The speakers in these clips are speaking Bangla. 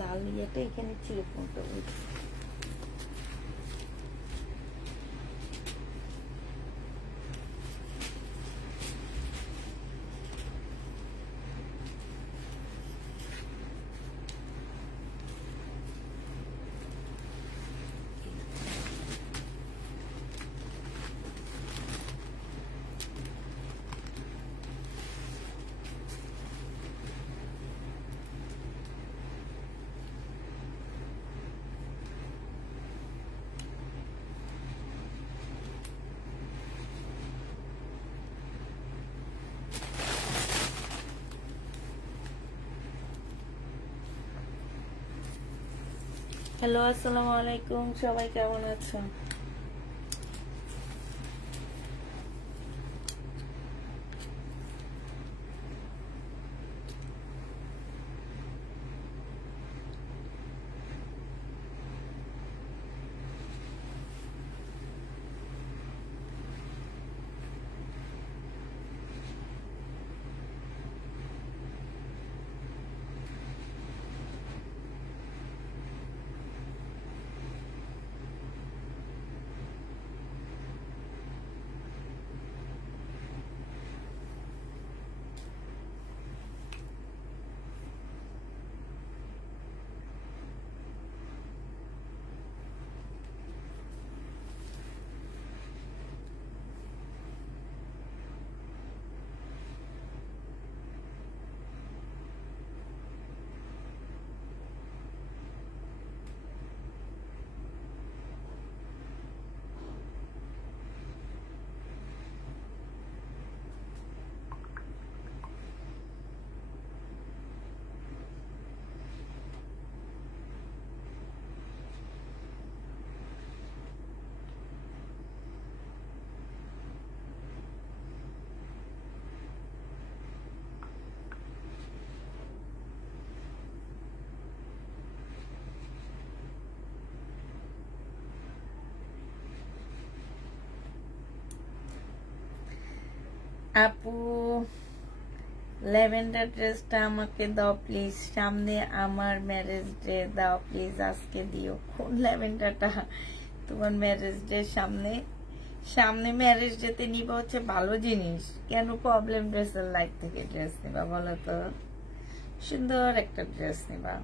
লাল ইয়েটা এখানে ছিল কোনটা হ্যালো আসসালামু আলাইকুম, সবাই কেমন আছেন? আপু, ল্যাভেন্ডার ড্রেসটা আমাকে দাও প্লিজ। সামনে আমার ম্যারেজ ডে, দাও প্লিজ, আজকে দিও। কোন ল্যাভেন্ডারটা? তোমার ম্যারেজ ডে সামনে? সামনে ম্যারেজ ডেতে নিবা হচ্ছে ভালো জিনিস, কেন প্রবলেম ড্রেসের লাইফ থেকে ড্রেস নিবা বলো তো? সুন্দর একটা ড্রেস নিবা।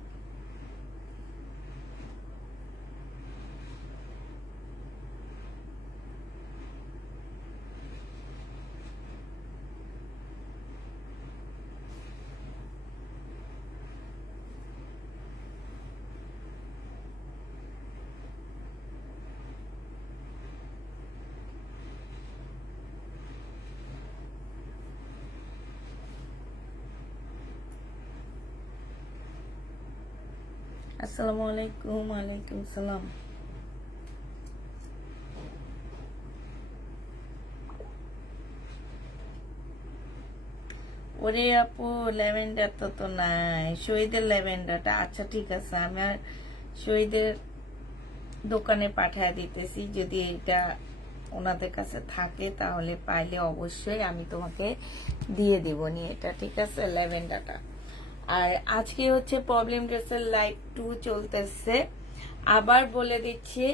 আসসালামু আলাইকুম। ওয়ালাইকুম সালাম। ওরে আপু, ল্যাভেন্ডার তো নাই, শহীদের ল্যাভেন্ডারটা। আচ্ছা ঠিক আছে, আমি আর শহীদের দোকানে পাঠায় দিতেছি। যদি এটা ওনাদের কাছে থাকে তাহলে পাইলে অবশ্যই আমি তোমাকে দিয়ে দেব নি এটা, ঠিক আছে, ল্যাভেন্ডারটা। আর আজকে হচ্ছে প্রবলেম ড্রেসের লাইভ 2 চলতেছে। আবার বলে দিচ্ছি,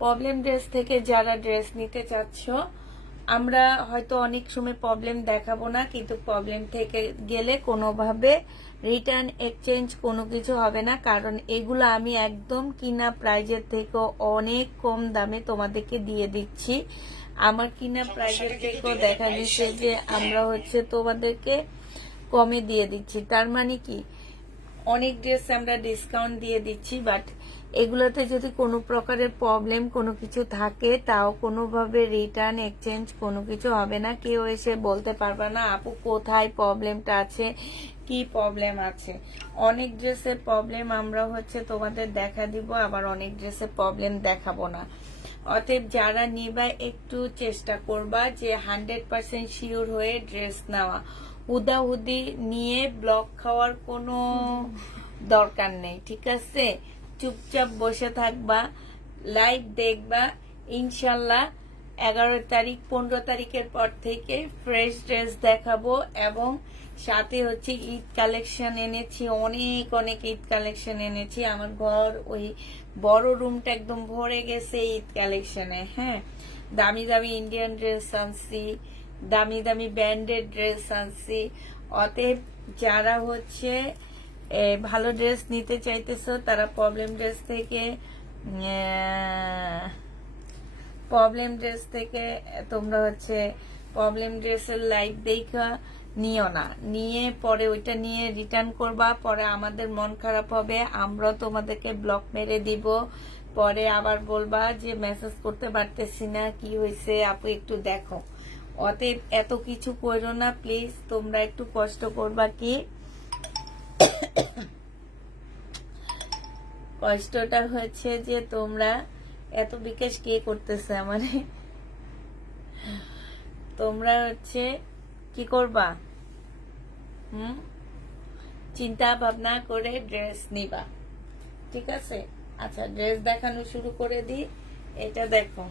প্রবলেম ড্রেস থেকে যারা ড্রেস নিতে চাচ্ছ, আমরা হয়তো অনেক সময় প্রবলেম দেখাবো না, কিন্তু প্রবলেম থেকে গেলে কোনোভাবে রিটার্ন এক্সচেঞ্জ কোনো কিছু হবে না, কারণ এগুলো আমি একদম কিনা প্রাইজের থেকে অনেক কম দামে তোমাদেরকে দিয়ে দিচ্ছি। আমার কিনা প্রাইজের থেকেও দেখা যাচ্ছে যে আমরা হচ্ছে তোমাদেরকে কমে দিয়ে দিচ্ছি। তার মানে কি, অনেক ড্রেস আমরা ডিসকাউন্ট দিয়ে দিচ্ছি, বাট এগুলোতে যদি কোনো প্রকারের প্রবলেম কোনো কিছু থাকে তাও কোনোভাবে রিটার্ন এক্সচেঞ্জ কোনো কিছু হবে না। কেউ এসে বলতে পারবে না আপু কোথায় প্রবলেমটা আছে, কি প্রবলেম আছে। অনেক ড্রেসের প্রবলেম আমরা হচ্ছে তোমাদের দেখা দিব, আবার অনেক ড্রেসের প্রবলেম দেখাবো না। অতএব যারা নিবা একটু চেষ্টা করবা যে 100% শিওর হয়ে ড্রেস নেওয়া। হুদাহুদি নিয়ে ব্লক খাওয়ার কোনো দরকার নেই, ঠিক আছে? চুপচাপ বসে থাকবা, লাইভ দেখবা। ইনশাল্লাহ 11 তারিখ 15 তারিখের পর থেকে ফ্রেশ ড্রেস দেখাবো, এবং সাথে হচ্ছে ঈদ কালেকশন এনেছি, অনেক অনেক ঈদ কালেকশন এনেছি। আমার ঘর ওই বড় রুমটা একদম ভরে গেছে ঈদ কালেকশনে। হ্যাঁ, দামি দামি ইন্ডিয়ান ড্রেস আনছি, দামি দামি ব্র্যান্ডেড ড্রেস আনছি। অতএব যারা হচ্ছে ভালো ড্রেস নিতে চাইতেছো তারা প্রবলেম ড্রেস থেকে তোমরা হচ্ছে প্রবলেম ড্রেসের লাইভ দেখা নিও না, নিয়ে পরে ওইটা নিয়ে রিটার্ন করবা, পরে আমাদের মন খারাপ হবে, আমরা তোমাদেরকে ব্লক মেরে দিব, পরে আবার বলবা যে মেসেজ করতে পারতেছি না, কি হয়েছে আপু একটু দেখো। অতএব এত কিছু করো না প্লিজ, তোমরা একটু কষ্ট করবা। কি কষ্টটা হচ্ছে যে তোমরা এত বিকাশ কে করতেছে আমারে, তোমরা হচ্ছে কি করবা, চিন্তা ভাবনা করে ড্রেস নিবা, ঠিক আছে? আচ্ছা, ড্রেস দেখানো শুরু করে দিই। এটা দেখো,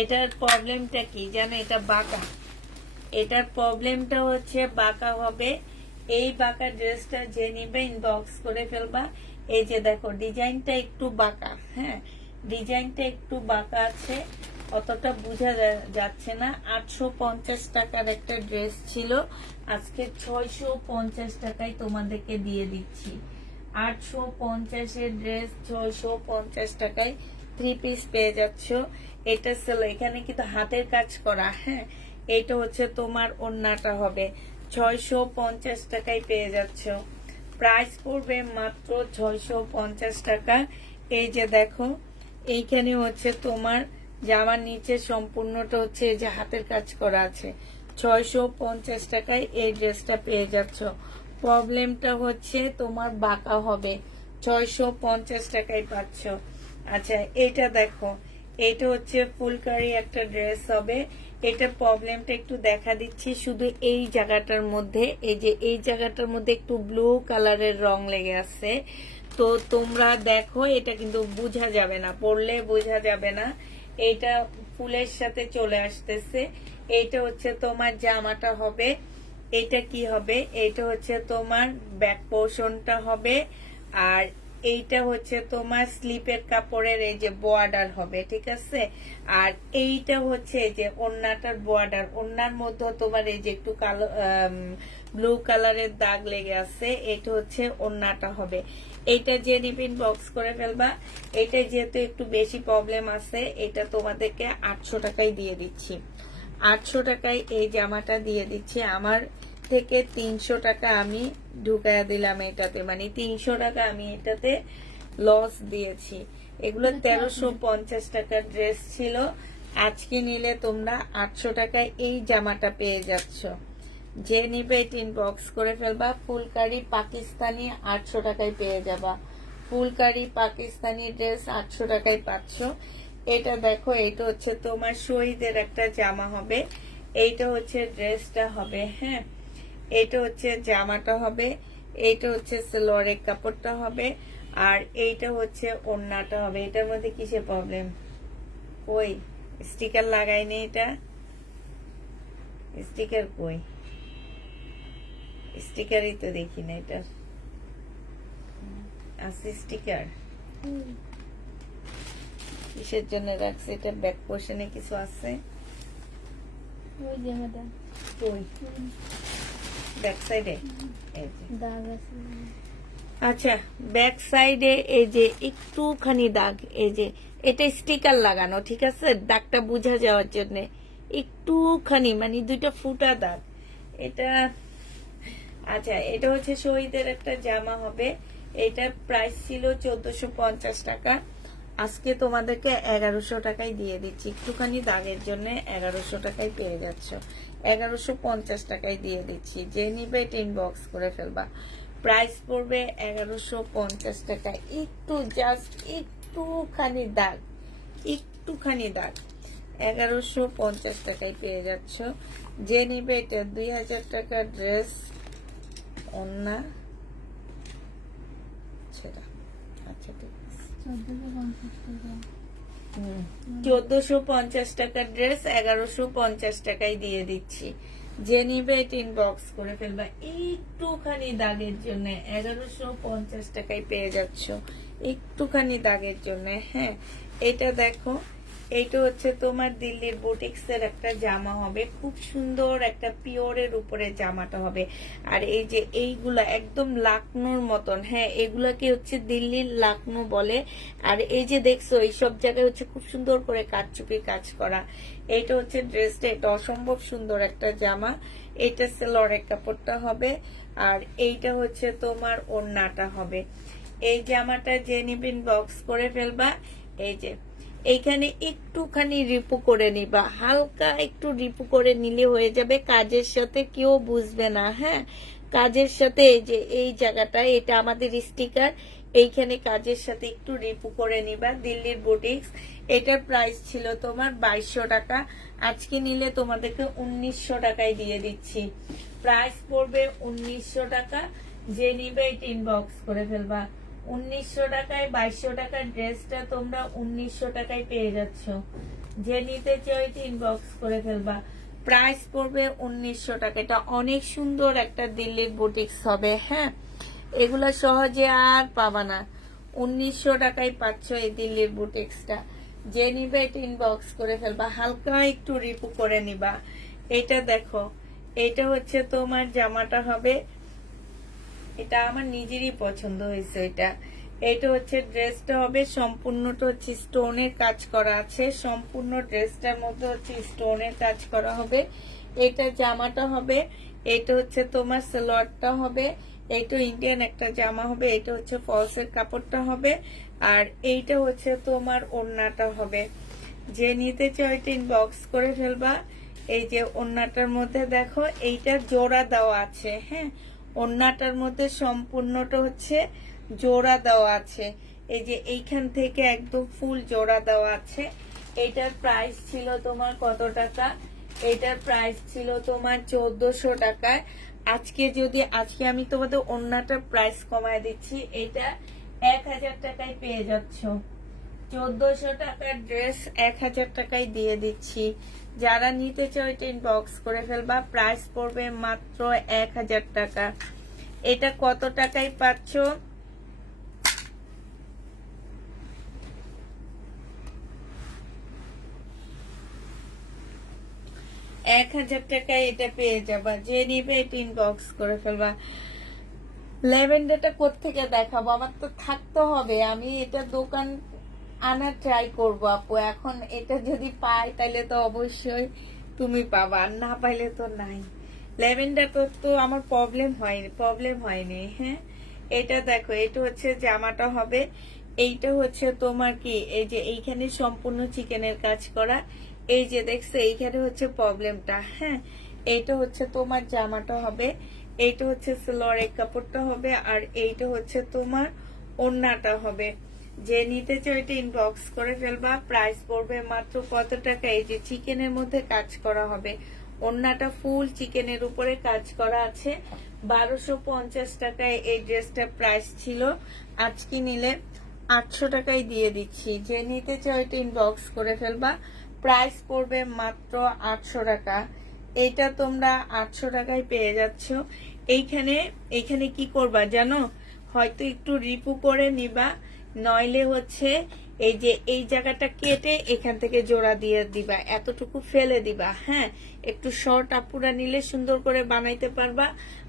এটার প্রবলেমটা কি জানো? এটা বাঁকা। এটার প্রবলেমটা হচ্ছে বাঁকা হবে। এই বাঁকা ড্রেসটা যে নিবে ইনবক্স করে ফেলবা। এই যে দেখো ডিজাইনটা একটু বাঁকা, হ্যাঁ ডিজাইনটা একটু বাঁকা আছে, অতটা বোঝা যাচ্ছে না। 850 টাকার একটা ড্রেস ছিল, আজকে 650 টাকায় তোমাদেরকে দিয়ে দিচ্ছি। 850-এর ড্রেস 650 টাকায় 3 পিস পেয়ে যাচ্ছ। এটা সেল, এখানে কিন্তু হাতের কাজ করা। হ্যাঁ, এটা হচ্ছে তোমার ওড়নাটা হবে, 650 টাকায় পেয়ে যাচ্ছ। প্রাইস পড়বে মাত্র 650 টাকা। এই যে দেখো, এইখানে হচ্ছে তোমার জামার নিচে সম্পূর্ণটা হচ্ছে এই যে হাতের কাজ করা আছে। 650 টাকায় এই ড্রেসটা পেয়ে যাচ্ছ। প্রবলেমটা হচ্ছে তোমার বাঁকা হবে, 650 টাকায় পাচ্ছ। আচ্ছা, এটা দেখো, এটা হচ্ছে ফুলকারি একটা ড্রেস হবে। এটা প্রবলেমটা একটু দেখা দিচ্ছি শুধু এই জায়গাটার মধ্যে, এই যে এই জায়গাটার মধ্যে একটু ব্লু কালারের রং লেগে আছে। তো তোমরা দেখো, এটা কিন্তু বোঝা যাবে না, পরলে বোঝা যাবে না। এটা ফুলের সাথে চলে আসতেছে। এইটা হচ্ছে তোমার জামাটা হবে। এটা কি হবে? এটা হচ্ছে তোমার ব্যাক পোর্শনটা হবে, আর এইটা হচ্ছে তোমার স্লিপের কাপড়ের এই যে বর্ডার হবে, ঠিক আছে? আর এইটা হচ্ছে এই যে ওড়নাটার বর্ডার, ওড়নার মধ্যে তোমার এই যে একটু কালো ব্লু কালারের দাগ লেগে আছে, এটা হচ্ছে ওড়নাটা হবে। এইটা যে নিবেন বক্স করে ফেলবা। এটা যেহেতু একটু বেশি প্রবলেম আছে, এটা তোমাদেরকে 800 টাকায় দিয়ে দিচ্ছি। 800 টাকায় এই জামাটা দিয়ে দিচ্ছি। আমার থেকে 300 টাকা আমি ঢুকায়া দিলাম এটাতে, মানে 300 টাকা আমি এটাতে লস দিয়েছি। এগুলো 1350 টাকার ড্রেস ছিল, আজকে নিলে তোমরা 800 টাকায় এই জামাটা পেয়ে যাচ্ছ। যে নিবে টিন বক্স করে ফেলবা। ফুলকারি পাকিস্তানি 800 টাকায় পেয়ে যাবা। ফুলকারি পাকিস্তানি ড্রেস 800 টাকায় পাচ্ছ। এটা দেখো, এটা হচ্ছে তোমার শহীদের একটা জামা হবে, এইটা হচ্ছে ড্রেসটা হবে। হ্যাঁ, এইটা হচ্ছে জামাটা হবে, এইটা হচ্ছে সালোয়ারের কাপড়টা হবে, আর এইটা হচ্ছে ওড়নাটা হবে। এটার মধ্যে কিসের প্রবলেম? কই স্টিকার লাগাইনি, এটা স্টিকার কই? স্টিকারই তো দেখি না এটা। আছে স্টিকার? কিসের জন্য রাখছে এটা? ব্যাক পোর্শনে কিছু আছে? ওই যে ম্যাডাম, কই ব্যাক সাইডে? এই যে দাগ আছে। আচ্ছা, ব্যাক সাইডে এই যে একটুখানি দাগ, এই যে এটা স্টিকার লাগানো, ঠিক আছে? দাগটা বোঝা যাওয়ার জন্য একটুখানি, মানে 2টা ফুটা দাগ এটা। আচ্ছা, এটা হচ্ছে শহীদের একটা জামা হবে। এটা প্রাইস ছিল 1450 টাকা, আজকে তোমাদেরকে 1100 টাকায় দিয়ে দিচ্ছি। একটুখানি দাগের জন্য 1100 টাকায় পেয়ে যাচ্ছ। 1150 টাকায় দিয়ে দিচ্ছি। যে নিবে ইনবক্স করে ফেলবা। প্রাইস পড়বে 1150 টাকা। একটু জাস্ট একটুখানি দাগ, একটুখানি দাগ, 1150 টাকায় পেয়ে যাচ্ছ। যে নিবে এটা 2000 টাকার ড্রেস, ওন্না ছেড়া। আচ্ছা, ঠিক আছে। 1450 টাকার ড্রেস 1150 টাকায় দিয়ে দিচ্ছি। যে নিবে এটা ইনবক্স করে ফেলবা একটুখানি দাগের জন্য 1150 টাকায় পেয়ে যাচ্ছ একটুখানি দাগের জন্য। হ্যাঁ, এটা দেখো, এইটা হচ্ছে তোমার দিল্লির বুটিক্সের একটা জামা হবে, খুব সুন্দর একটা পিওরের উপরে জামাটা হবে। আর এই যে এইগুলা একদম লাকনোর মতন, হ্যাঁ এগুলাকে হচ্ছে দিল্লির লাকনো বলে। আর এই যে দেখছো এইসব জায়গায় হচ্ছে খুব সুন্দর করে কারচুপি কাজ করা। এইটা হচ্ছে ড্রেসটা, এটা অসম্ভব সুন্দর একটা জামা। এটা সেলরের কাপড়টা হবে, আর এইটা হচ্ছে তোমার ওড়নাটা হবে। এই জামাটা যে নিবেন বক্স করে ফেলবা। এই যে এইখানে একটুখানি রিপু করে নিবা, হালকা একটু রিপু করে নিলে হয়ে যাবে, কাজের সাথে কেউ বুঝবে না। হ্যাঁ, কাজের সাথে এই যে এই জায়গাটা, এটা আমাদের স্টিকার, এইখানে কাজের সাথে একটু রিপু করে নিবা। দিল্লির বুটিক্স, এটার প্রাইস ছিল তোমার 2200 টাকা, আজকে নিলে তোমাদেরকে 1900 টাকায় দিয়ে দিচ্ছি। প্রাইস পড়বে 1900 টাকা, যে নিবে এটা ইনবক্স করে ফেলবা। 1900 টাকায় 2200 টাকার ড্রেসটা তোমরা 1900 টাকায় পেয়ে যাচ্ছ। যে নিতে চাও এটা ইনবক্স করে ফেলবা। প্রাইস পড়বে 1900 টাকা। এটা অনেক সুন্দর একটা দিল্লির বুটিক্স হবে। হ্যাঁ, এগুলা সহজে আর পাবা না, 1900 টাকায় পাচ্ছ এই দিল্লির বুটিক্সটা। যে নিবে এটা ইনবক্স করে ফেলবা, হালকা একটু রিপু করে নিবা। এটা দেখো, এটা হচ্ছে তোমার জামাটা হবে, এটা আমার নিজেরই পছন্দ হয়েছে। এটা হচ্ছে ড্রেসটা হবে, সম্পূর্ণটা হচ্ছে স্টোনের কাজ করা আছে, সম্পূর্ণ ড্রেসটার মধ্যে হচ্ছে স্টোনের কাজ করা হবে। এটা জামাটা হবে, এটা হচ্ছে তোমার সালোয়ারটা হবে, এইটা ইন্ডিয়ান একটা জামা হবে, এটা হচ্ছে ফলসের কাপড়টা হবে, আর এইটা হচ্ছে তোমার ওড়নাটা হবে। যে নিতে চাও এটা ইনবক্স করে ফেলবা। এই যে ওড়নাটার মধ্যে দেখো এইটা জোড়া দেওয়া আছে। হ্যাঁ, ওড়নাটার মধ্যে সম্পূর্ণটা হচ্ছে জোড়া দেওয়া আছে, এই যে এইখান থেকে একদম ফুল জোড়া দেওয়া আছে। এইটার প্রাইস ছিল তোমার কত টাকা? এইটার প্রাইস ছিল তোমার 1400 টাকায়। আজকে আমি তোমাদের ওড়নাটার প্রাইস কমায় দিচ্ছি, এটা 1000 টাকায় পেয়ে যাচ্ছ। 1400 টাকার ড্রেস 1000 টাকায় দিয়ে দিচ্ছি। যারা নিতে চাও এটা ইনবক্স করে ফেলবা। প্রাইস পড়বে মাত্র 1000 টাকা। এটা কত টাকায় পাচ্ছ? এক 1000 টাকায় এটা পেয়ে যাবা। যে নিবে এটা ইনবক্স করে ফেলবা। ল্যাভেন্ডারটা কোত্থেকে দেখাবো? আমার তো থাকতে হবে, আমি এটা দোকান আনার ট্রাই করব আপু। এখন এটা যদি পাই তাহলে তো অবশ্যই তুমি পাবা, আর না পাইলে তো নাই। ল্যাভেন্ডার তো আমার প্রবলেম হয়নি। হ্যাঁ, এটা দেখো, এটা হচ্ছে জামাটা হবে, এইটা হচ্ছে তোমার কি, এই যে এইখানে সম্পূর্ণ চিকেনের কাজ করা, এই যে দেখছো এইখানে হচ্ছে প্রবলেমটা। হ্যাঁ, এইটা হচ্ছে তোমার জামাটা হবে, এইটা হচ্ছে সালোয়ারের কাপড়টা হবে, আর এইটা হচ্ছে তোমার ওড়নাটা হবে। যে নিতে চাও এটা ইনবক্স করে ফেলবা। প্রাইস পড়বে মাত্র কত টাকা? এই যে চিকেনের মধ্যে কাজ করা হবে, ওড়নাটা ফুল চিকেনের উপরে কাজ করা আছে। 1250 টাকায় এই ড্রেসটার প্রাইস ছিল, আজকে নিলে 800 টাকায় দিয়ে দিচ্ছি। যে নিতে চাও এটা ইনবক্স করে ফেলবা। প্রাইস পড়বে মাত্র 800 টাকা। এইটা তোমরা 800 টাকায় পেয়ে যাচ্ছ। এইখানে কি করবা জানো? হয়তো একটু রিপু করে নিবা, নইলে হচ্ছে এই যে এই জায়গাটা কেটে এখান থেকে জোড়া দিয়ে দিবা, এতটুকু ফেলে দিবা। হ্যাঁ, একটু শর্ট আপুরা নিলে সুন্দর করে বানাইতে পারবা,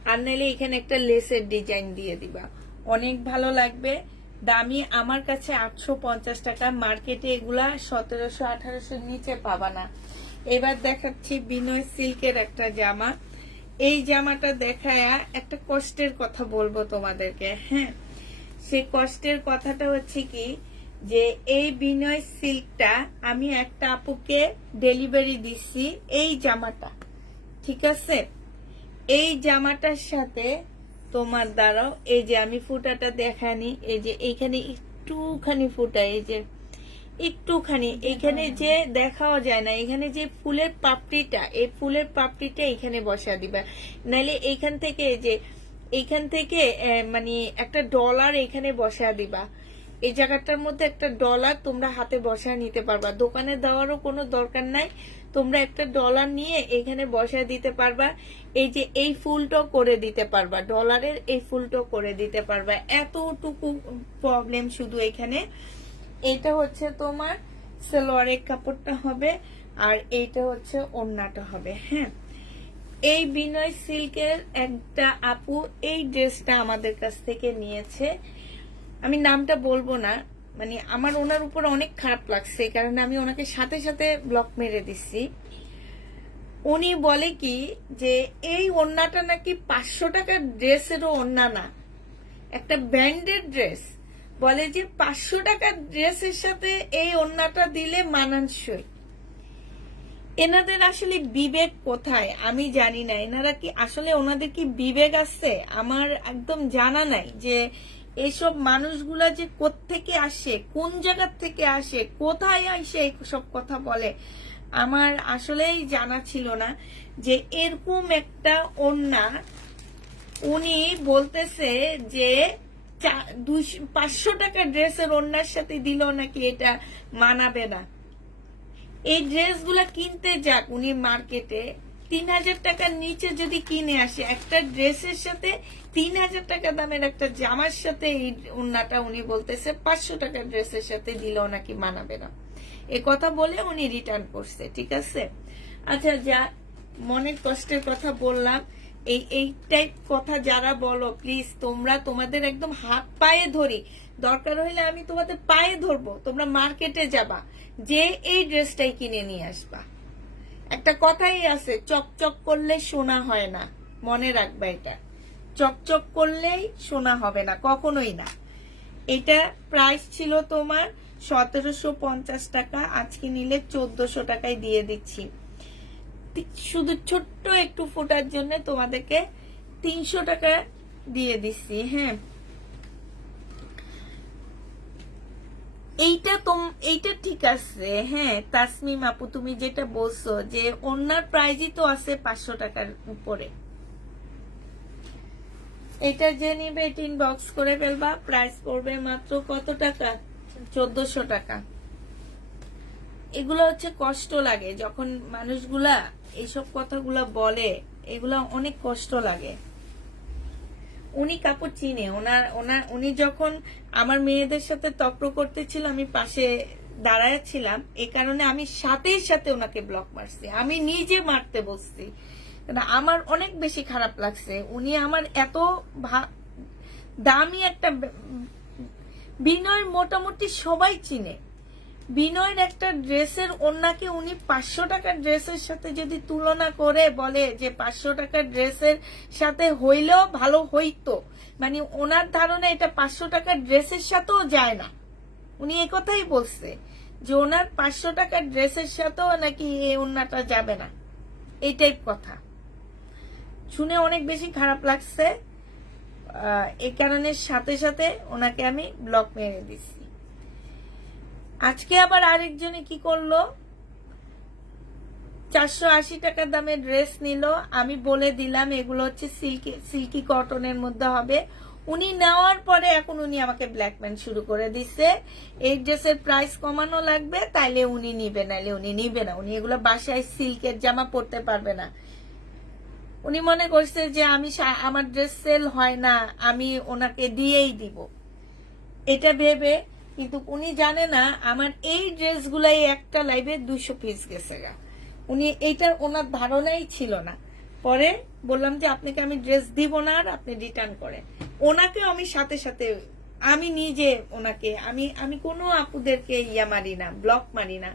আর নাইলে এখানে একটা লেসের ডিজাইন দিয়ে দিবা, অনেক ভালো লাগবে। দামি আমার কাছে 850 টাকা, মার্কেটে এগুলা 1700-1800 নিচে পাবা না। এবার দেখাচ্ছি বিনয় সিল্কের একটা জামা। এই জামাটা দেখায়া একটা কষ্টের কথা বলবো তোমাদেরকে। হ্যাঁ, সে কষ্টের কথাটা হচ্ছে কি, যে এই বিনয় সিল্কটা আমি একটা আপুকে ডেলিভারি দিচ্ছি, এই জামাটা, ঠিক আছে? এই জামাটার সাথে তোমার দাঁড়াও, এই যে আমি ফুটাটা দেখানি, এই যে এইখানে একটুখানি ফুটা, এই যে একটুখানি, এইখানে যে দেখাও যায় না, এখানে যে ফুলের পাপড়িটা, এই ফুলের পাপড়িটা এখানে বসা দিবা, নাইলে এইখান থেকে এই যে এইখান থেকে মানে একটা ডলার এখানে বসা দিবা। এই জায়গাটার মধ্যে একটা ডলার তোমরা হাতে বসায় নিতে পারবা, দোকানে দেওয়ারও কোনো দরকার নাই। তোমরা একটা ডলার নিয়ে এখানে বসায় দিতে পারবা, এই যে এই ফুলটাও করে দিতে পারবা, ডলারের এই ফুলটাও করে দিতে পারবা। এতটুকু প্রবলেম শুধু এখানে। এটা হচ্ছে তোমার সালোয়ারের কাপড়টা হবে, আর এইটা হচ্ছে ওড়নাটা হবে। হ্যাঁ, এই বিনয় সিল্কের একটা আপু এই ড্রেসটা আমাদের কাছ থেকে নিয়েছে, আমি নামটা বলবো না, মানে আমার ওনার উপর অনেক খারাপ লাগছে, কারণ আমি ওনাকে সাথে সাথে ব্লক মেরে দিচ্ছি। উনি বলে কি যে এই ওড়নাটা নাকি 500 টাকার ড্রেসেরও ওড়না না, একটা ব্র্যান্ডেড ড্রেস। বলে যে 500 টাকার ড্রেসের সাথে এই ওড়নাটা দিলে মানানসই। এনাদের আসলে বিবেক কোথায় আমি জানি না, এনারা কি আসলে ওনাদের কি বিবেক আছে আমার একদম জানা নাই, যে এইসব মানুষগুলা যে কোত্থেকে আসে, কোন জায়গা থেকে আসে, কোথায় আসে সব কথা বলে, আমার আসলেই জানা ছিল না যে এরকম একটা ওড়না উনি বলতেছে যে 500 টাকার ড্রেসের ওড়নার সাথে দিল নাকি এটা মানাবে না। এই ড্রেসগুলা কিনতে যাক উনি মার্কেটে, 3000 টাকার নিচে যদি কিনে আসে, একটা ড্রেসের সাথে 3000 টাকা দামের একটা জামার সাথে এই ওড়নাটা উনি বলতেছে 500 টাকার ড্রেসের সাথে দিলেও নাকি মানাবে না। এ কথা বলে উনি রিটার্ন করছে, ঠিক আছে। আচ্ছা, যা মনের কষ্টের কথা বললাম, এই টাইপ কথা যারা বলো প্লিজ তোমরা তোমাদের একদম হাত পায়ে ধরি, দরকার হইলে আমি তোমাদের পায়ে ধরবো, তোমরা মার্কেটে যাবা, যে এই ড্রেসটাই কিনে নিয়ে আসবা। একটা কথাই আছে, চকচক করলে সোনা হয় না, মনে রাখবা এটা, চকচক করলেই সোনা হবে না, কখনোই না। এটা প্রাইস ছিল তোমার 1750 টাকা, আজকে নিলে 1400 টাকায় দিয়ে দিচ্ছি। শুধু ছোট্ট একটু ফোটার জন্য তোমাদেরকে 300 টাকা দিয়ে দিচ্ছি। হ্যাঁ, এইটা ঠিক আছে। হ্যাঁ তাসমিম আপু, তুমি যেটা বলছো যে ওনার প্রাইজই তো আছে 500 টাকার উপরে, এটা যে নিবে এটা ইনবক্স করে ফেলবা। প্রাইস পড়বে মাত্র কত টাকা? 1400 টাকা। এগুলো হচ্ছে কষ্ট লাগে যখন মানুষগুলা এইসব কথাগুলা বলে, এগুলা অনেক কষ্ট লাগে। উনি কাপড় চিনে, উনি যখন আমার মেয়েদের সাথে তপ্র করতেছিল আমি পাশে দাঁড়ায় ছিলাম, এই কারণে আমি সাথে সাথে ওনাকে ব্লক মারছি, আমি নিজে মারতে বসছি, আমার অনেক বেশি খারাপ লাগছে। উনি আমার এত দামি একটা বিনয় মোটামুটি সবাই চিনে, বিনয়ের একটা ড্রেসের ওড়নাকে উনি 500 টাকার ড্রেসের সাথে যদি তুলনা করে বলে যে 500 টাকার ড্রেসের সাথে হইলেও ভালো হইতো, মানে ওনার ধারণা এটা 500 টাকার ড্রেসের সাথেও যায় না। উনি একথাই বলছে যে ওনার 500 টাকার ড্রেসের সাথেও নাকি এই ওড়নাটা যাবে না, এই টাইপ কথা শুনে অনেক বেশি খারাপ লাগছে। এই কারণে সাথে সাথে ওনাকে আমি ব্লক মেরে দিছি। আজকে আবার আরেকজনে কি করলো, 480 টাকা দামের ড্রেস নিল, আমি বলে দিলাম এগুলো হচ্ছে সিল্কি কটনের মধ্যে হবে। উনি নেওয়ার পরে এখন উনি আমাকে ব্ল্যাকমেল শুরু করে দিচ্ছে, এই ড্রেসের প্রাইস কমানো লাগবে, তাইলে উনি নিবে, নাইলে উনি নিবে না, উনি এগুলো বাসায় সিল্কের জামা পরতে পারবে না। উনি মনে করছে যে আমার ড্রেস সেল হয় না, আমি ওনাকে দিয়েই দিব, এটা ভেবে। কিন্তু উনি জানে না আমার এই ড্রেসগুলাই একটা লাইভে 200 পিস গেছে গা, উনি এইটার ওনার ধারণাই ছিল না। পরে বললাম যে আপনাকে আমি ড্রেস দিব না, আর আপনি রিটার্ন করেন। ওনাকে আমি সাথে সাথে আমি নিজে ওনাকে আমি কোনো আপুদেরকে ইয়া মারি না, ব্লক মারি না,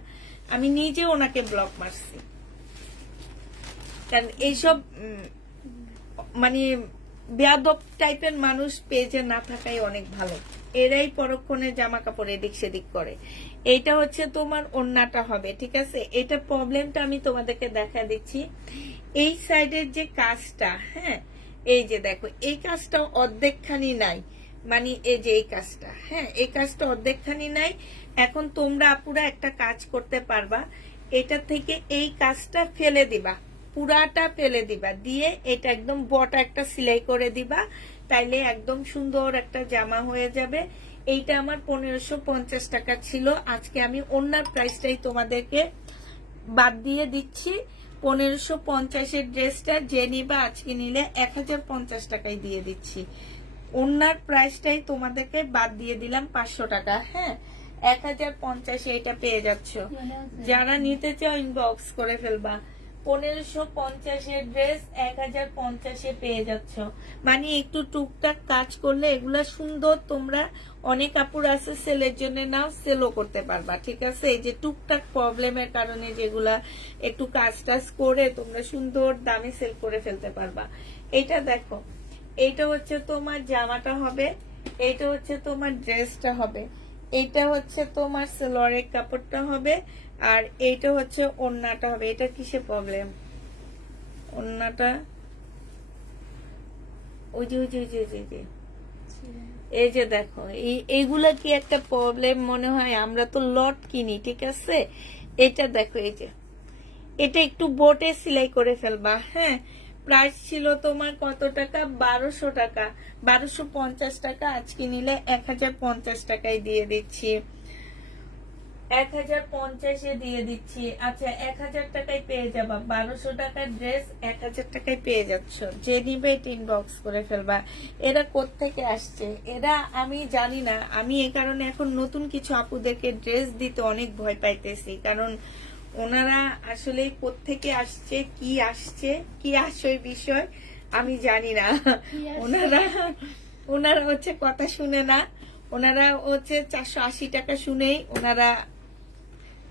আমি নিজে ওনাকে ব্লক মারছি। কারণ এইসব মানে বেয়াদব টাইপের মানুষ পেজে না থাকাই অনেক ভালো, এরাই পরক্ষণে জামা কাপড় এদিক সেদিক করে। এইটা হচ্ছে তোমার ওড়নাটা হবে, ঠিক আছে। এটা প্রবলেমটা আমি তোমাদেরকে দেখা দিচ্ছি, এই সাইডের যে কাজটা, হ্যাঁ এই যে দেখো এই কাজটা অর্ধেকখানি নাই, মানে এই যে এই কাজটা, হ্যাঁ এই কাজটা অর্ধেকখানি নাই। এখন তোমরা আপুরা একটা কাজ করতে পারবা, এটা থেকে এই কাজটা ফেলে দিবা, পুরাটা ফেলে দিবা, দিয়ে এটা একদম বটা একটা সেলাই করে দিবা, তাইলে একদম সুন্দর একটা জামা হয়ে যাবে। এইটা আমার 1550 টাকা ছিল, আজকে আমি ওনার প্রাইসটাই তোমাদেরকে বাদ দিয়ে দিচ্ছি। 1550-এর ড্রেসটা যে নিবা আজকে নিলে 1050 টাকায় দিয়ে দিচ্ছি। ওনার প্রাইসটাই তোমাদেরকে বাদ দিয়ে দিলাম 500 টাকা। হ্যাঁ, 1050-এ এটা পেয়ে যাচ্ছ। যারা নিতে চাও ইনবক্স করে ফেলবা। 1550-এর ড্রেস 1050-এ পেয়ে যাচ্ছ। মানে একটু টুকটাক কাজ করলে এগুলা সুন্দর, তোমরা অনেক কাপড় আছে সেলের জন্য নাও, সেলও করতে পারবা। ঠিক আছে, এই যে টুকটাক প্রবলেমের কারণে যেগুলা একটু কাজ টাজ করে তোমরা সুন্দর দামে সেল করে ফেলতে পারবা। এটা দেখো, এইটা হচ্ছে তোমার জামাটা হবে, এইটা হচ্ছে তোমার ড্রেসটা হবে, এইটা হচ্ছে তোমার সেলোয়ারের কাপড়টা হবে, আর এইটা হচ্ছে ওড়নাটা হবে। এটা কিসে প্রবলেম? ওড়নাটা ওই যে ওই যে ওই যে ওই যে এই যে দেখো, এইগুলা কি একটা প্রবলেম মনে হয়? আমরা তো লট কিনি, ঠিক আছে। এটা দেখো, এই যে এটা একটু বোটে সেলাই করে ফেলবা। হ্যাঁ, প্রাইস ছিল তোমার কত টাকা? 1200 টাকা, 1250 টাকা। আজকে নিলে 1050 টাকায় দিয়ে দিচ্ছি, 1050-এ দিয়ে দিচ্ছি। আচ্ছা, 1000 টাকায় পেয়ে যাবা। 1200 টাকার ড্রেস 1000 টাকায় পেয়ে যাচ্ছ। যে নিবে এটা ইনবক্স করে ফেলবা। এরা কোত্থেকে আসছে এরা আমি জানি না। আমি এই কারণে এখন নতুন কিছু আপুদেরকে ড্রেস দিতে অনেক ভয় পাইতেছি, কারণ ওনারা আসলে কোত্থেকে আসছে, কি আসছে বিষয় আমি জানি না। ওনারা হচ্ছে কথা শুনে না, ওনারা হচ্ছে 480 টাকা শুনেই ওনারা।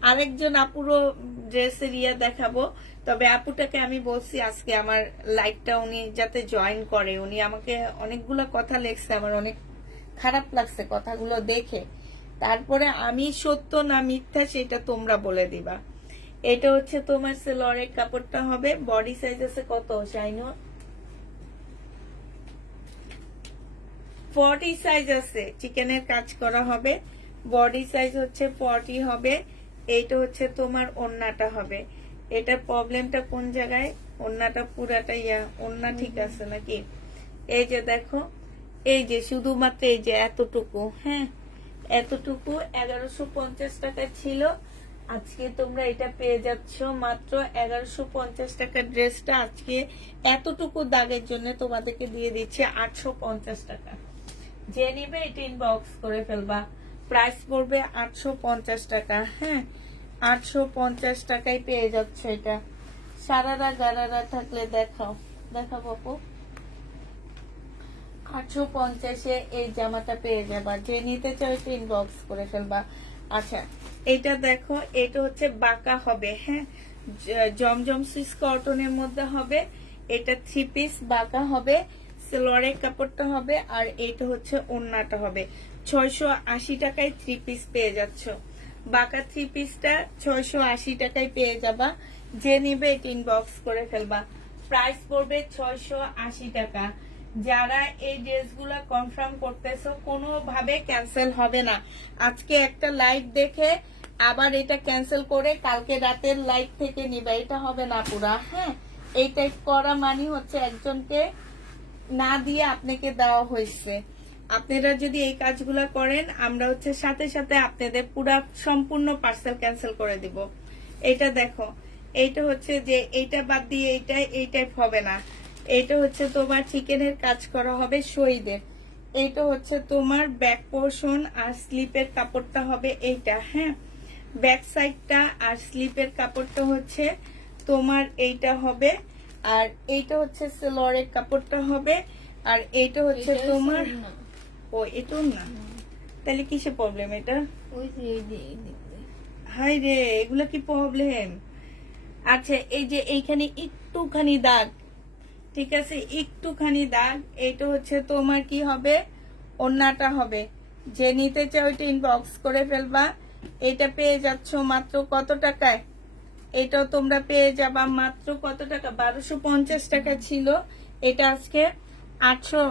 আরেকজন আপুরও ড্রেসের ইয়ে দেখাবো, তবে আপুটাকে আমি বলছি আজকে আমার লাইভটা উনি যাতে জয়েন করে। উনি আমাকে অনেকগুলো কথা লেখছে, আমার অনেক খারাপ লাগছে কথাগুলো দেখে। তারপরে আমি সত্য না মিথ্যা সেটা তোমরা বলে দিবা। এটা হচ্ছে তোমার সেলোয়ারের কাপড়টা হবে। বডি সাইজ আছে কত শাইনো? 40 সাইজ আছে, চিকেনের কাজ করা হবে। বডি সাইজ হচ্ছে 40 হবে। এইটা হচ্ছে তোমার ওড়নাটা হবে। এটা প্রবলেমটা কোন জায়গায়? ওড়নাটা পুরাটা ওড়না ঠিক আছে নাকি? এই যে দেখো, এই যে শুধুমাত্র এই যে এতটুকু, হ্যাঁ এতটুকু 1150 টাকা ছিল। আজকে তোমরা এটা পেয়ে যাচ্ছ মাত্র 1150 টাকার ড্রেসটা আজকে এতটুকু দাগের জন্য তোমাদেরকে দিয়ে দিচ্ছে 850 টাকা। যে নিবে এটা ইনবক্স করে ফেলবা। প্রাইস পড়বে 850 টাকা। হ্যাঁ, 850 টাকায় পেয়ে যাচ্ছ এটা। সারারা গারারা থাকলে দেখাও, দেখাবো আপু। 850-এ এই জামাটা পেয়ে যাবা। যে নিতে চাও এটা ইনবক্স করে ফেলবা। আচ্ছা, এটা দেখো, এটা হচ্ছে বাঁকা হবে। হ্যাঁ, জমজম সুইস কটনের মধ্যে হবে। এটা 3 পিস বাঁকা হবে, সেলোয়ারের কাপড়টা হবে, আর এইটা হচ্ছে ওড়নাটা হবে। 680 টাকায় 3 পিস পেয়ে যাচ্ছ। বাঁকা 3 পিসটা 680 টাকায় পেয়ে যাবা। যে নিবে এটা ইনবক্স করে ফেলবা। প্রাইস পড়বে 680 টাকা। যারা এই ড্রেসগুলো কনফার্ম করতেছো কোনোভাবে ক্যান্সেল হবে না। আজকে একটা লাইভ দেখে আবার এটা ক্যান্সেল করে কালকে রাতের লাইভ থেকে নিবা, এটা হবে না পুরা। হ্যাঁ, এই টাইপ করা মানে হচ্ছে একজনকে না দিয়ে আপনাকে দেওয়া হয়েছে। আপনারা যদি এই কাজগুলো করেন, আমরা হচ্ছে সাথে সাথে আপনাদের পুরা সম্পূর্ণ পার্সেল ক্যান্সেল করে দিব। এটা দেখো, এইটা হচ্ছে যে এইটা বাদ দিয়ে এই টাইপ হবে না। এইটা হচ্ছে তোমার চিকেনের কাজ করা হবে শহীদের। এইটা হচ্ছে তোমার ব্যাক পোর্শন আর স্লিপের কাপড়টা হবে এইটা। হ্যাঁ, ব্যাক সাইডটা আর স্লিপের কাপড়টা হচ্ছে তোমার এইটা হবে, আর এইটা হচ্ছে সেলোয়ারের কাপড়টা হবে, আর এইটা হচ্ছে তোমার ও এটা না। তাহলে কিসে প্রবলেম এটা? হাই রে, এগুলা কি প্রবলেম? আচ্ছা, এই যে এইখানে একটুখানি দাগ, ঠিক আছে, একটুখানি দাগ। এইটা হচ্ছে তোমার কি হবে? ওড়নাটা হবে। যে নিতে চাও ওইটা ইনবক্স করে ফেলবা। এটা পেয়ে যাচ্ছ মাত্র কত টাকায়? এটাও তোমরা পেয়ে যাবা মাত্র কত টাকা? 1250 টাকা ছিল। এটা আজকে 800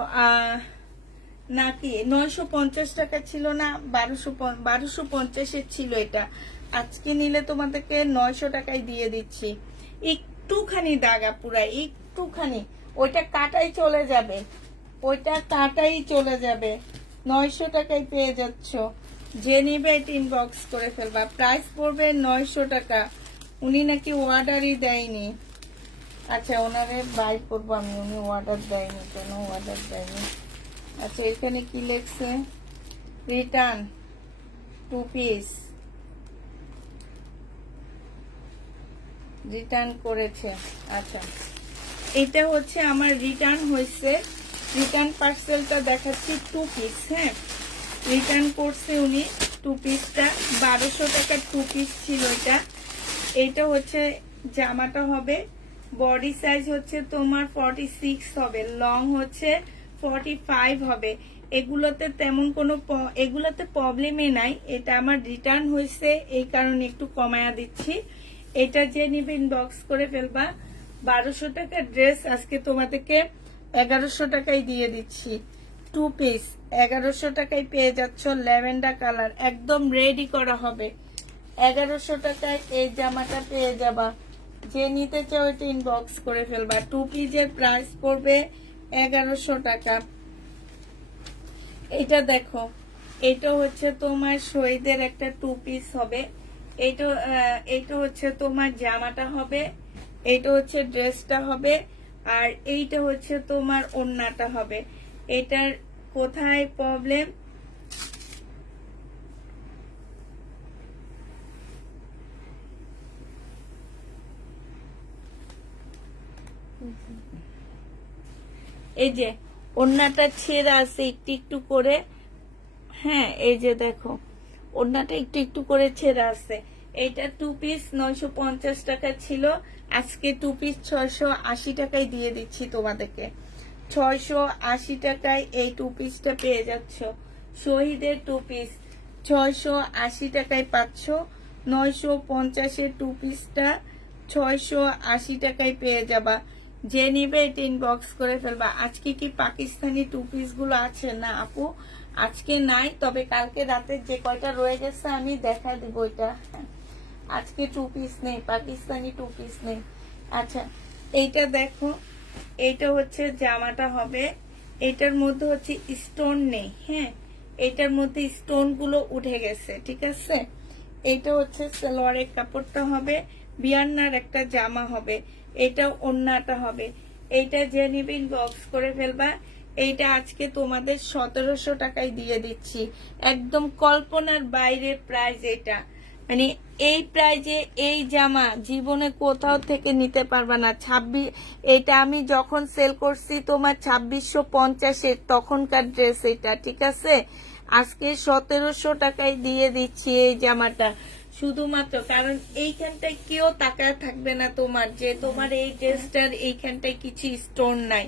নাকি 950 টাকা ছিল না? 1250-এর ছিল এটা। আজকে নিলে তোমাদেরকে 900 টাকায় দিয়ে দিচ্ছি। একটুখানি দাগা, পুরা একটুখানি, ওইটা কাটাই চলে যাবে, ওইটা কাটাই চলে যাবে। 900 টাকায় পেয়ে যাচ্ছ। যে নিবে এটা ইনবক্স করে ফেলবা। প্রাইস পড়বে 900 টাকা। উনি নাকি অর্ডারই দেয়নি। আচ্ছা, ওনারে বাই করবো আমি, উনি অর্ডার দেয়নি কেন, অর্ডার দেয়নি। আচ্ছা, এখানে কি লেখছে, রিটার্ন 2 পিস রিটার্ন করেছে। আচ্ছা, এটা হচ্ছে আমার রিটার্ন হয়েছে। রিটার্ন পার্সেলটা দেখাচ্ছি 2 পিস। হ্যাঁ, রিটার্ন করছে উনি 2 পিসটা। 1200 টাকার 2 পিস ছিল এটা। এইটা হচ্ছে জামাটা হবে, বডি সাইজ হচ্ছে তোমার 46 হবে, লং হচ্ছে 45 হবে। এগুলোতে তেমন কোনো এগুলোতে প্রবলেমই নাই। এটা আমার রিটার্ন হয়েছে, এই কারণে একটু কমায়া দিচ্ছি। এটা যে নিবে ইনবক্স করে ফেলবা। 1200 টাকার ড্রেস আজকে তোমাদেরকে 1100 টাকায় দিয়ে দিচ্ছি। 2 পিস 1100 টাকায় পেয়ে যাচ্ছ। ল্যাভেন্ডার কালার, একদম রেডি করা হবে। 1100 টাকায় এই জামাটা পেয়ে যাবা। যে নিতে চাও এটা ইনবক্স করে ফেলবা। 2 পিসের প্রাইস পড়বে 1100 টাকা। এটা দেখো, এটা হচ্ছে তোমার শহীদের একটা 2 পিস হবে। এইটা হচ্ছে তোমার জামাটা হবে, এইটা হচ্ছে ড্রেসটা হবে, আর এইটা হচ্ছে তোমার ওড়নাটা হবে। এটার কোথায় প্রবলেম, এই যে ওড়নাটা ছেঁড়া আছে একটু একটু করে। হ্যাঁ, এই যে দেখো ওড়নাটা একটু একটু করে ছেঁড়া আছে। এইটা 2 পিস 950 টাকা ছিল, আজকে 2 পিস 680 টাকায় দিয়ে দিচ্ছি তোমাদেরকে। 680 টাকায় এই 2 পিসটা পেয়ে যাচ্ছ। শহীদের 2 পিস 680 টাকায় পাচ্ছ। 950-এর 2 পিসটা 680 টাকায় পেয়ে যাবা। যে নিবে এটা ইনবক্স করে ফেলবা। আজকে কি পাকিস্তানি 2 পিস গুলো আছে? না আপু, আজকে নাই, তবে কালকে রাতে যে কয়টা রয়ে গেছে আমি দেখা দিব। এটা আজকে 2 পিস নেই, পাকিস্তানি 2 পিস নেই। আচ্ছা, এইটা দেখো, এইটা হচ্ছে জামাটা হবে। এটার মধ্যে হচ্ছে স্টোন নেই। হ্যাঁ, এটার মধ্যে স্টোন গুলো উঠে গেছে, ঠিক আছে। এইটা হচ্ছে সালোয়ারের কাপড়টা হবে, বিয়ান্নার একটা জামা হবে, এটা ওড়নাটা হবে। এইটা যে নিবে ইনবক্স করে ফেলবা। এইটা আজকে তোমাদের 1700 টাকায় দিয়ে দিচ্ছি। একদম কল্পনার বাইরে প্রাইস। এটা মানে এই প্রাইজে এই জামা জীবনে কোথাও থেকে নিতে পারবা না। 26, এটা আমি যখন সেল করছি তোমার 2650-এর তখনকার ড্রেস এটা, ঠিক আছে। আজকে 1700 টাকায় দিয়ে দিচ্ছি এই জামাটা, শুধুমাত্র কারণ এইখানটায় কেউ তাকায় থাকবে না তোমার, যে তোমার এই ড্রেসটার এইখানটায় কিছু স্টোন নাই,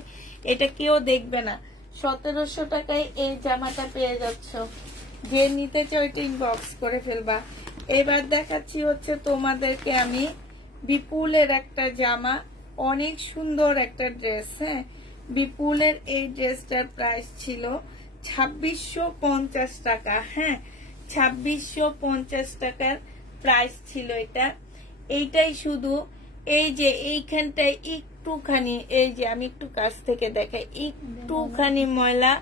এটা কেউ দেখবে না। 1700 টাকায় এই জামাটা পেয়ে যাচ্ছ। যে নিতে চাও এটা ইনবক্স করে ফেলবা। এবার দেখাচ্ছি হচ্ছে তোমাদেরকে আমি বিপুলের একটা জামা, অনেক সুন্দর একটা ড্রেস। হ্যাঁ, বিপুলের এই ড্রেসটার প্রাইস ছিল 2650 টাকা। হ্যাঁ, 2650 টাকার প্রাইস ছিল এটা। এইটাই শুধু এই যে এইখানটায় একটুখানি, এই যে আমি একটু কাছ থেকে দেখাই, একটুখানি ময়লা,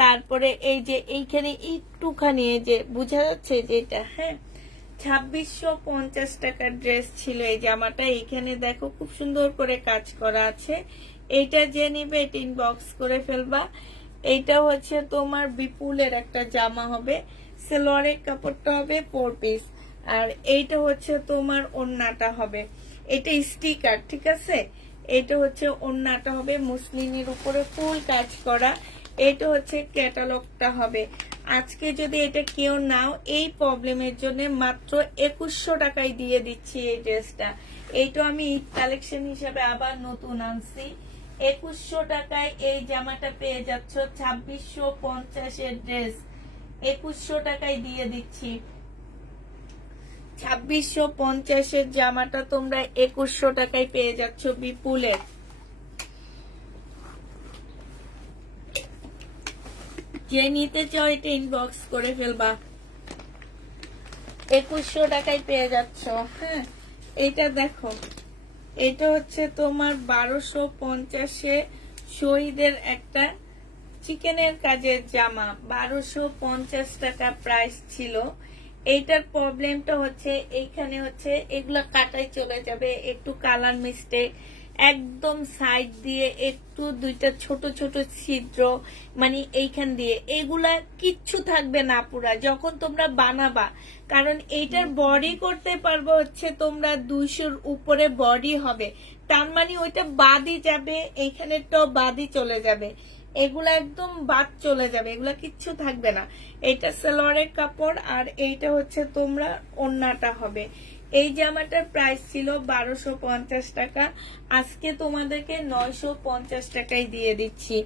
তারপরে এই যে এইখানে একটুখানি, এই যে বোঝা যাচ্ছে যে এটা। হ্যাঁ, 2650 টাকার ড্রেস ছিল এই জামাটা। এইখানে দেখো খুব সুন্দর করে কাজ করা আছে। এইটা যে নিবে এটা ইনবক্স করে ফেলবা। এইটা হচ্ছে তোমার বিপুলের একটা জামা হবে, সালোয়ারের কাপড়টা হবে 4 পিস, আর এইটা হচ্ছে তোমার ওড়নাটা হবে। এটা স্টিকার, ঠিক আছে। এটা হচ্ছে ওড়নাটা হবে মুসলিনের উপরে ফুল কাজ করা। এটা হচ্ছে ক্যাটালগটা হবে। আজকে যদি এটা কেউ নাও, এই প্রবলেমের জন্য মাত্র 2100 টাকায় দিয়ে দিচ্ছি এই ড্রেসটা। এইটা আমি ঈদ কালেকশন হিসেবে আবার নতুন আনছি। 2100 টাকায় এই জামাটা পেয়ে যাচ্ছ। 2650-এর ড্রেস 2100 টাকায় দিয়ে দিচ্ছি। 2650-এর জামাটা তোমরা 2100 টাকায় পেয়ে যাচ্ছ বিপুলের। যে নিতে চাও এটা ইনবক্স করে ফেলবা। 2100 টাকায় পেয়ে যাচ্ছ। হ্যাঁ, এটা দেখো, এটা হচ্ছে তোমার 1250-এ শহীদের একটা চিকেনের কাজের জামা 1250 টাকা প্রাইস ছিল। এইটার প্রবলেমটা হচ্ছে এইখানে হচ্ছে এগুলা কাটাই চলে যাবে, একটু কালার মিস্টেক, একদম সাইড দিয়ে একটু দুইটা ছোট ছোট ছিদ্র, মানে এইখান দিয়ে এগুলা কিচ্ছু থাকবে না পুরা যখন তোমরা বানাবা। কারণ এইটার বডি করতে পারবো হচ্ছে তোমরা 200-র উপরে বডি হবে, তার মানে ওইটা বাদই যাবে, এইখানেরটাও বাদই চলে যাবে, এগুলা একদম বাদ চলে যাবে, এগুলা কিচ্ছু থাকবে না। এইটা সালোয়ারের কাপড় আর এইটা হচ্ছে তোমরা ওড়নাটা হবে। এই জামাটার প্রাইস ছিল 1250 টাকা, আজকে তোমাদেরকে 950 টাকায় দিয়ে দিচ্ছি।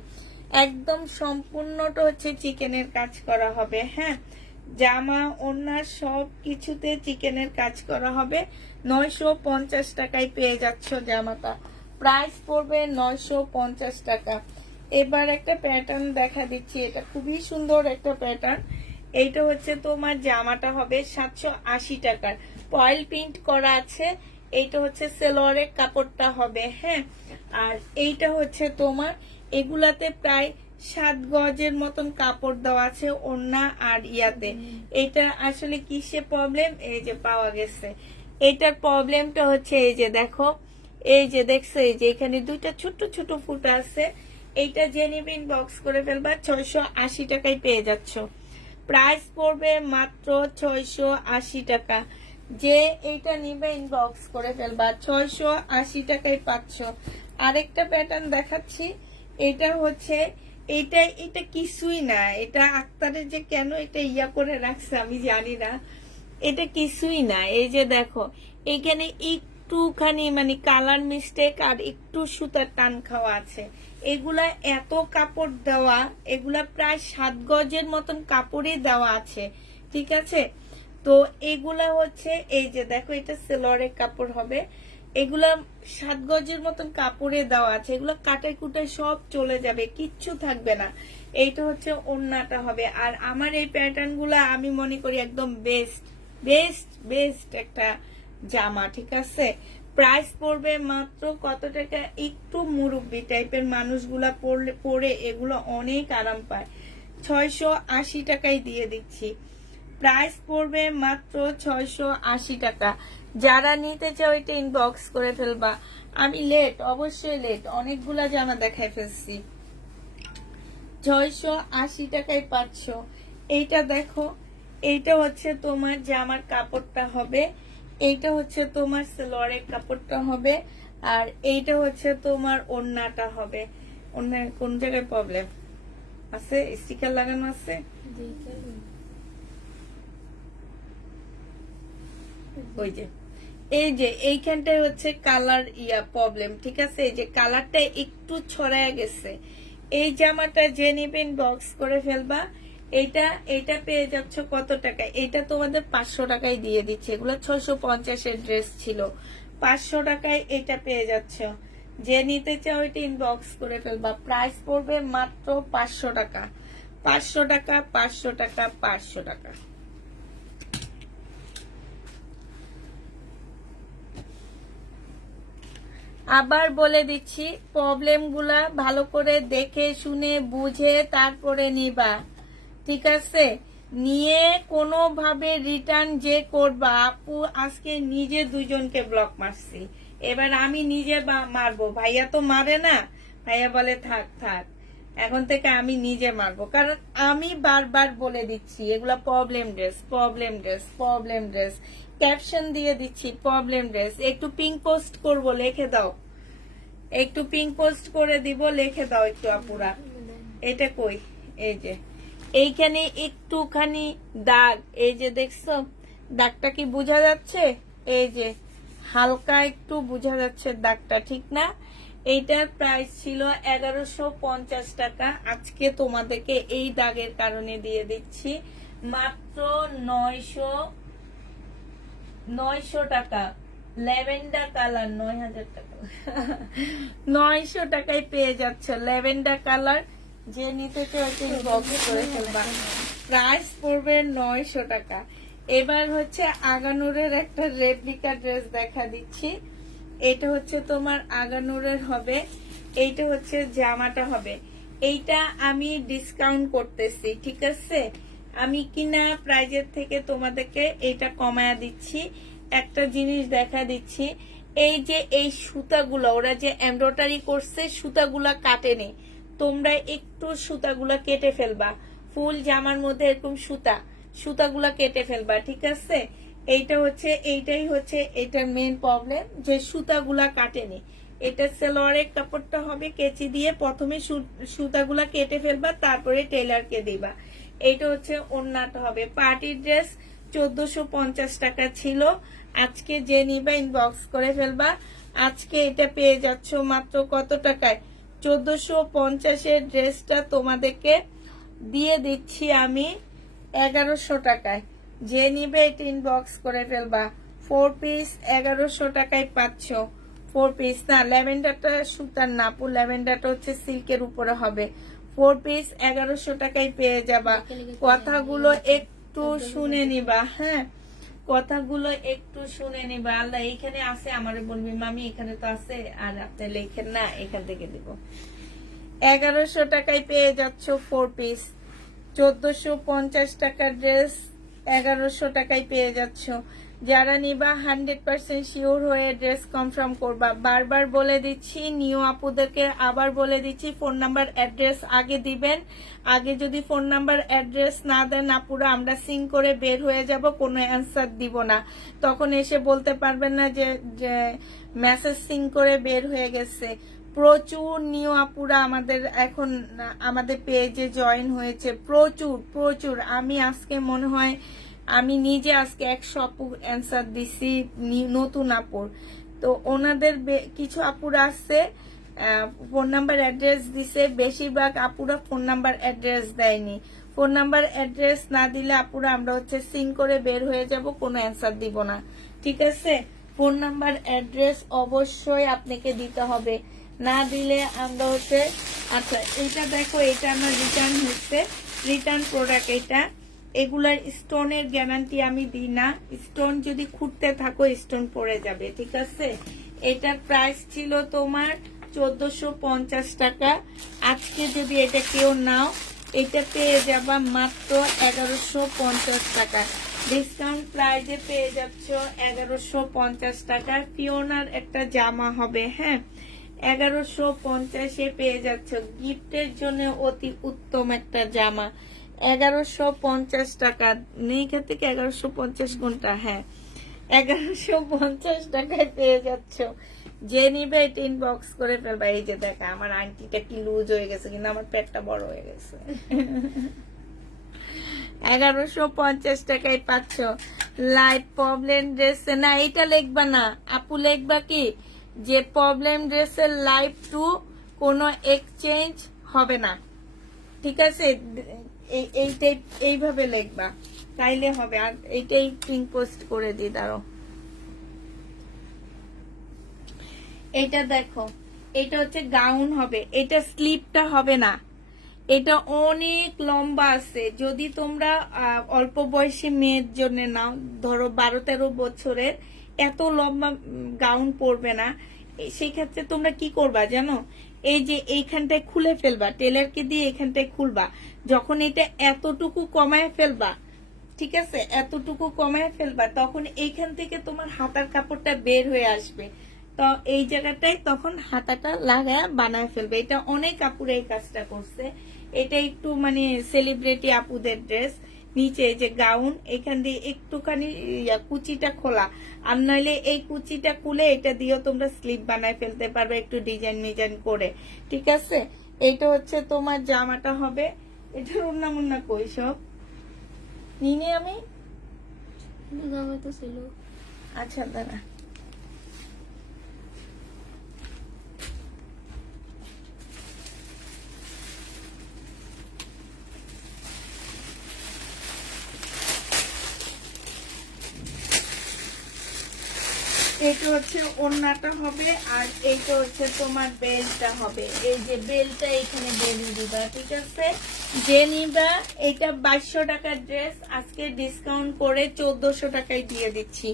একদম সম্পূর্ণটা হচ্ছে চিকেনের কাজ করা হবে। হ্যাঁ, জামা ওড়না সব কিছুতে চিকেনের কাজ করা হবে। 950 টাকায় পেয়ে যাচ্ছ জামাটা, প্রাইস পড়বে 950 টাকা। এবার একটা প্যাটার্ন দেখা দিচ্ছি, এটা খুবই সুন্দর একটা প্যাটার্ন। এইটা হচ্ছে তোমার জামাটা হবে 780 টাকার, ফয়েল প্রিন্ট করা আছে। এইটা হচ্ছে সালোয়ারের কাপড়টা হবে। হ্যাঁ, আর এইটা হচ্ছে তোমার এগুলাতে প্রায় 7 গজের মতন কাপড় দেওয়া আছে ওড়না আর ইয়াতে। এটা আসলে কিসে প্রবলেম, এই যে পাওয়া গেছে। এইটার প্রবলেমটা হচ্ছে এই যে দেখো, এই যে দেখছো, এই যে এখানে দুইটা ছোট ছোট ফুটা আছে। এইটা জেনিবিন বক্স করে ফেলবা, 680 টাকায় পেয়ে যাচ্ছ। প্রাইস পড়বে মাত্র 680 টাকা। যে এইটা নিবে ইনবক্স করে ফেলবা, 680 টাকায় পাচ্ছ। আরেকটা প্যাটার্ন দেখাচ্ছি, এটা হচ্ছে এটা কিছুই না, এটা আক্তারের যে কেন এটা ইয়া করে রাখছে আমি জানি না, এটা কিছুই না। এই যে দেখো এখানে একটুখানি মানে কালার মিস্টেক আর একটু সুতার টান খাওয়া আছে। এগুলা এত কাপড় দেওয়া, এগুলা প্রায় 7 গজের মতন কাপড়ই দেওয়া আছে, ঠিক আছে। তো এগুলা হচ্ছে এই যে দেখো, এটা সালোয়ারের কাপড় হবে, এগুলা 7 গজের মতন কাপড়ে দেওয়া আছে, এগুলো কাটাই কুটাই সব চলে যাবে, কিচ্ছু থাকবে না। এইটা হচ্ছে ওড়নাটা হবে। আর আমার এই প্যাটার্ন গুলা আমি মনে করি একদম বেস্ট বেস্ট বেস্ট একটা জামা, ঠিক আছে। প্রাইস পড়বে মাত্র কত টাকা, একটু মুরব্বি টাইপের মানুষগুলা পরে এগুলো অনেক আরাম পায়, 680 টাকায় দিয়ে দিচ্ছি। প্রাইস পড়বে মাত্র 680 টাকা। যারা নিতে চাও এটা ইনবক্স করে ফেলবা। আমি লেট, অবশ্যই লেট, অনেকগুলা জামা দেখাই ফেলছি। 680 টাকায় পাচ্ছ। এইটা দেখো, এইটা হচ্ছে তোমার জামার কাপড়টা হবে, এইটা হচ্ছে তোমার সালোয়ারের কাপড়টা হবে, আর এইটা হচ্ছে তোমার ওড়নাটা হবে। ওড়নার কোন জায়গায় প্রবলেম আছে, স্টিকার লাগানো আছে, ওই যে এই যে এইখানটায় হচ্ছে কালার ইয়া প্রবলেম, ঠিক আছে। এই যে কালারটা একটু ছড়ায় গেছে। এই জামাটা যে নিবেন বক্স করে ফেলবা। এটা পেয়ে যাচ্ছ কত টাকা, এটা তোমাদের 500 টাকায় দিয়ে দিচ্ছে। এগুলো 650-এর ড্রেস ছিল, 500 টাকায় এটা পেয়ে যাচ্ছ। যে নিতে চাও এটা ইনবক্স করে ফেলবা। প্রাইস পড়বে মাত্র 500 টাকা, 500 টাকা, 500 টাকা, 500 টাকা। আবার বলে দিচ্ছি, প্রবলেম গুলা ভালো করে দেখে শুনে বুঝে তারপরে নিবা, ঠিক আছে। নিয়ে কোনোভাবে রিটার্ন যে করবা, আপু আজকে নিজে 2জনকে ব্লক মারছি, এবার আমি নিজে মারবো। ভাইয়া তো মারে না, ভাইয়া বলে থাক থাক, এখন থেকে আমি নিজে মারবো। কারণ আমি বারবার বলে দিচ্ছি এগুলা problem dress, problem dress, problem dress, caption দিয়ে দিচ্ছি প্রবলেম ড্রেস। একটু পিঙ্ক পোস্ট করবো, লিখে দাও, একটু পিঙ্ক পোস্ট করে দিব, লিখে দাও একটু আপুরা। এটা কই, এই যে এইখানে একটুখানি দাগ, এই যে দেখছো দাগটা, কি বোঝা যাচ্ছে? এই যে হালকা একটু বোঝা যাচ্ছে দাগটা, ঠিক না। এইটার প্রাইস ছিল 1150 টাকা, আজকে তোমাদেরকে এই দাগের কারণে দিয়ে দিচ্ছি মাত্র 900 টাকা। ল্যাভেন্ডার কালার 9000 টাকা, 900 টাকায় পেয়ে যাচ্ছে ল্যাভেন্ডার কালার। যে নিতে চাও বক্স করে ফেলবা, প্রাইস পড়বে 900 টাকা। এবার হচ্ছে আগানুরের একটা রেপ্লিকা ড্রেস দেখা দিচ্ছি। এটা হচ্ছে তোমার আগানুরের হবে, এইটা হচ্ছে জামাটা হবে। এইটা আমি ডিসকাউন্ট করতেছি, ঠিক আছে? আমি কিনা প্রাইজের থেকে তোমাদেরকে এইটা কমায়া দিচ্ছি। একটা জিনিস দেখা দিচ্ছি, এই যে এই সুতাগুলো ওরা যে এমব্রয়ডারি করছে, সুতাগুলা কাটেনি, তোমরা একটু সুতাগুলা কেটে ফেলবা। ফুল জামার মধ্যে এরকম সুতাগুলা কেটে ফেলবা, ঠিক আছে? এইটাই হচ্ছে এটার মেইন প্রবলেম, যে সুতাগুলা কাটেনি। এটা সালোয়ারের কাপড়টা হবে কেচি দিয়ে প্রথমে সুতাগুলা কেটে ফেলবা, তারপরে টেলারকে দিবা। এইটা হচ্ছে ওড়নাটা হবে। পার্টি ড্রেস 1450 টাকা ছিল, আজকে যে নিবা ইনবক্স করে ফেলবা। আজকে এটা পেয়ে যাচ্ছ মাত্র কত টাকায়? 1450 ড্রেসটা তোমাদেরকে দিয়ে দিচ্ছি আমি 1100 টাকায়। যে নিবে এটা ইনবক্স করে ফেলবা। 4 পিস 1100 টাকায় পাচ্ছ। 4 পিস না, ল্যাভেন্ডারটা সুতার না আপু, ল্যাভেন্ডারটা হচ্ছে সিল্কের উপরে হবে। 4 পিস 1100 টাকায় পেয়ে যাবা। কথাগুলো একটু শুনে নিবা, হ্যাঁ, কথাগুলো একটু শুনে নিবা। আল্লাহ এইখানে আছে, আমারে বলবি মামি এখানে তো আছে, আর আপনি লেখেন না, এখান থেকে দিব। 1100 টাকায় পেয়ে যাচ্ছ 4 পিস। 1450 টাকার ড্রেস 1100 টাকায় পেয়ে যাচ্ছ। যারা নিবা 100% শিওর হয়ে ড্রেস কনফার্ম করবা। বারবার বলে দিচ্ছি, নিউ আপুদেরকে আবার বলে দিচ্ছি, ফোন নাম্বার অ্যাড্রেস আগে দিবেন। আগে যদি ফোন নাম্বার অ্যাড্রেস না দেন আপুরা, আমরা সিং করে বের হয়ে যাব, কোনো অ্যান্সার দিব না। তখন এসে বলতে পারবেন না যে মেসেজ সিং করে বের হয়ে গেছে। প্রচুর নিউ আপুরা আমাদের পেজে জয়েন হয়েছে, প্রচুর। আমি আজকে মনে হয় আমি নিজে আজকে 100 আপু অ্যান্সার দিছি নতুন আপুর। তো ওনাদের কিছু আপুরা আছে ফোন নাম্বার অ্যাড্রেস দিছে, বেশিরভাগ আপুরা ফোন নাম্বার অ্যাড্রেস দেয়নি। ফোন নাম্বার অ্যাড্রেস না দিলে আপুরা আমরা হচ্ছে সিং করে বের হয়ে যাব, কোনো অ্যান্সার দিব না, ঠিক আছে? ফোন নাম্বার অ্যাড্রেস অবশ্যই আপনাকে দিতে হবে, না দিলে আমরা হচ্ছে। আচ্ছা এইটা দেখো, এটা আমার রিটার্ন হচ্ছে, রিটার্ন প্রোডাক্ট। এটা এগুলার স্টোনের গ্যারান্টি আমি দিই না, স্টোন যদি খুঁড়তে থাকো স্টোন পড়ে যাবে, ঠিক আছে? এটার প্রাইস ছিল তোমার 1450 টাকা। আজকে যদি এটা কেউ নাও, এটা পেয়ে যাবা মাত্র 1150 টাকা। ডিসকাউন্ট প্রাইজে পেয়ে যাচ্ছ 1150 টাকা। ফিওনার একটা জামা হবে, হ্যাঁ, 1150 পেয়ে যাচ্ছ। গিফটের জন্য অতি উত্তম একটা জামা, 1150 টাকা। নেই থেকে 1150 গুণটা, হ্যাঁ, 1150 টাকায় পেয়ে যাচ্ছ। যে নিবে এটা ইনবক্স করে ফেলবা। এই যে দেখা, আমার আংটিটা কি লুজ হয়ে গেছে, কিন্তু আমার পেটটা বড় হয়ে গেছে। 1150 টাকায় পাচ্ছ। লাইট প্রবলেম ড্রেস না, এটা লিখবা না আপু, লিখবা কি যে প্রবলেম ড্রেসের লাইভ টু কোনো এক্সচেঞ্জ হবে না, ঠিক আছে? এইটাই এইভাবে লিখবা, তাইলে হবে। আর এইটাই প্রিন্ট পোস্ট করে দিই, দাঁড়ো। এটা দেখো, এটা হচ্ছে গাউন হবে, এটা স্লিপটা হবে না, এটা অনেক লম্বা আছে। যদি তোমরা অল্প বয়সী মেয়ের জন্য নাও, ধরো 12-13 বছরের, এত লম্বা গাউন পরবে না। সেই ক্ষেত্রে তোমরা কি করবা জানো? এই যে এইখানটায় খুলে ফেলবা, টেলারকে দিয়ে এখানটায় খুলবা। যখন এটা এতটুকু কমায় ফেলবা, ঠিক আছে, এতটুকু কমায় ফেলবা, তখন এইখান থেকে তোমার হাতার কাপড়টা বের হয়ে আসবে। তো এই জায়গাটায় তখন হাতাটা লাগায় বানায় ফেলবে। এটা অনেক আপুরা এই কাজটা করছে। এটা একটু মানে সেলিব্রিটি আপুদের ড্রেস। নিচে এই যে গাউন, এখান দিয়ে একটুখানি কুচিটা খোলা, আর নইলে এই কুচিটা খুলে এটা দিয়েও তোমরা স্লিপ বানায় ফেলতে পারবে, একটু ডিজাইন করে, ঠিক আছে? এইটা হচ্ছে তোমার জামাটা হবে। এটার উন্না মুন্না কই সব নিনে আমি, জামা তো ছিল। আচ্ছা দাঁড়া, এইটা হচ্ছে ওড়নাটা হবে, আর এইটা হচ্ছে তোমার বেল্টটা হবে। এই যে বেল্টটা এখানে বেরিয়ে দিবা, ঠিক আছে? যে নিবা, এটা 2200 টাকার ড্রেস আজকে ডিসকাউন্ট করে 1400 টাকায় দিয়ে দিচ্ছি।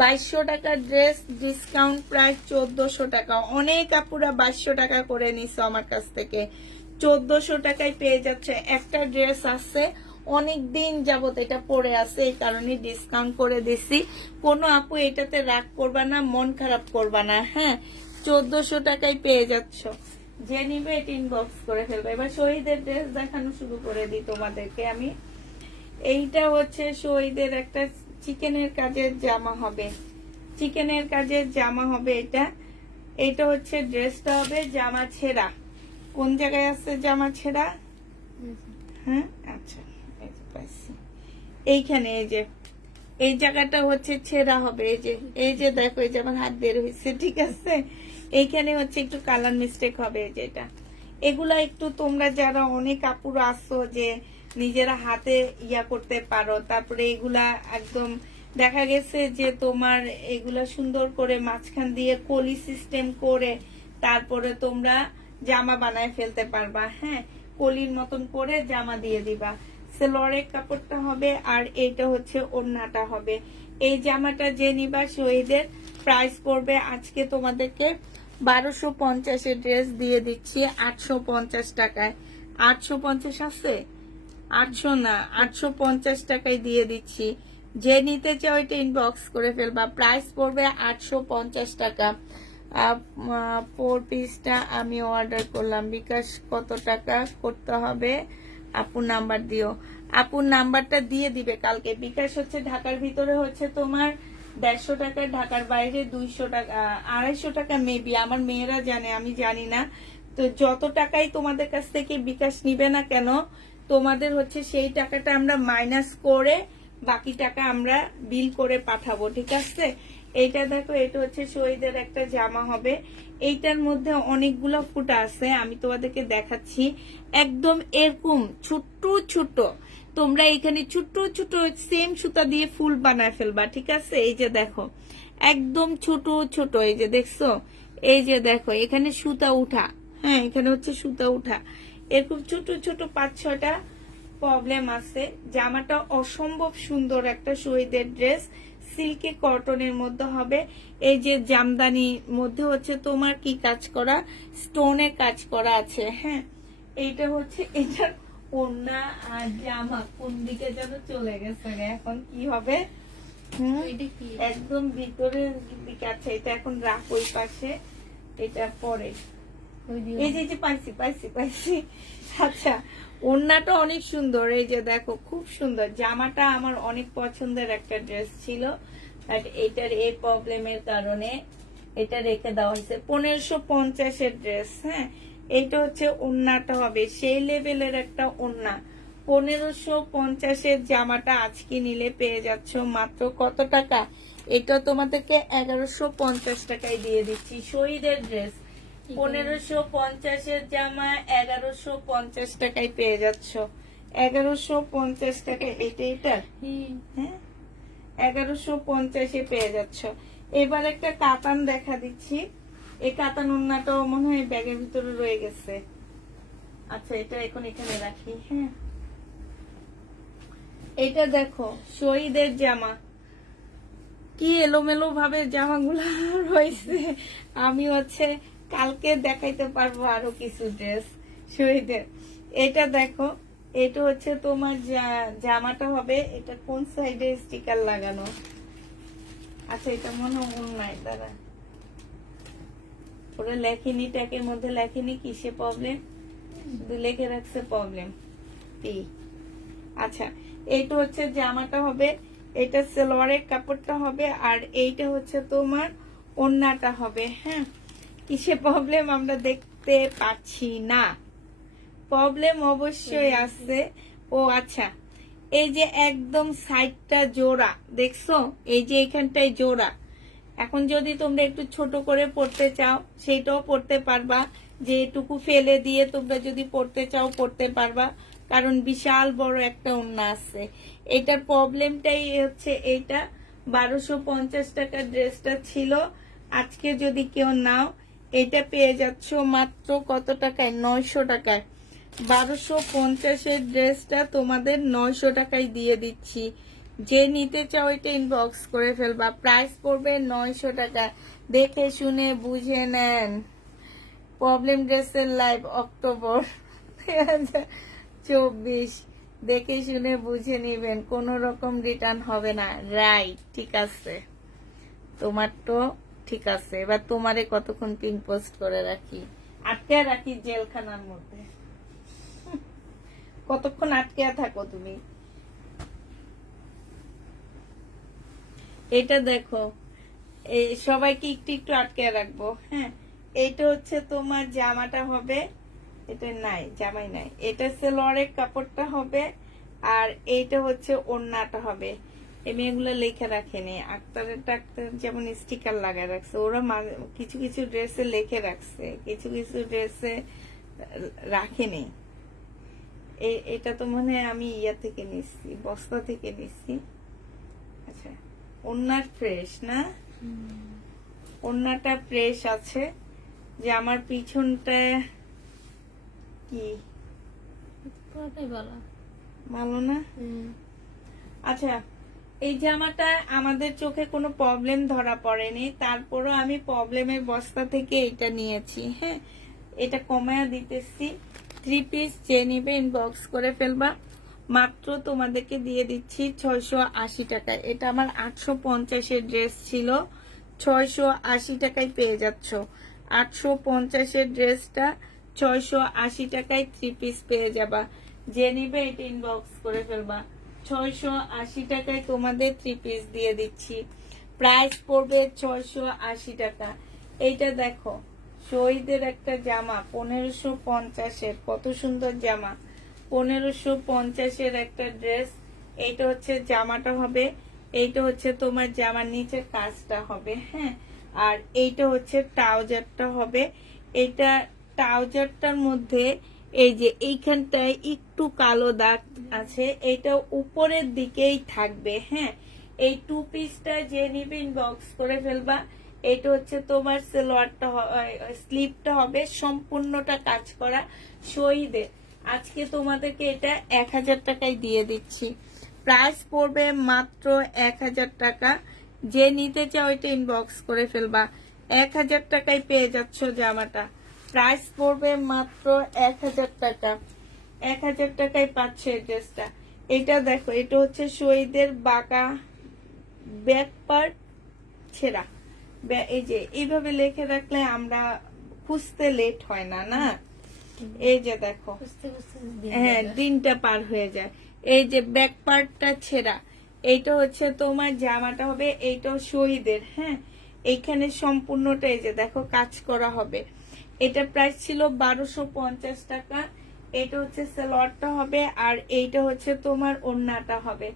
2200 টাকার ড্রেস ডিসকাউন্ট প্রায় 1400 টাকা। অনেক আপুরা 2200 টাকা করে নিছো আমার কাছ থেকে। 1400 টাকায় পেয়ে যাচ্ছে। একটা ড্রেস আছে অনেক দিন যাবত এটা পরে আছে, এই কারণে ডিসকাউন্ট করে দিছি। কোনো আপু এটাতে রাগ করবা না, মন খারাপ করবা না, হ্যাঁ 1400 টাকায় পেয়ে যাচ্ছ। যে নিবে এটা ইনবক্স করে ফেলবে। এবার শহীদের ড্রেস দেখানো শুরু করে দিই তোমাদেরকে আমি। এইটা হচ্ছে শহীদের একটা চিকেনের কাজের জামা হবে, চিকেনের কাজের জামা হবে এটা। এটা হচ্ছে ড্রেসটা হবে জামা ছেঁড়া। কোন জায়গায় আছে জামা ছেঁড়া? হ্যাঁ আচ্ছা, এই যে পাইছি এইখানে, এই যে এই জায়গাটা হচ্ছে ছেঁড়া হবে। এই যে দেখো, এই যে আমার হাত বের হয়েছে, ঠিক আছে। এইখানে হচ্ছে একটু কালার মিস্টেক হবে, এই যে এটা। এগুলা একটু তোমরা যারা অনেক আপুরা আসো যে নিজেরা হাতে ইয়া করতে পারো, তারপরে এগুলা একদম দেখা গেছে যে তোমার এগুলা সুন্দর করে মাঝখান দিয়ে কলি সিস্টেম করে তারপরে তোমরা জামা বানায় ফেলতে পারবা, হ্যাঁ কলির মতন করে জামা দিয়ে দিবা। সেলোয়ারের কাপড়টা হবে আর এইটা হচ্ছে ওড়নাটা হবে। এই জামাটা যে নিবা শহীদের প্রাইস পড়বে আজকে তোমাদেরকে 1250 ড্রেস দিয়ে দিচ্ছি 850 টাকায়। 850 আছে? 800 না, 850 টাকায় দিয়ে দিচ্ছি। যে নিতে চাও এটা ইনবক্স করে ফেলবা। প্রাইস পড়বে 850 টাকা। 4 পিসটা আমি অর্ডার করলাম। বিকাশ কত টাকা করতে হবে? আপুর নাম্বার দিও। আপুর নাম্বারটা দিয়ে দিবে কালকে। বিকাশ হচ্ছে ঢাকার ভিতরে হচ্ছে তোমার 150 টাকা, ঢাকার বাইরে 200 টাকা, 250 টাকা মেবি। আমার মেয়েরা জানে, আমি জানি না। তো যত টাকাই তোমাদের কাছ থেকে বিকাশ নিবে না কেন, তোমাদের হচ্ছে সেই টাকাটা আমরা মাইনাস করে বাকি টাকা আমরা বিল করে পাঠাবো, ঠিক আছে। এইটা দেখো, এটা হচ্ছে শহীদের একটা জামা হবে। এইটার মধ্যে অনেকগুলো ফুটা আছে, আমি তোমাদেরকে দেখাচ্ছি। একদম এরকম ছোট্ট ছোট, তোমরা এখানে ছোট্ট ছোট সেম সুতা দিয়ে ফুল বানায় ফেলবা, ঠিক আছে। এই যে দেখো একদম ছোট ছোট, এই যে দেখছো, এই যে দেখো এখানে সুতা উঠা, হ্যাঁ এখানে হচ্ছে সুতা উঠা। এরকম ছোট ছোট 5-6টা প্রবলেম আছে। জামাটা অসম্ভব সুন্দর একটা শহীদের ড্রেস, সিল্কে কটনের মধ্যে হবে। এই যে জামদানির মধ্যে হচ্ছে তোমার কি কাজ করা, স্টোনের কাজ করা আছে, হ্যাঁ। এইটা হচ্ছে এটার ওড়না আর জামা কোন দিকে যেন চলে গেছে, এখন কি হবে? এটা কি? একদম ভিতরের দিকে আছে। এটা এখন রাখ ওই পাশে, এটা পরে। এই যে পাইছি পাইছি পাইছি। আচ্ছা, ওড়নাটা অনেক সুন্দর, এই যে দেখো খুব সুন্দর। জামাটা আমার অনেক পছন্দের একটা ড্রেস ছিল, বাট এটার এই প্রবলেমের কারণে এটা রেখে দেওয়া হয়েছে। 1550 ড্রেস, হ্যাঁ। এইটা হচ্ছে ওড়নাটা হবে, সেই লেভেলের একটা ওড়না। 1550 জামাটা আজকে নিলে পেয়ে যাচ্ছ মাত্র কত টাকা? এটা তোমাদেরকে 1150 টাকায় দিয়ে দিচ্ছি। শহীদের ড্রেস 1550 জামা 1150 টাকায় পেয়ে যাচ্ছ। 1150 টাকায় এটা হ্যাঁ 1150 পেয়ে যাচ্ছ। এবার একটা কাতান দেখা দিচ্ছি। এই কাতান ওড়নাটাও মনে হয় ব্যাগের ভিতরে রয়ে গেছে। আচ্ছা, এটা এখন এখানে রাখি, হ্যাঁ। এটা দেখো শহীদের জামা, কি এলোমেলো ভাবে জামাগুলা রয়েছে। আমি হচ্ছে কালকে দেখাইতে পারবো আরো কিছু ড্রেস শহীদের। এটা দেখো, এটা হচ্ছে তোমার জামাটা হবে। এটা কোন সাইডে স্টিকার লাগানো? আচ্ছা, এটা মনে হয় নাই, দাঁড়া ওরা লেখেনি, ট্যাগের মধ্যে লেখেনি কিসে প্রবলেম, লিখে রাখছে প্রবলেম পি। আচ্ছা, এইটা হচ্ছে জামাটা হবে, এটা সালোয়ারের কাপড়টা হবে, আর এইটা হচ্ছে তোমার ওড়নাটা হবে, হ্যাঁ। কিসে প্রবলেম আমরা দেখতে পাচ্ছি না, প্রবলেম অবশ্যই আছে। ও আচ্ছা, এই যে একদম সাইডটা জোড়া দেখছো, এই যে এখানটায় জোড়া। এখন যদি তোমরা একটু ছোট করে পড়তে চাও সেইটাও পড়তে পারবা, যে এটুকু ফেলে দিয়ে তোমরা যদি পড়তে চাও পড়তে পারবা, কারণ বিশাল বড় একটা ওড়না আছে। এটার প্রবলেমটাই হচ্ছে এইটা। 1250 টাকার ড্রেসটা ছিল, আজকে যদি কেউ নাও এটা পেয়ে যাচ্ছ মাত্র কত টাকায়? 900 টাকায়। 1250 ড্রেসটা তোমাদের 900 টাকায় দিয়ে দিচ্ছি। যে নিতে চাও এটা ইনবক্স করে ফেলবা। প্রাইস পড়বে 900 টাকা। দেখে শুনে বুঝে নেন। প্রবলেম ড্রেসের লাইভ অক্টোবর 2024 দেখে শুনে বুঝে নিবেন, কোন রকম রিটার্ন হবে না। রাইট, ঠিক আছে, তোমার তো ঠিক আছে। এবার তোমারে কতক্ষণ পিন পোস্ট করে রাখি, আটকে রাখি জেলখানার মধ্যে, কতক্ষণ আটকে থাকো তুমি। এটা দেখো, এই সবাইকে একটু একটু আটকে রাখবো। হ্যাঁ, এইটা হচ্ছে তোমার জামাটা হবে, এটা নাই, জামাই নাই, এটা সেলোয়ারের কাপড়টা হবে, আর এইটা হচ্ছে ওড়নাটা হবে। এই মেয়েগুলো লেখা রাখেনি, আক্তারের টাক্তার যেমন স্টিকার লাগায় রাখছে, ওরা কিছু কিছু ড্রেসে লিখে রাখছে, কিছু কিছু ড্রেসে রাখেনি। এটা তো মনে হয় আমি ইয়া থেকে নিচ্ছি, বস্তা থেকে নিচ্ছি। আচ্ছা, ওড়নার ফ্রেশ না, ওড়নাটা ফ্রেশ আছে। যে আমার পিছনটা কি পুরোটাই ভালো। ভালো না? আচ্ছা, এই জামাটা আমাদের চোখে কোনো প্রবলেম ধরা পড়েনি, তারপরও আমি প্রবলেমের বস্তা থেকে এটা নিয়েছি। হ্যাঁ, এটা কমায়া দিতেছি। 3 পিস যে নিবে ইনবক্স করে ফেলবা, মাত্র তোমাদেরকে দিয়ে দিচ্ছি 680 টাকায়। এটা আমার 850 ড্রেস ছিল, 680 টাকায় পেয়ে যাচ্ছ। 850 ড্রেসটা 680 টাকায় 3 পিস পেয়ে যাবা। যে নিবে এটা ইনবক্স করে ফেলবা। 680 টাকায় তোমাদের 3 পিস দিয়ে দিচ্ছি। প্রাইস পড়বে 680 টাকা। এইটা দেখো, শহীদের একটা জামা 1550-এর, কত সুন্দর জামা। 1550-এর একটা ড্রেস। এইটা হচ্ছে জামাটা হবে, এইটা হচ্ছে তোমার জামার নিচের কাজটা হবে। হ্যাঁ, আর এইটা হচ্ছে ট্রাউজারটা হবে। এটা ট্রাউজারটার মধ্যে এই যে এইখানটায় একটু কালো দাগ আছে, এটা উপরের দিকেই থাকবে। হ্যাঁ, এই 2 পিসটা যে নিবে ইনবক্স করে ফেলবা। এটা হচ্ছে তোমার সালোয়ারটা, স্লিপটা হবে সম্পূর্ণটা কাজ করা শহীদের। আজকে তোমাদেরকে এটা 1000 টাকায় দিয়ে দিচ্ছি। প্রাইস পড়বে মাত্র 1000 টাকা। যে নিতে চাও এটা ইনবক্স করে ফেলবা। 1000 টাকায় পেয়ে যাচ্ছ জামাটা। প্রাইস পড়বে মাত্র 1000 টাকা। 1000 টাকায় পাচ্ছ এই ড্রেসটা। এটা দেখো, এটা হচ্ছে শহীদের বাঁকা ব্যাক পার্ট ছেঁড়া। এই যে এইভাবে লিখে রাখলে আমরা খুঁজতে লেট হয় না, না? এই যে দেখো, হ্যাঁ, দিনটা পার হয়ে যায়। এই যে ব্যাক পার্টটা ছেঁড়া, এইটা হচ্ছে তোমার জামাটা হবে, এইটাও শহীদের। হ্যাঁ, এইখানে সম্পূর্ণটা এই যে দেখো কাজ করা হবে। এটা প্রাইস ছিল 1250 টাকা। এটা হচ্ছে সালোয়ারটা হবে, আর এইটা হচ্ছে তোমার ওড়নাটা হবে।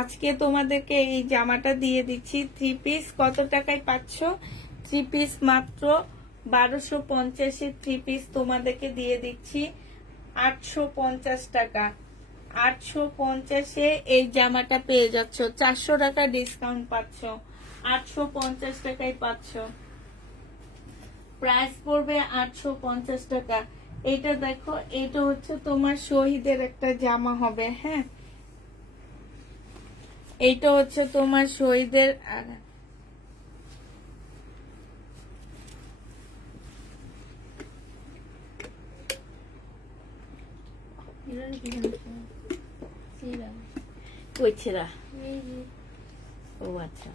আজকে তোমাদেরকে এই জামাটা দিয়ে দিচ্ছি 3 পিস। কত টাকায় পাচ্ছ? 3 পিস মাত্র 1250-এর 3 পিস তোমাদেরকে দিয়ে দিচ্ছি 850 টাকা। 850-এ এই জামাটা পেয়ে যাচ্ছ। 400 টাকা ডিসকাউন্ট পাচ্ছ, 850 টাকায় পাচ্ছ। প্রাইস পড়বে 850 টাকা। এটা দেখো, এটা হচ্ছে তোমার শহীদের একটা জামা হবে। হ্যাঁ, এইটা হচ্ছে তোমার শহীদের। কই ছেঁড়া? ও আচ্ছা,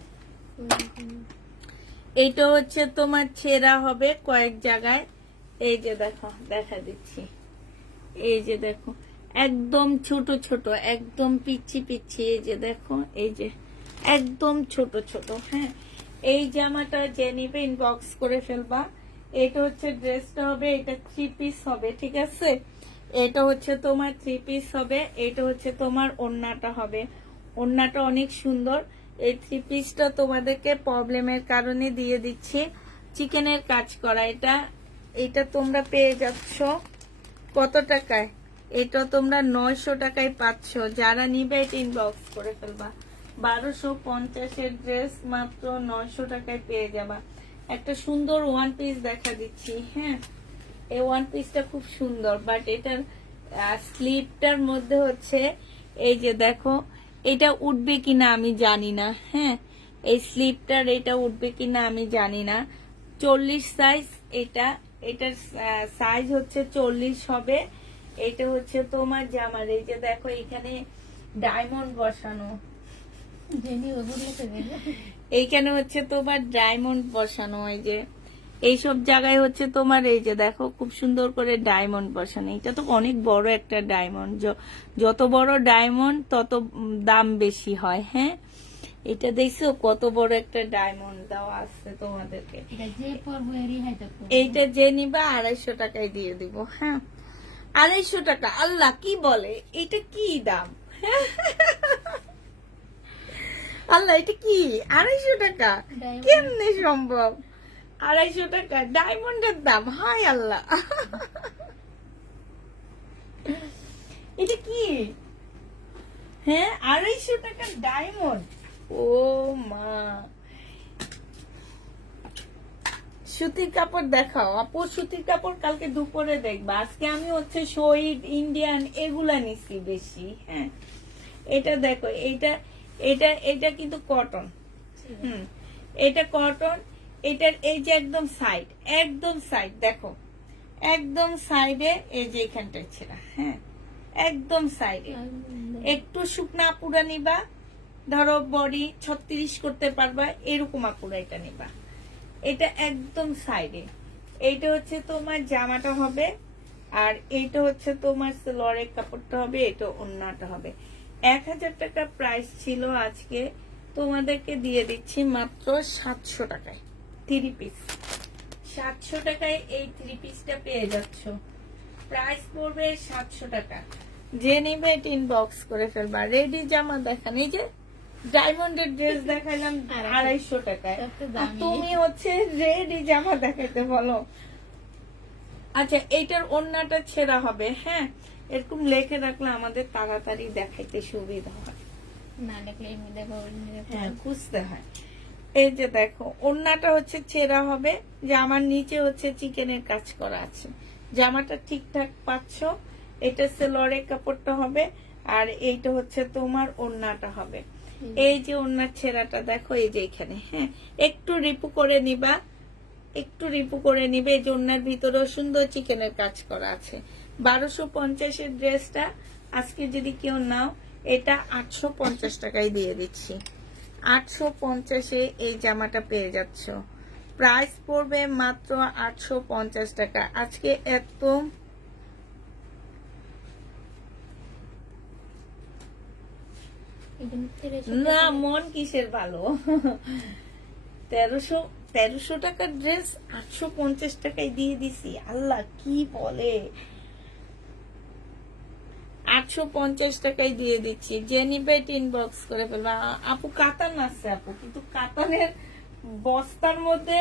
এইটা হচ্ছে তোমার ছেঁড়া হবে কয়েক জায়গায়। এই যে দেখো, দেখা দিচ্ছি, এই যে দেখো একদম ছোট ছোট, একদম পিচ্ছি পিচ্ছি। এই যে দেখো, এই যে একদম ছোট ছোট। হ্যাঁ, এই জামাটা যে নিবে ইনবক্স করে ফেলবা। এটা হচ্ছে ড্রেসটা হবে, এটা 3 পিস হবে, ঠিক আছে? এটা হচ্ছে তোমার 3 পিস হবে। এটা হচ্ছে তোমার ওড়নাটা হবে, ওড়নাটা অনেক সুন্দর। এই 3 পিসটা তোমাদেরকে প্রবলেমের কারণে দিয়ে দিচ্ছি। চিকেনের কাজ করা এটা, এটা তোমরা পেয়ে যাচ্ছ কত টাকায়? এটা তোমরা 900 টাকায় পাচ্ছ। যারা নিবে এটা ইনবক্স করে ফেলবা। 1250-এর ড্রেস মাত্র 900 টাকায় পেয়ে যাবা। একটা সুন্দর 1 পিস দেখা দিচ্ছি। হ্যাঁ, এই 1 পিসটা খুব সুন্দর, বাট এটার স্লিপটার মধ্যে হচ্ছে এই যে দেখো, এটা উঠবে কিনা আমি জানি না। হ্যাঁ, এই স্লিপটার এটা উঠবে কিনা আমি জানি না। 40 সাইজ এটা, এটার সাইজ হচ্ছে 40 হবে। এটা হচ্ছে তোমার জামার, এই যে দেখো এখানে ডায়মন্ড বসানো, জেনি ওগুলো থেকে এইখানে হচ্ছে তোমার ডায়মন্ড বসানো, এই যে এইসব জায়গায় হচ্ছে তোমার এই যে দেখো খুব সুন্দর করে ডায়মন্ড বসানো। এটা তো অনেক বড় একটা ডায়মন্ড, যত বড় ডায়মন্ড তত দাম বেশি হয়। হ্যাঁ, এটা দেখছো কত বড় একটা ডায়মন্ড দেওয়া আছে তোমাদেরকে। এটা যে পরবো এরই হাইতে এইটা যে নিবা 250 টাকায় দিয়ে দিব। হ্যাঁ, 250 টাকা। আল্লাহ কি বলে, এটা কি দাম? আল্লাহ এটা কি 250 টাকা? Diamond. কেমনে সম্ভব 250 টাকা ডায়মন্ডের দাম? হায় আল্লাহ, এটা কি? হ্যাঁ, 250 টাকা ডায়মন্ড। ও মা, সুতির কাপড় দেখাও আপু, সুতির কাপড় কালকে দুপুরে দেখবা। আজকে আমি হচ্ছে শহীদ ইন্ডিয়ান এগুলা নিচ্ছি বেশি। হ্যাঁ, এটা দেখো, এটা এটা এটা কিন্তু কটন। এটা কটন। এটার এই যে একদম সাইড দেখো, একদম সাইডে এই যে এখানটায় ছেঁড়া। হ্যাঁ, একদম সাইডে। একটু শুকনা আপুরা নিবা, ধরো বডি 36 করতে পারবা এরকম আপুরা এটা নিবা। এটা একদম সাইডে। এইটা হচ্ছে তোমার জামাটা হবে, আর এইটা হচ্ছে তোমার সালোয়ারের কাপড়টা হবে, এটা ওড়নাটা হবে। 1000 টাকা প্রাইস ছিল, আজকে তোমাদেরকে দিয়ে দিচ্ছি মাত্র 700 টাকায় 3 পিস। 700 টাকায় এই 3 পিসটা পেয়ে যাচ্ছ। প্রাইস পড়বে 700 টাকা। যে নিবে এটা ইনবক্স করে ফেলবা। রেডি জামা দেখান, এই যে ডায়মন্ডের ড্রেস দেখাইলাম 250 টাকায়, আর তুমি হচ্ছে রেডি জামা দেখাইতে বলো। আচ্ছা, এইটার ওড়নাটা ছেঁড়া হবে। হ্যাঁ, এরকম লেখে রাখলে আমাদের তাড়াতাড়ি দেখাইতে সুবিধা হয়। না লিখলে এমনি দেখো হ্যাঁ, খুঁজতে হয়। এই যে দেখো ওড়নাটা হচ্ছে ছেঁড়া হবে, জামার নিচে হচ্ছে চিকেনের কাজ করা আছে। জামাটা ঠিকঠাক পাচ্ছ। এটা সালোয়ারের কাপড়টা হবে, আর এইটা হচ্ছে তোমার ওড়নাটা হবে। এই যে ওড়নার ছেঁড়াটা দেখো, এই যে এখানে। হ্যাঁ, একটু রিপু করে নিবা, একটু রিপু করে নিবে। এই যে ওড়নার ভিতরেও সুন্দর চিকেনের কাজ করা আছে। 1250 এর ড্রেসটা আজকে যদি কেউ নাও, এটা 850 টাকায় দিয়ে দিচ্ছি। 850-এ এই জামাটা পেয়ে যাচ্ছ। প্রাইস পড়বে মাত্র 850 টাকা। আজকে এত না, মন কিসের ভালো। 1300 টাকার ড্রেস 850 টাকায় দিয়ে দিছি। আল্লাহ কি বলে, 850 টাকায় দিয়ে দিচ্ছি। যে নিবে ইনবক্স করে ফেলবা। আপু কাতান আছে আপু, কিন্তু কাতানের বস্তার মধ্যে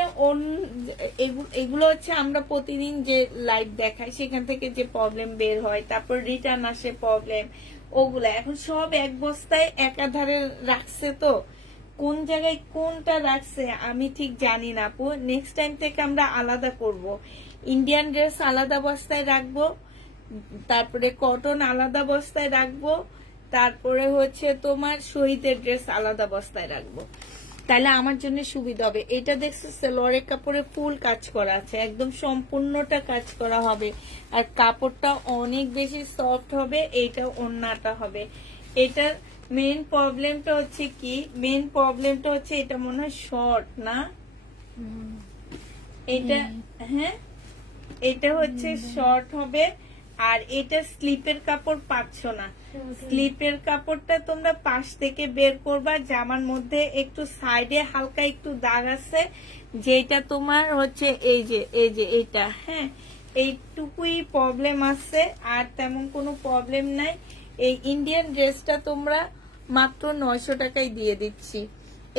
এগুলো হচ্ছে আমরা প্রতিদিন যে লাইভ দেখাই সেখান থেকে যে প্রবলেম বের হয়, তারপর রিটার্ন আসে প্রবলেম, ওগুলা এখন সব এক বস্তায় একাধারে রাখছে। তো কোন জায়গায় কোনটা রাখছে আমি ঠিক জানি না আপু। নেক্সট টাইম থেকে আমরা আলাদা করব। ইন্ডিয়ান ড্রেস আলাদা বস্তায় রাখবো, তারপরে কটন আলাদা বস্তায় রাখবো, তারপরে হচ্ছে তোমার শহীদের ড্রেস আলাদা বস্তায় রাখবো। তাহলে আমার জন্য সুবিধা হবে। এটা দেখছো সালোয়ারের কাপড়ে ফুল কাজ করা আছে, একদম সম্পূর্ণটা কাজ করা হবে, আর কাপড়টা অনেক বেশি সফট হবে। এইটা ওড়নাটা হবে। এটার মেইন প্রবলেমটা হচ্ছে কি, মেইন প্রবলেমটা হচ্ছে এটা মনে হয় শর্ট না, এটা হ্যাঁ এটা হচ্ছে শর্ট হবে। আর এটা স্লিপের কাপড় পাচ্ছ না। স্লিপের কাপড়টা তোমরা পাশ থেকে বের করবা। জামার মধ্যে একটু সাইডে হালকা একটু দাগ আছে, যেটা তোমার হচ্ছে এই যে এইটা। হ্যাঁ, এইটুকুই প্রবলেম আছে, আর তেমন কোনো প্রবলেম নাই। এই ইন্ডিয়ান ড্রেসটা তোমরা মাত্র 900 টাকায় দিয়ে দিচ্ছি।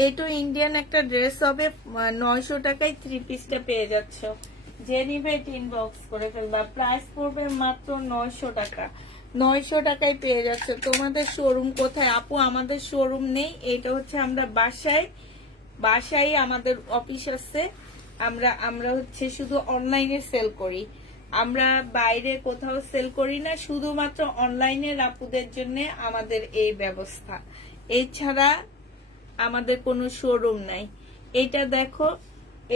এইটা ইন্ডিয়ান একটা ড্রেস হবে, 900 টাকায় 3 পিসটা পেয়ে যাচ্ছ। যে নিবে ইনবক্স করে ফেলবা। প্রাইস পড়বে মাত্র 900 টাকা। 900 টাকায় পেয়ে যাচ্ছে। তোমাদের শোরুম কোথায় আপু? আমাদের শোরুম নেই, এটা হচ্ছে আমরা বাসায় আমাদের অফিস আছে। আমরা হচ্ছে শুধু অনলাইনে সেল করি, আমরা বাইরে কোথাও সেল করি না। শুধুমাত্র অনলাইনের আপুদের জন্য আমাদের এই ব্যবস্থা, এছাড়া আমাদের কোনো শোরুম নাই। এটা দেখো,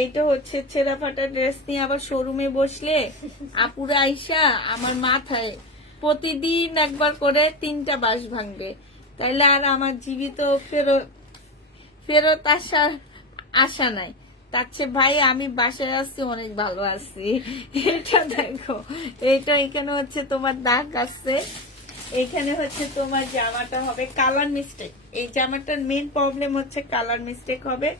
এইটা হচ্ছে ছেঁড়া ফাটা ড্রেস নিয়ে আবার শোরুমে বসলে আপুরা আইসা আমার মাথায় প্রতিদিন একবার করে 3টা বাঁশ ভাঙবে, তাইলে আর আমার জীবিত ফেরত আসার আশা নাই। তার চেয়ে ভাই আমি বাসায় আছি, অনেক ভালো আছি। এটা দেখো, এটা এখানে হচ্ছে তোমার দাগ আছে, এখানে হচ্ছে তোমার জামাটা হবে কালার মিস্টেক। এই জামাটার মেইন প্রবলেম হচ্ছে কালার মিস্টেক হবে।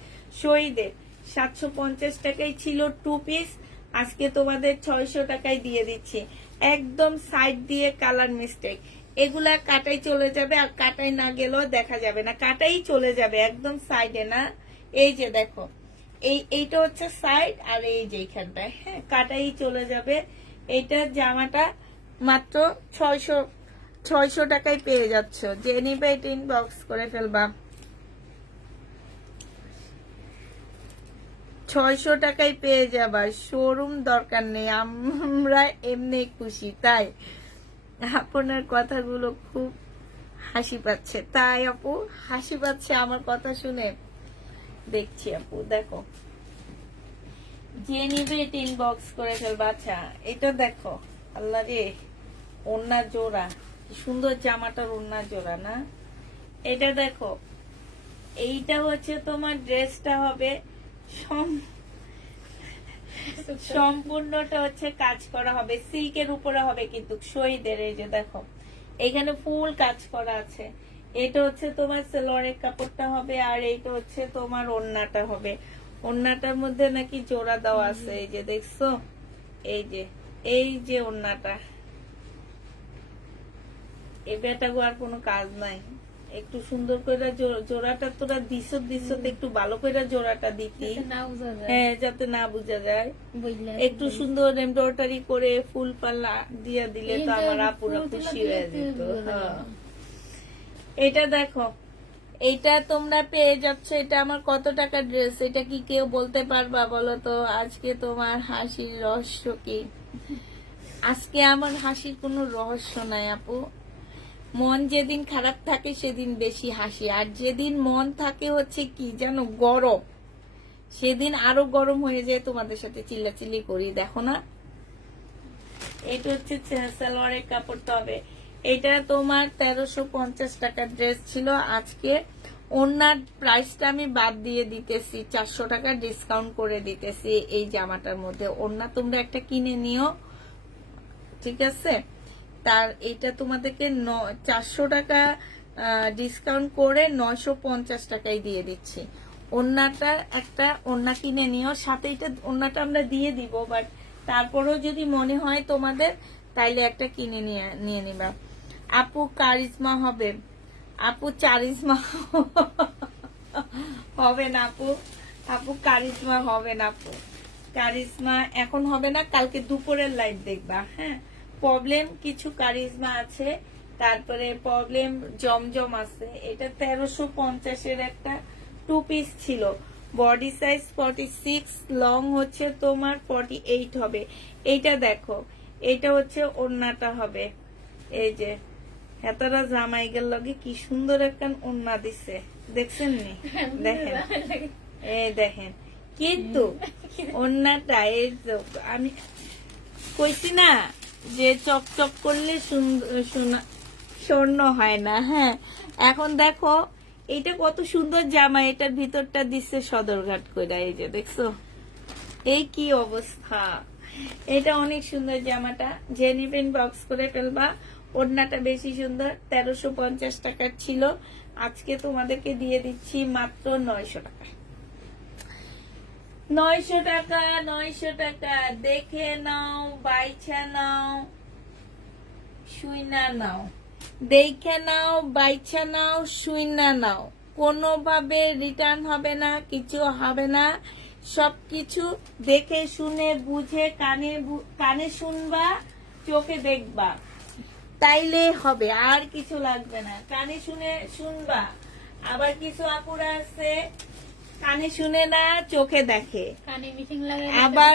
শহীদের 750 টাকায় ছিল 2 পিস, আজকে তোমাদের 600 টাকায় দিয়ে দিচ্ছি। একদম সাইড দিয়ে কালার মিস্টেক, এগুলা কাটাই চলে যাবে, আর কাটাই না গেলেও দেখা যাবে না, কাটাই চলে যাবে একদম সাইডে না। এই যে দেখো, এইটা হচ্ছে সাইড, আর এই যে এইখানটায়, হ্যাঁ, কাটাই চলে যাবে। এইটা জামাটা মাত্র 600 টাকায় পেয়ে যাচ্ছ। যে নিবে এটা ইনবক্স করে ফেলবা। 600 টাকায় পেয়ে যাবা, শোরুম দরকার নেই, আমরা এমনি খুশি। তাই আপনার কথাগুলো খুব হাসি পাচ্ছে। তাই আপু হাসি পাচ্ছে আমার কথা শুনে? দেখছি আপু, দেখো যে নিবে এটা ইনবক্স করে ফেলবা। আচ্ছা এটা দেখো, আল্লাহ রে, ওড়না জোড়া, কি সুন্দর জামাটার ওড়না জোড়া না? এটা দেখো, এইটা হচ্ছে তোমার ড্রেসটা হবে সম্পূর্ণটা হচ্ছে কাজ করা হবে, সিল্কের উপরে হবে কিন্তু শহীদের। এই যে দেখো, এখানে ফুল কাজ করা আছে। এটা হচ্ছে তোমার সেলোয়ারের কাপড়টা হবে, আর এইটা হচ্ছে তোমার ওড়নাটা হবে। ওড়নাটার মধ্যে নাকি জোড়া দেওয়া আছে, এই যে দেখছো, এই যে ওড়নাটা। এই বেটাগো আর কোনো কাজ নাই, একটু সুন্দর করে জোড়াটা তোরা দিস একটু ভালো করে জোড়াটা দিতি, হ্যাঁ, যাতে না বোঝা যায়। একটু সুন্দর এমব্রয়ডারি করে ফুল পাল্লা দিয়ে দিলে তো আমার আপুরা খুশি হয়ে যেত। হ্যাঁ, এটা দেখো, এইটা তোমরা পেয়ে যাচ্ছ। এটা আমার কত টাকার ড্রেস, এটা কি কেউ বলতে পারবা বলো তো? আজকে তোমার হাসির রহস্য কি? আজকে আমার হাসির কোনো রহস্য নাই আপু। মন যেদিন খারাপ থাকে সেদিন বেশি হাসি, আর যেদিন মন থাকে হচ্ছে কি জানো, গরম, সেদিন আরো গরম হয়ে যায়, তোমাদের সাথে চিল্লাচিল্লি করি। দেখো না, এটা হচ্ছে সালোয়ারের কাপড়টা হবে। এটা তোমার 1350 টাকার ড্রেস ছিল, আজকে ওনার প্রাইসটা আমি বাদ দিয়ে দিতেছি, 400 টাকা ডিসকাউন্ট করে দিতেছি এই জামাটার মধ্যে। ওনা তোমরা একটা কিনে নিও, ঠিক আছে? তার এটা তোমাদেরকে 400 টাকা ডিসকাউন্ট করে 950 টাকায় দিয়ে দিচ্ছি। ওন্নাটা একটা ওন্না কিনে নিও, সাথে এটা ওন্নাটা আমরা দিয়ে দিব, বাট তারপরেও যদি মনে হয় তোমাদের, তাইলে একটা কিনে নিয়ে নিবা। আপু কারিজমা হবে, আপু চারিজমা হবে না আপু, আপু কারিজমা হবে না আপু, কারিজমা এখন হবে না, কালকে দুপুরের লাইভ দেখবা। হ্যাঁ, প্রবলেম কিছু কারিজমা আছে, তারপরে প্রবলেম জমজম আছে। এটা 1350-এর একটা 2 পিস ছিল, বডি সাইজ 46, লং হচ্ছে তোমার 48 হবে। এইটা দেখো, এটা হচ্ছে ওড়নাটা হবে। এই যে হেতারা জামাইগের লগে কি সুন্দর একটা ওড়না দিছে, দেখছেন নি? দেখেন, এই দেখেন, কিন্তু ওড়নাটা এই আমি কইছি না যে চকচক করলে স্বর্ণ হয় না। হ্যাঁ, এখন দেখো এইটা কত সুন্দর জামা, এটার ভিতরটা দিচ্ছে সদরঘাট কইরা। এই যে দেখছো, এই কি অবস্থা, এটা অনেক সুন্দর জামাটা। যে নিবেন বক্স করে ফেলবা। ওড়নাটা বেশি সুন্দর, 1350 টাকার ছিল, আজকে তোমাদেরকে দিয়ে দিচ্ছি মাত্র 900 টাকা। 900 টাকা, 900 টাকা। দেখে নাও, বাইছা নাও, শুইনা নাও, দেখে নাও, বাইছা নাও, শুইনা নাও। কোনোভাবে রিটার্ন হবে না, কিছু হবে না। সবকিছু দেখে শুনে বুঝে কানে শুনবা, চোখে দেখবা, তাইলে হবে, আর কিছু লাগবে না। কানে শুনে শুনবা। আবার কিছু আপুরা আছে কানে শুনে না, চোখে দেখে। আবার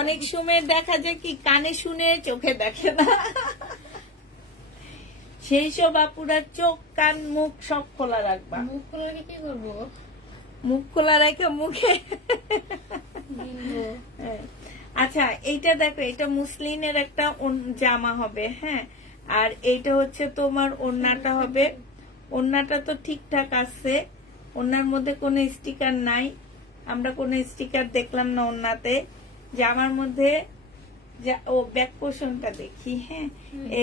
অনেক সময় দেখা যায় কি কানে শুনে চোখে দেখে না। সেই সব আপুরা চোখ কান মুখ সব খোলা রাখবা। মুখ খোলা রেখে কি করবো? মুখ খোলা রেখে মুখে। আচ্ছা, এইটা দেখো, এটা মুসলিনের একটা জামা হবে। হ্যাঁ, আর এইটা হচ্ছে তোমার ওড়নাটা হবে, ওড়নাটা তো ঠিকঠাক আছে, ওড়নার মধ্যে কোনো স্টিকার নাই, আমরা কোনো স্টিকার দেখলাম না ওড়নাতে। জামার মধ্যে ও ব্যাক পোর্শনটা দেখি, হ্যাঁ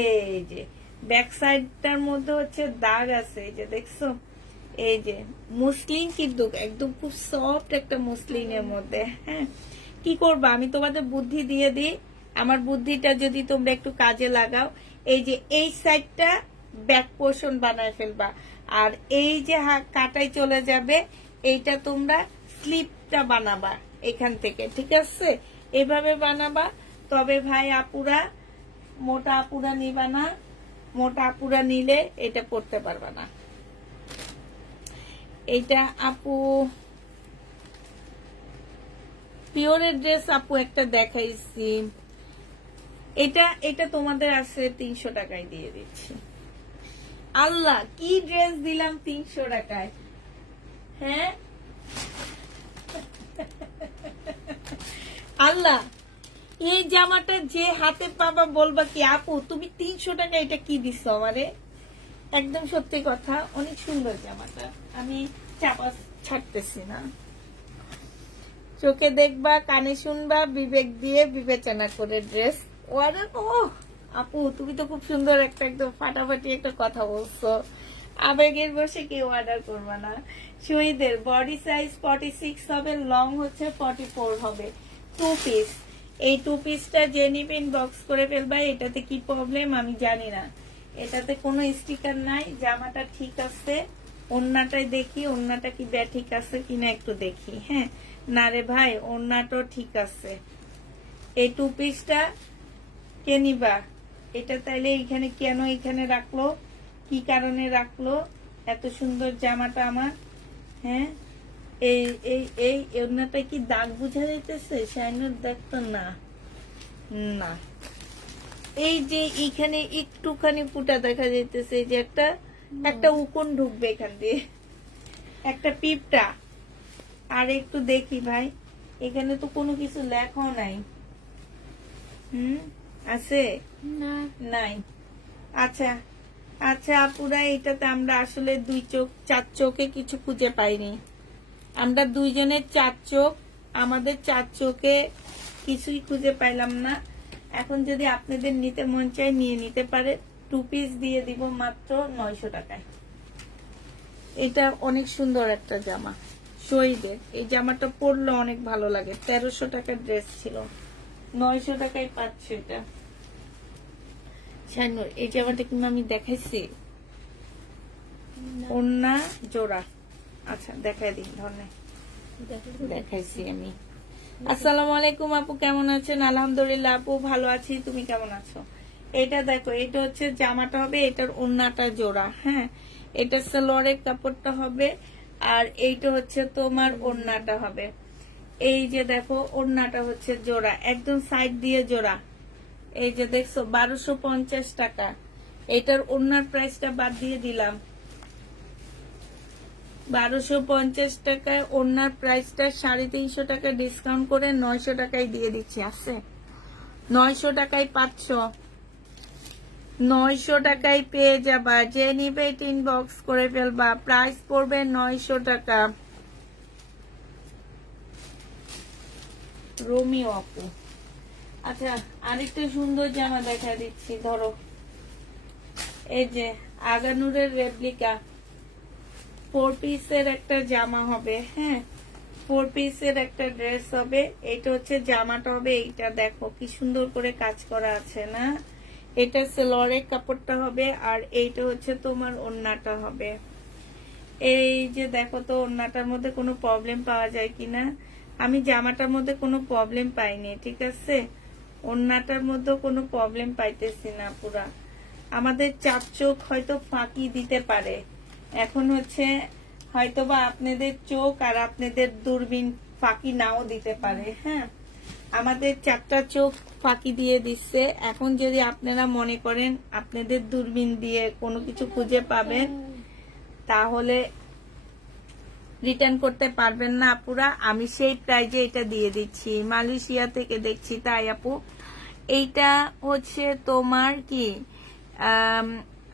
এই যে ব্যাক সাইডটার মধ্যে হচ্ছে দাগ আছে, এই যে দেখছো, এই যে মুসলিন, কিন্তু একদম খুব সফট একটা মুসলিনের মধ্যে। হ্যাঁ, কি করবা, আমি তোমাদের বুদ্ধি দিয়ে দিই, আমার বুদ্ধিটা যদি তোমরা একটু কাজে লাগাও। এই যে এই সাইডটা ব্যাক পোর্শন বানায় ফেলবা, আর এই যে কাটাই চলে যাবে, এইটা তোমরা স্লিপটা বানাবা এখান থেকে, ঠিক আছে? এভাবে বানাবা। তবে ভাই আপুরা, মোটা আপুরা নিবা না, মোটা আপুরা নিলে এটা পড়তে পারবা না। এইটা আপু পিওরের ড্রেস আপু একটা দেখাইছি, এটা তোমাদের আছে 300 টাকায় দিয়ে দিচ্ছি। আল্লাহ, কি ড্রেস দিলাম 300 টাকায়, হ্যাঁ আল্লাহ, এই জামাটা যে হাতে পাবা বলবা কি আপু তুমি 300 টাকা এটা কি দিছো আমারে। একদম সত্যি কথা, অনেক সুন্দর জামাটা, আমি চাপা ছাড়তেছি না। চোখে দেখবা, কানে শুনবা, বিবেক দিয়ে বিবেচনা করে ড্রেস অর্ডার। ও আপু, তুমি তো খুব সুন্দর একটা একদম ফাটাফাটি একটা কথা বলছো, আবেগের বসে কেউ অর্ডার করবা না। শহীদের বডি সাইজ 46 হবে, লং হচ্ছে 44 হবে, 2 পিস। এই 2 পিসটা যে নিবে ইনবক্স করে ফেলবা। এটাতে কি প্রবলেম আমি জানি না, এটাতে কোনো স্টিকার নাই, জামাটা ঠিক আছে। ওড়নাটাই দেখি, ওড়নাটা কি ঠিক আছে কিনা একটু দেখি। হ্যাঁ না রে ভাই, ওড়নাটাও ঠিক আছে। এই 2 পিসটা কে নিবা? এটা তাইলে এখানে কেন এখানে রাখলো, কি কারণে রাখলো এত সুন্দর জামাটা আমার? হ্যাঁ, এই এই এই ওড়নাটা কি দাগ বুঝা যাইতেছে? শাইনুর দেখতো না, না এই যে এখানে একটুখানি ফুটা দেখা যাইতেছে, এই যে একটা উকুন ঢুকবে এখান দিয়ে, একটা পিপটা। আর একটু দেখি ভাই, এখানে তো কোনো কিছু লেখাও নাই। আছে? না, নাই। আচ্ছা আচ্ছা আপুরা, এটাতে আমরা আসলে 2 চোখ 4 চোখে কিছু খুঁজে পাইনি, আমরা 2 জনের 4 চোখ, আমাদের 4 চোখে কিছুই খুঁজে পাইলাম না। এখন যদি আপনাদের নিতে মন চায় নিয়ে নিতে পারে। 2 পিস দিয়ে দিব মাত্র 900 টাকায়। এটা অনেক সুন্দর একটা জামা, শহীদের এই জামাটা পরলে অনেক ভালো লাগে। 1300 টাকার ড্রেস ছিল, 900 টাকায় পাচ্ছি এটা। শাইনুর, এই জামাটা কিন্তু আমি দেখাইছি, ওড়না জোড়া। আচ্ছা দেখাই দিই, ধরনের দেখাইছি আমি। আসসালামু আলাইকুম আপু, কেমন আছেন? আলহামদুলিল্লাহ আপু ভালো আছি, তুমি কেমন আছো? এটা দেখো, এটা হচ্ছে জামাটা হবে, এটার ওড়নাটা জোড়া। হ্যাঁ, এটা সালোয়ারের কাপড়টা হবে, আর এইটা হচ্ছে তোমার ওড়নাটা হবে। এই যে দেখো, ওড়নাটা হচ্ছে জোড়া, একদম সাইড দিয়ে জোড়া। এই যে দেখছো 1250 টাকা। এটার ওড়নার প্রাইসটা বাদ দিয়ে দিলাম, 1250 টাকায় ওড়নার প্রাইসটা 350 টাকা ডিসকাউন্ট করে 900 টাকায় দিয়ে দিচ্ছি। আছে 900 টাকায় পাচ্ছ, 900 টাকায় পেয়ে যাবা। যে নিবে ইনবক্স করে ফেলবা, প্রাইস পড়বে 900 টাকা। রোমিও আপু, আচ্ছা আরেকটা সুন্দর জামা দেখা দিচ্ছি, ধরো। এই যে আগানুরের রেপ্লিকা 4 পিসের একটা জামা হবে। হ্যাঁ, 4 পিসের একটা ড্রেস হবে। এটা হচ্ছে জামাটা হবে, এইটা দেখো কি সুন্দর করে কাজ করা আছে না? এটা সালোয়ারের কাপড়টা হবে, আর এইটা হচ্ছে তোমার ওড়নাটা হবে। এই যে দেখো তো, ওড়নাটার মধ্যে কোনো প্রবলেম পাওয়া যায় কিনা? আমি জামাটার মধ্যে কোনো প্রবলেম পাইনি, ঠিক আছে? ওড়নাটার মধ্যে কোনো প্রবলেম পাইতেছি না পুরা। আমাদের 4 চোখ হয়তো ফাঁকি দিতে পারে, এখন হচ্ছে হয়তোবা আপনাদের চোখ আর আপনাদের দূরবীন ফাঁকি নাও দিতে পারে। হ্যাঁ, আমাদের 4টা চোখ ফাঁকি দিয়ে দিচ্ছে। এখন যদি আপনারা মনে করেন আপনাদের দূরবীন দিয়ে কোনো কিছু খুঁজে পাবেন, তাহলে রিটার্ন করতে পারবেন না আপুরা। আমি সেই প্রাইজে এটা দিয়ে দিচ্ছি, মালয়েশিয়া থেকে দেখছি, তাই আপু। এইটা হচ্ছে তোমার কি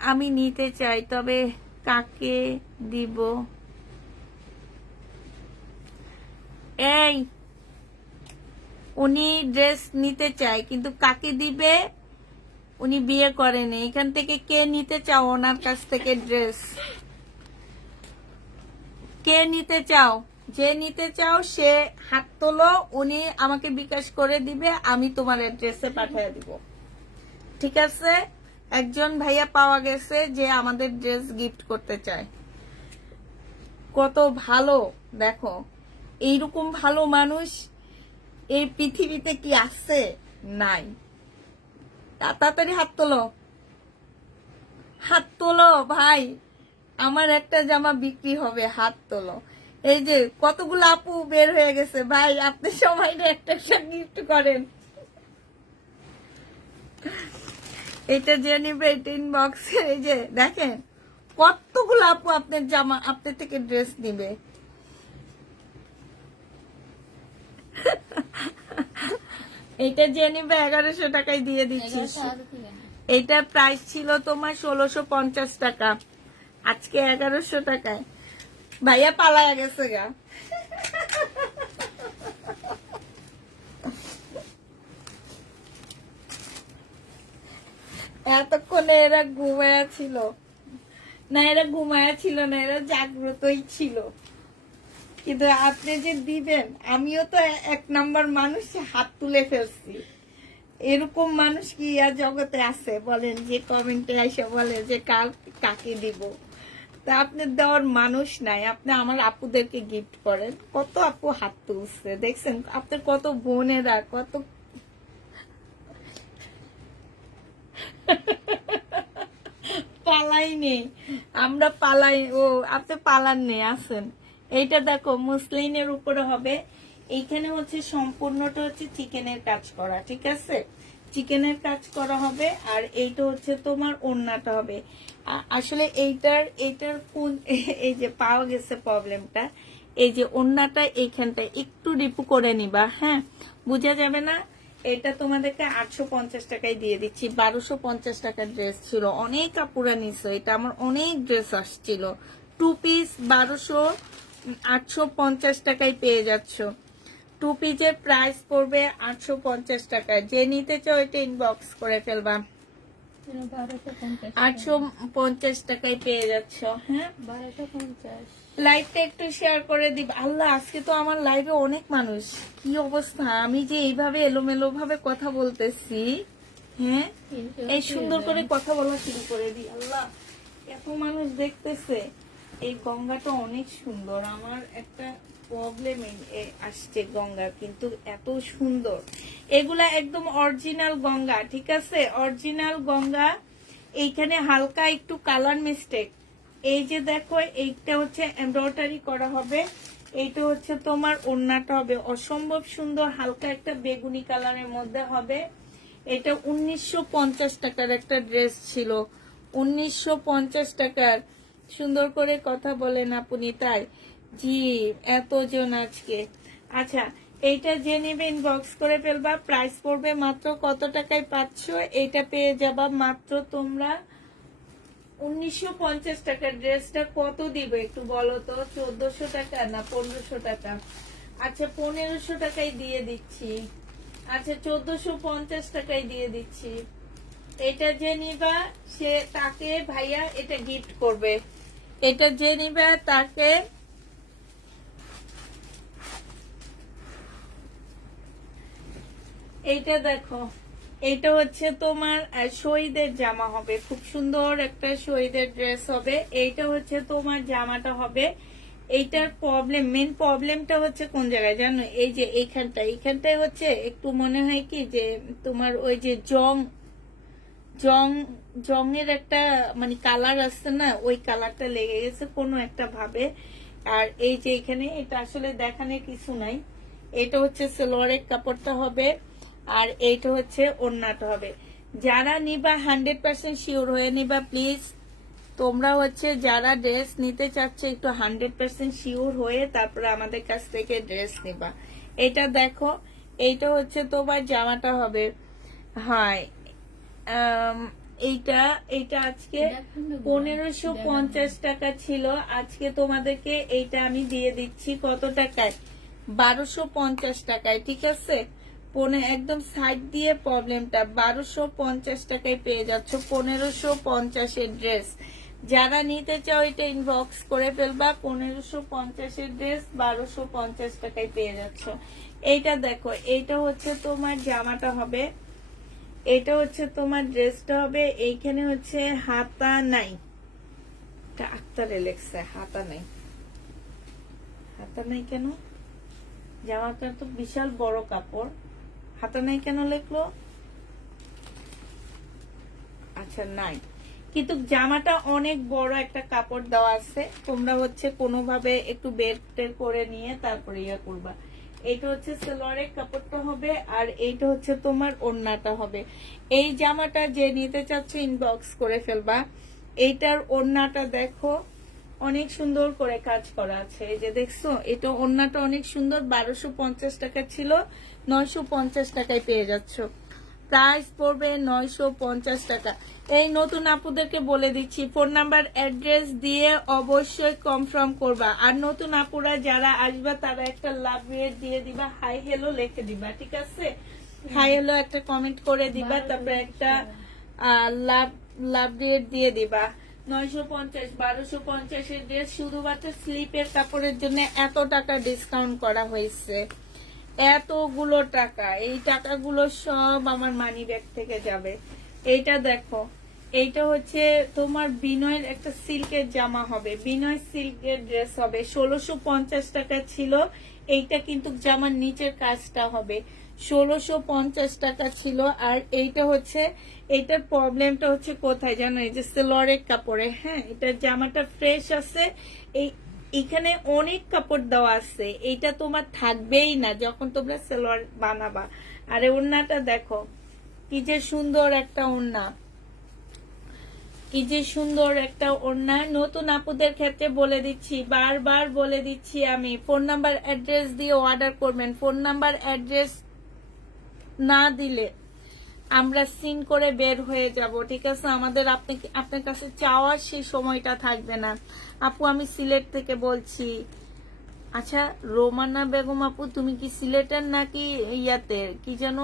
আমি নিতে চাই, তবে কাকে দিব? এই, উনি ড্রেস নিতে চায়, কিন্তু কাকে দিবে? উনি বিয়ে করেনি। এখান থেকে কে নিতে চাও ওনার কাছ থেকে ড্রেস? কে নিতে চাও? যে নিতে চাও সে হাত তোলো, উনি আমাকে বিকাশ করে দিবে, আমি তোমার অ্যাড্রেসে পাঠিয়ে দিব। ঠিক আছে? একজন ভাইয়া পাওয়া গেছে যে আমাদের ড্রেস গিফট করতে চায়। কত ভালো দেখো, এইরকম ভালো মানুষ এই পৃথিবীতে কি আছে? নাই। তাড়াতাড়ি হাত তোলো, হাত তোলো ভাই, আমার একটা জামা বিক্রি হবে, হাত তোলো। এই যে কতগুলো আপু বের হয়ে গেছে, ভাই আপনি সবাই একটা একটা গিফট করেন। এটা যে নিবে এটা ইনবক্সে, এই যে দেখেন কতগুলো আপু আপনার জামা, আপনার থেকে ড্রেস নিবে। এটা যে নিবে 1100 টাকায় দিয়ে দিচ্ছি। 1100 আছে ঠিক আছে। এইটা প্রাইস ছিল তোমার 1650 টাকা, আজকে 1100 টাকায়। ভাইয়া পালায়া গেছে গা। এতক্ষণে এরা ঘুমায়া ছিল না, এরা ঘুমায়া ছিল না, এরা জাগ্রতই ছিল। কিন্তু আপনি যে দিবেন, আমিও তো এক নাম্বার মানুষ, হাত তুলে ফেলছি। এরকম মানুষ কি আর জগতে আছে বলেন, যে কমেন্টে এসে বলে যে কাকে দিব? তা আপনি দেওয়ার মানুষ নাই, আপনি আমার আপুদেরকে গিফট করেন। কত আপু হাত তুলছে দেখছেন, আপনার কত বোনেরা, কত পালাই নেই আমরা, পালাই। ও আপনি পালান নেই, আছেন। এইটা দেখো মুসলিনের উপরে হবে, এইখানে হচ্ছে সম্পূর্ণটা হচ্ছে চিকেনের কাজ করা, ঠিক আছে? চিকেনের কাজ করা হবে। আর এইটা হচ্ছে তোমার ওড়নাটা হবে। আসলে এইটার কোন এই যে পাওয়া গেছে প্রবলেমটা, এই যে ওড়নাটা এইখানটা একটু রিপু করে নিবা, হ্যাঁ, বোঝা যাবে না। এটা তোমাদেরকে 850 টাকায় দিয়ে দিচ্ছি। 1250 টাকার ড্রেস ছিল, অনেক কাপড়া নিছো, এটা আমার অনেক ড্রেস আসছিল। 2 পিস 850 টাকায় পেয়ে যাচ্ছ। 2 পিসের প্রাইস পড়বে 850 টাকায়। যে নিতে চাও এটা ইনবক্স করে ফেলবা। 850 টাকায় পেয়ে যাচ্ছ। হ্যাঁ, 1250। লাইভটা একটু শেয়ার করে দিব। আল্লাহ, আজকে তো আমার লাইভে অনেক মানুষ, কি অবস্থা! আমি যে এইভাবে এলোমেলো ভাবে কথা বলতেছি, হ্যাঁ, এই সুন্দর করে কথা বলা শুরু করে দিই। আল্লাহ, এত মানুষ দেখতেছে। এই গঙ্গাটা অনেক সুন্দর। আমার একটা প্রবলেম আসছে গঙ্গা, কিন্তু এত সুন্দর। এগুলা একদম অরিজিনাল গঙ্গা, ঠিক আছে? অরিজিনাল গঙ্গা। এইখানে হালকা একটু কালার মিস্টেক। এই যে দেখো, এইটা হচ্ছে এমব্রয়ডারি করা হবে, এইটা হচ্ছে তোমার ওড়নাটা হবে অসম্ভব সুন্দর, হালকা একটা বেগুনি কালারের মধ্যে হবে। এটা 1950 টাকার একটা ড্রেস ছিল, 1950 টাকার। সুন্দর করে কথা বলেন আপনি, তাই জি এতজন আজকে। আচ্ছা, এইটা যে নেবে ইনবক্স করে ফেলবা। প্রাইস পড়বে মাত্র কত টাকায় পাচ্ছ? এইটা পেয়ে যাবা মাত্র তোমরা 1950 টাকার। ড্রেসটা কত দিবে একটু বলো তো? 1400 টাকা না 1500 টাকা? আচ্ছা 1500 টাকায় দিয়ে দিচ্ছি। আচ্ছা 1450 টাকায় দিয়ে দিচ্ছি। এটা যে নিবা সে তাকে ভাইয়া এটা গিফট করবে। এটা যে নিবা তাকে এইটা দেখো, এটা হচ্ছে তোমার শহীদের জামা হবে, খুব সুন্দর একটা শহীদের ড্রেস হবে। এইটা হচ্ছে তোমার জামাটা হবে। এইটার মেন প্রবলেমটা হচ্ছে কোন জায়গায় জানো? এই যে এইখানটায় হচ্ছে একটু মনে হয় কি যে তোমার ওই যে জংয়ের একটা মানে কালার আসছে না, ওই কালারটা লেগে গেছে কোনো একটা ভাবে। আর এই যে এখানে এটা আসলে দেখানোর কিছু নাই। এটা হচ্ছে সালোয়ারের কাপড়টা হবে, আর এইটা হচ্ছে ওড়নাটা হবে। যারা নিবা 100% শিওর হয়ে নিবা প্লিজ। তোমরা হচ্ছে যারা ড্রেস নিতে চাচ্ছে একটু 100% শিওর হয়ে তারপরে আমাদের কাছ থেকে ড্রেস নিবা। এটা দেখো, এইটা হচ্ছে তোমার জামাটা হবে। হয় এইটা এইটা আজকে 1550 টাকা ছিল, আজকে তোমাদেরকে এইটা আমি দিয়ে দিচ্ছি কত টাকায়? 1250 টাকায়, ঠিক আছে? একদম সাইড দিয়ে প্রবলেমটা 1250 টাকায় পেয়ে যাচ্ছ 1550 এর ড্রেস। যারা নিতে চাও এটা ইনবক্স করে ফেলবা। 1550 এর ড্রেস 1250 টাকায় পেয়ে যাচ্ছ। এইটা দেখো, এইটা হচ্ছে তোমার জামাটা হবে, এটা হচ্ছে তোমার ড্রেসটা হবে। এইখানে হচ্ছে হাতা নাই, এটা আক্তারে লেখছে হাতা নাই। হাতা নাই কেন? জামাটা তো বিশাল বড় কাপড়, হাতা নাই কেন লেখলো? আচ্ছা নাই, কিন্তু জামাটা অনেক বড় একটা কাপড় দেওয়া আছে। তোমরা হচ্ছে কোনোভাবে একটু বের টের করে নিয়ে তারপরে ইয়া করবা। এইটা হচ্ছে সালোয়ারের কাপড়টা হবে, আর এইটা হচ্ছে তোমার ওড়নাটা হবে। এই জামাটা যে নিতে চাচ্ছ ইনবক্স করে ফেলবা। এইটার ওড়নাটা দেখো অনেক সুন্দর করে কাজ করা আছে, এই যে দেখছো, এটা ওড়নাটা অনেক সুন্দর। 1250 টাকা ছিল, 950 টাকায় পেয়ে যাচ্ছ। প্রাইস পড়বে 950 টাকা। এই নতুন আপুদেরকে বলে দিচ্ছি, ফোন নাম্বার অ্যাড্রেস দিয়ে অবশ্যই কনফার্ম করবা। আর নতুন আপুরা যারা আসবা তারা একটা লাভ রেট দিয়ে দিবা, হাই হ্যালো লিখে দিবা, ঠিক আছে? হাই হ্যালো একটা কমেন্ট করে দিবা, তারপরে একটা লাভ রেট দিয়ে দিবা। 950 1250 এর ড্রেস শুধুমাত্র স্লিপের কাপড়ের জন্য এত টাকা ডিসকাউন্ট করা হয়েছে, এতগুলো টাকা। এই টাকাগুলো সব আমার মানি ব্যাগ থেকে যাবে। এইটা দেখো, এইটা হচ্ছে তোমার বিনয়ের একটা সিল্কের জামা হবে, বিনয় সিল্কের ড্রেস হবে। 1650 টাকা ছিল। এইটা কিন্তু জামার নিচের কাজটা হবে, 1650 টাকা ছিল। আর এইটা হচ্ছে, এইটার প্রবলেমটা হচ্ছে কোথায় জানো? এই যে সেলোয়ারের কাপড়ে, হ্যাঁ, এটার জামাটা ফ্রেশ আছে, এখানে অনেক কাপড় দেওয়া আছে, এইটা তোমার থাকবেই না যখন তোমরা সালোয়ার বানাবা। আর ওড়নাটা দেখো কি যে সুন্দর একটা ওড়না, কি যে সুন্দর একটা ওড়না। নতুন আপুদের ক্ষেত্রে বলে দিচ্ছি, বারবার বলে দিচ্ছি আমি, ফোন নাম্বার অ্যাড্রেস দিয়ে অর্ডার করবেন। ফোন নাম্বার অ্যাড্রেস না দিলে আমরা সিন করে বের হয়ে যাব, ঠিক আছে? আমাদের আপনার কাছে চাওয়ার সেই সময়টা থাকবে না। আপু আমি সিলেট থেকে বলছি। আচ্ছা রোমানা বেগম আপু, তুমি কি সিলেটের নাকি ইয়াতে কি যেন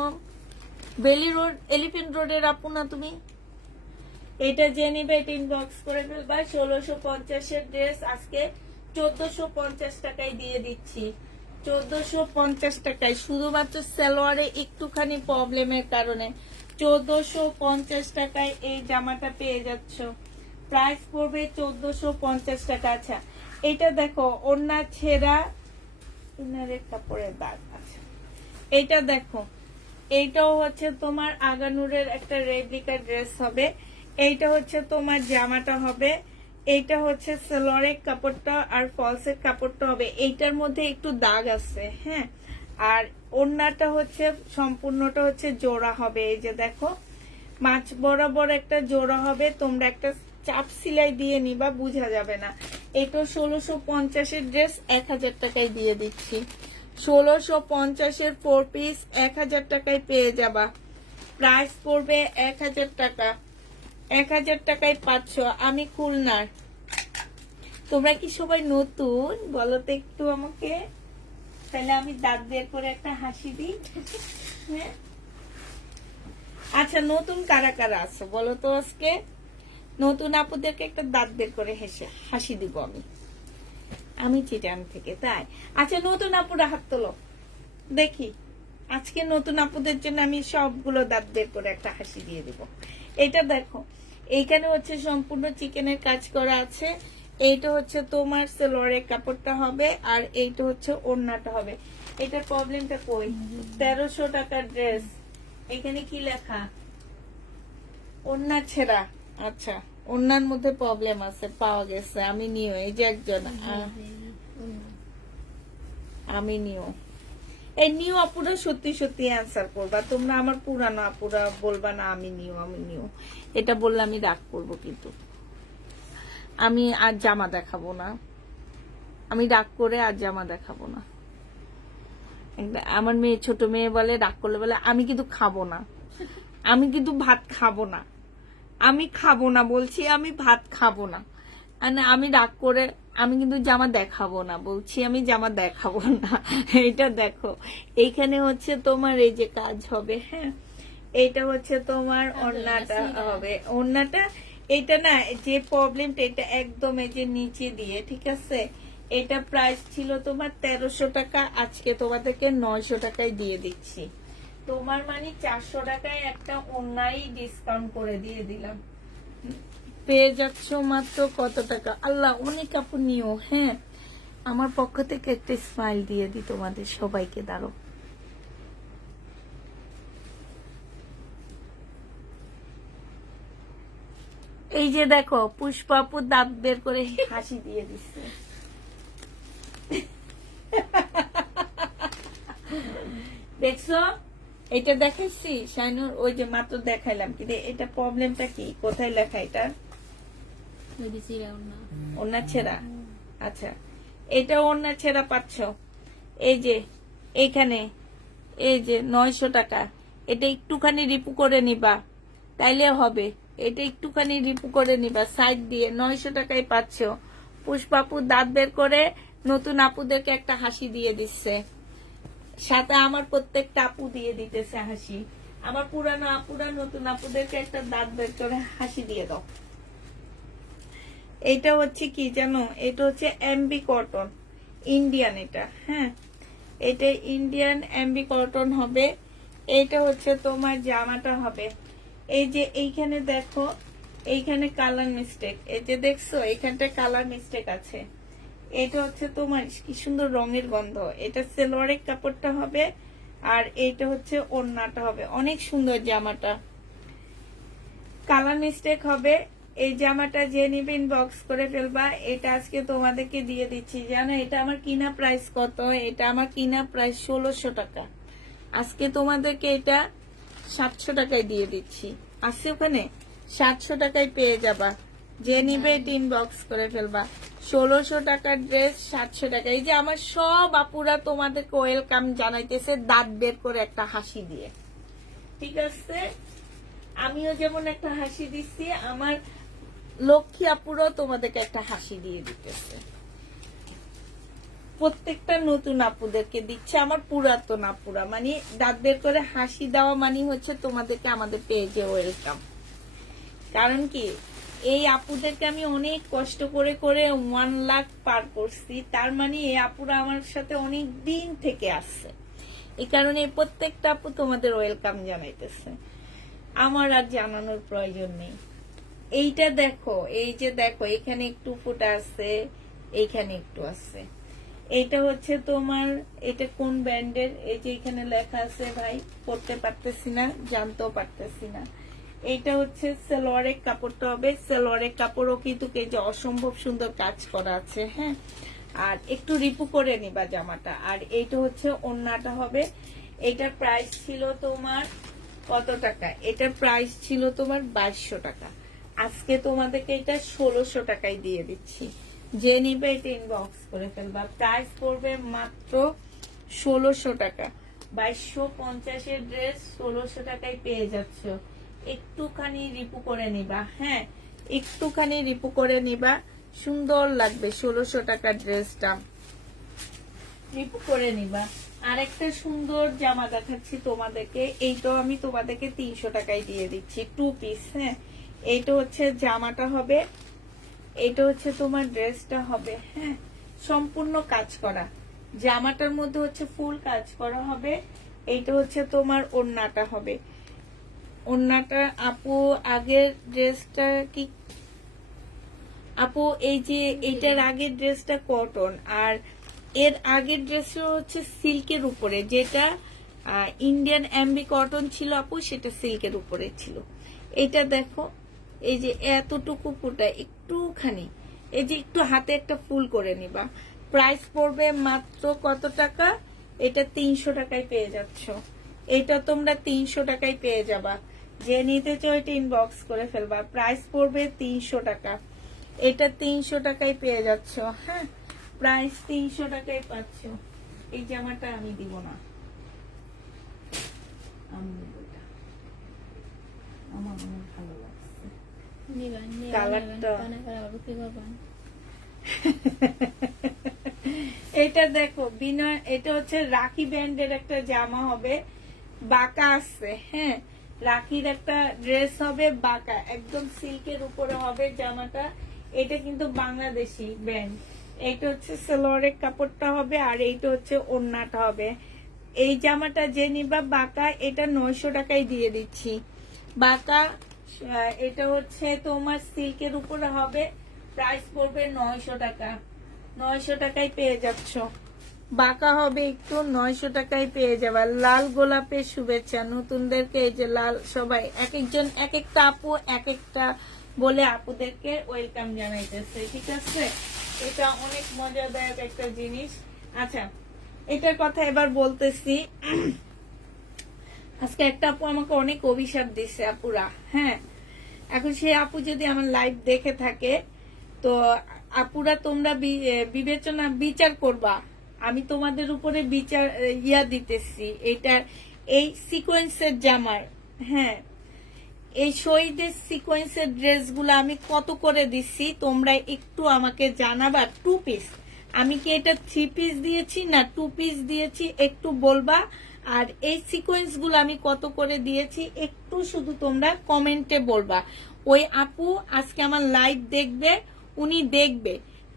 বেলি রোড, এলিফেন্ট রোডের আপু না তুমি? এটা যে নিবে এটা ইনবক্স করে ফেলবা। 1650 এর ড্রেস আজকে 1450 টাকায় দিয়ে দিচ্ছি, 1450 টাকায়, শুধুমাত্র সালোয়ারে একটুখানি প্রবলেমের কারণে 1450 টাকায় এই জামাটা পেয়ে যাচ্ছ। প্রাইস পড়বে 1450 টাকা। আচ্ছা এটা দেখো, ওড়না ছেঁড়া, ইনারের কাপড়ের দাগ আছে। এইটা দেখো, এইটাও হচ্ছে তোমার আগানুরের একটা রেপ্লিকা ড্রেস হবে। এইটা হচ্ছে তোমার জামাটা হবে, এইটা হচ্ছে সালোয়ারের কাপড়টা আর ফলসের কাপড়টা হবে। এইটার মধ্যে একটু দাগ আছে, হ্যাঁ। আর ওড়নাটা হচ্ছে সম্পূর্ণটা হচ্ছে জোড়া হবে, এই যে দেখো মাছ বরাবর একটা জোড়া হবে। তোমরা একটা চাপ সেলাই দিয়ে নিবা, বুঝা যাবে না। এটা 1650 এর ড্রেস 1000 টাকায় দিয়ে দিচ্ছি। 1650 এর 4 পিস 1000 টাকায় পেয়ে যাবা। প্রাইস পড়বে 1000 টাকা, 1000 টাকায় পাচ্ছ। আমি খুলনার, তোমরা কি সবাই নতুন বলো তো একটু আমাকে, তাহলে আমি দাঁত বের করে একটা হাসি দিই। হ্যাঁ আচ্ছা, নতুন কারা কারা আছো বলো তো? আজকে নতুন আপুদেরকে একটা দাঁত বের করে হাসি দিব আমি চিটাং থেকে, তাই? আচ্ছা নতুন আপুরা হাত তোলো দেখি। আজকে নতুন আপুদের জন্য আমি সবগুলো দাঁত বের করে একটা হাসি দিয়ে দিব। এটা দেখো, এইখানে হচ্ছে সম্পূর্ণ চিকেনের কাজ করা আছে। এইটা হচ্ছে তোমার সালোয়ারের কাপড়টা হবে, আর এইটা হচ্ছে ওড়নাটা হবে। এটার প্রবলেমটা কই? 1300 টাকার ড্রেস, এখানে কি লেখা? ওড়না ছেঁড়া। আচ্ছা ওড়নার মধ্যে প্রবলেম আছে, পাওয়া গেছে। আমি নিও, এই যে একজন আমি নিও, এই নিউ আপুরা সত্যি সত্যি অ্যান্সার করবা। তোমরা আমার পুরানো আপুরা বলবা না আমি নিও আমি নিও, এটা বললে আমি রাগ করবো। কিন্তু আমি আর জামা দেখাবো না, আমি রাগ করে আর জামা দেখাবো না। আমার মেয়ে, ছোট মেয়ে বলে, রাগ করলে বলে আমি কিন্তু খাবো না, আমি কিন্তু ভাত খাবো না। আমি খাবো না বলছি, আমি ভাত খাবো না। আমি রাগ করে আমি কিন্তু জামা দেখাবো না বলছি, আমি জামা দেখাবো না। এটা দেখো, এইখানে হচ্ছে তোমার এই যে কাজ হবে, হ্যাঁ, এইটা হচ্ছে তোমার ওড়নাটা হবে, ওড়নাটা এটা না, যে প্রবলেমটা এটা একদম এই যে নিচে দিয়ে, ঠিক আছে। এটা প্রাইস ছিল তোমার 1300 টাকা, আজকে তোমাদেরকে 900 টাকায় দিয়ে দিচ্ছি। তোমার মানে 400 টাকায় একটা ওড়নাই ডিসকাউন্ট করে দিয়ে দিলাম। পেয়ে যাচ্ছ মাত্র কত টাকা, আল্লাহ অনেক কাপড় নিও, হ্যাঁ। আমার পক্ষ থেকে একটা স্মাইল দিয়ে দিই তোমাদের সবাইকে, দাঁড়ো। এই যে দেখো, পুষ্পাপুর দাঁত বের করে হাসি দিয়ে দিচ্ছে। দেখছো, এটা দেখাইছি শাইনুর, ওই যে মাত্র দেখাইলাম, কিন্তু এটা প্রবলেমটা কি, কোথায় লেখা এটা? ওড়না ছেঁড়া। আচ্ছা, এটা ওড়না ছেঁড়া পাচ্ছ, এই যে এইখানে, এই যে 900 টাকা। এটা একটুখানি রিপু করে নিবা, তাইলে হবে। এটা একটুখানি রিপু করে নিবা সাইড দিয়ে, 900 টাকায় পাচ্ছ। পুষ্পাপু দাঁত বের করে নতুন আপুদেরকে একটা হাসি দিয়ে দিচ্ছে, সাথে আমার প্রত্যেকটা আপু দিয়ে দিতেছে হাসি। আমার পুরানো আপুরা নতুন আপুদেরকে একটা দাঁত বের করে হাসি দিয়ে দাও। এটা হচ্ছে কি জানো, এটা হচ্ছে এমবি কটন ইন্ডিয়ান, এটা, হ্যাঁ, এটা ইন্ডিয়ান এমবি কটন হবে। এটা হচ্ছে তোমার জামাটা হবে, এই যে এইখানে দেখো, এইখানে কালার মিস্টেক, এই যে দেখছো এখানটা কালার মিস্টেক আছে। এটা হচ্ছে তোমার কি সুন্দর রঙের গন্ধ। এটা সেলোয়ারের কাপড়টা হবে, আর এইটা হচ্ছে ওড়নাটা হবে। অনেক সুন্দর জামাটা, কালার মিস্টেক হবে। এই জামাটা যে নিবে ইনবক্স করে ফেলবা। এটা আজকে তোমাদেরকে দিয়ে দিচ্ছি, জানো এটা আমার কিনা প্রাইস কত? এটা আমার কিনা প্রাইস 1600 টাকা, আজকে তোমাদেরকে এটা 700 টাকায় দিয়ে দিচ্ছি। আছে ওখানে 700 টাকায় পেয়ে যাবা, যে নিবে এটা ইনবক্স করে ফেলবা। 1600 টাকার ড্রেস 700 টাকা। এই যে আমার সব আপুরা তোমাদেরকে ওয়েলকাম জানাইতেছে দাঁত বের করে একটা হাসি দিয়ে, ঠিক আছে। আমিও যেমন একটা হাসি দিচ্ছি, আমার লক্ষ্মী আপুরাও তোমাদেরকে একটা হাসি দিয়ে দিতেছে। প্রত্যেকটা নতুন আপুদেরকে দিচ্ছে, আমার পুরাতন আপুরা মানে দাঁত বের করে হাসি দেওয়া মানে হচ্ছে তোমাদেরকে আমাদের পেজে ওয়েলকাম। কারণ কি, এই আপুদেরকে আমি অনেক কষ্ট করে করে 1 লাখ পার করছি, তার মানে এই আপুরা আমার সাথে অনেক দিন থেকে আসছে। এই কারণে প্রত্যেকটা আপু তোমাদের ওয়েলকাম জানাইতেছে, আমার আর জানানোর প্রয়োজন নেই। এইটা দেখো, এই যে দেখো এখানে একটু ফুটা আছে, এইখানে একটু আছে। এইটা হচ্ছে তোমার, এটা কোন ব্র্যান্ডের, এই যে এখানে লেখা আছে ভাই, পড়তে পারতেছি না, জানতেও পারতেছি না। এইটা হচ্ছে সালোয়ারের কাপড়টা হবে, সালোয়ারের কাপড়ও কিন্তু এই যে অসম্ভব সুন্দর কাজ করা আছে, হ্যাঁ। আর একটু রিপু করে নিবা জামাটা। আর এইটা হচ্ছে ওড়নাটা হবে। এটার প্রাইস ছিল তোমার কত টাকা? এটার প্রাইস ছিল তোমার 2200 টাকা, আজকে তোমাদেরকে এটা 1600 টাকায় দিয়ে দিচ্ছি। যে নিবে এটা ইনবক্স করে ফেলবা। প্রাইস পড়বে মাত্র 1600 টাকা। 2250 এর ড্রেস 1600 টাকায় পেয়ে যাচ্ছ। একটুখানি রিপু করে নিবা, হ্যাঁ, একটুখানি রিপু করে নিবা, সুন্দর লাগবে 1600 টাকার ড্রেসটা, রিপু করে নিবা। আরেকটা সুন্দর জামা দেখাচ্ছি তোমাদেরকে, এইটাও আমি তোমাদেরকে 300 টাকায় দিয়ে দিচ্ছি, 2 পিস, হ্যাঁ। এইটা হচ্ছে জামাটা হবে, এটা হচ্ছে তোমার ড্রেসটা হবে, হ্যাঁ, সম্পূর্ণ কাজ করা। জামাটার মধ্যে হচ্ছে ফুল কাজ করা হবে। এইটা হচ্ছে তোমার ওড়নাটা হবে। ওড়নাটা আপু আগের ড্রেসটা কি আপু, এই যে এইটার আগের ড্রেসটা কটন, আর এর আগের ড্রেসটা হচ্ছে সিল্কের উপরে, যেটা ইন্ডিয়ান এমবি কটন ছিল আপু, সেটা সিল্কের উপরে ছিল। এটা দেখো, এই যে এতটুকু ফুটা একটুখানি, এই যে একটু হাতে একটা ফুল করে নিবা। প্রাইস পড়বে মাত্র কত টাকা? এটা 300 টাকায় পেয়ে যাচ্ছ। এটা তোমরা 300 টাকায় পেয়ে যাবা। যে নিতে চাও এটা ইনবক্স করে ফেলবা। প্রাইস পড়বে 300 টাকা। এটা 300 টাকায় পেয়ে যাচ্ছ, হ্যাঁ, প্রাইস 300 টাকায় পাচ্ছ। এই জামাটা আমি দিব না, আমি নেব এটা, আমার অনেক ভালো লাগছে। নিবেন কালারটা। বিক্রি করবেন। এটা দেখো বিনয়, এটা হচ্ছে রাখি ব্যান্ডের একটা জামা হবে, বাঁকা আছে। হ্যাঁ, রাখির একটা ড্রেস হবে বাঁকা, একদম সিল্কের উপরে হবে জামাটা। এটা কিন্তু বাংলাদেশি ব্র্যান্ড। এটা হচ্ছে সালোয়ারের কাপড়টা হবে, আর এইটা হচ্ছে ওড়নাটা হবে। এই জামাটা যে নিবা বাঁকা, এটা 900 টাকায় দিয়ে দিচ্ছি বাঁকা। এটা হচ্ছে তোমার সিল্কের উপরে হবে, প্রাইস পড়বে 900 টাকা। 900 টাকায় পেয়ে যাচ্ছ, বাঁকা হবে একটু, 900 টাকায় পেয়ে যাবা। লাল গোলাপের শুভেচ্ছা নতুনদেরকে। এই যে লাল, সবাই এক একজন এক একটা আপু এক একটা বলে আপুদেরকে ওয়েলকাম জানাইতেছে, ঠিক আছে। এটা অনেক মজাদায়ক একটা জিনিস। আচ্ছা, এটার কথা এবার বলতেছি। আজকে একটা আপু আমাকে অনেক অভিশাপ দিচ্ছে আপুরা। হ্যাঁ, এখন সেই আপু যদি আমার লাইভ দেখে থাকে, তো আপুরা তোমরা বিবেচনা বিচার করবা। আমি তোমাদের উপরে বিচার দিতেছি। এটা এই সিকোয়েন্সের জামার, হ্যাঁ, এই শহীদের সিকোয়েন্সের ড্রেসগুলো আমি কত করে দিচ্ছি তোমরা একটু আমাকে জানাবা। 2 পিস, আমি কি এটা 3 পিস দিয়েছি না 2 পিস দিয়েছি একটু বলবা। আর এই সিকোয়েন্স গুলো আমি কত করে দিয়েছি একটু শুধু তোমরা কমেন্টে বলবা। ওই আপু আজকে আমার লাইভ দেখবে, উনি দেখবে।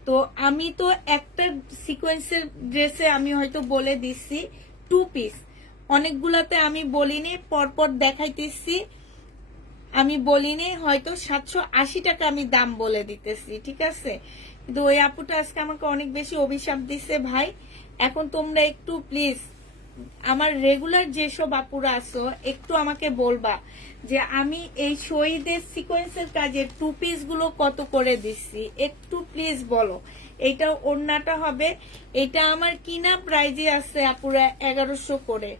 তো আমি তো একটা সিকোয়েন্সের ড্রেসে আমি হয়তো বলে দিচ্ছি 2 পিস, অনেকগুলাতে আমি বলিনি, পরপর দেখাইতেছি। আমি বলিনি, হয়তো 780 টাকা আমি দাম বলে দিতেছি, ঠিক আছে। কিন্তু ওই আপুটা আজকে আমাকে অনেক বেশি অভিশাপ দিছে ভাই। এখন তোমরা একটু প্লিজ আমার রেগুলার যেসব আপুরা আছো একটু আমাকে বলবা যে আমি এই শহীদের সিকোয়েন্সের কাজে 2 পিস গুলো কত করে দিচ্ছি, একটু প্লিজ বলো। এটা ওড়নাটা হবে, এটা আমার কিনা প্রাইজে আছে আপুরা 1100 করে।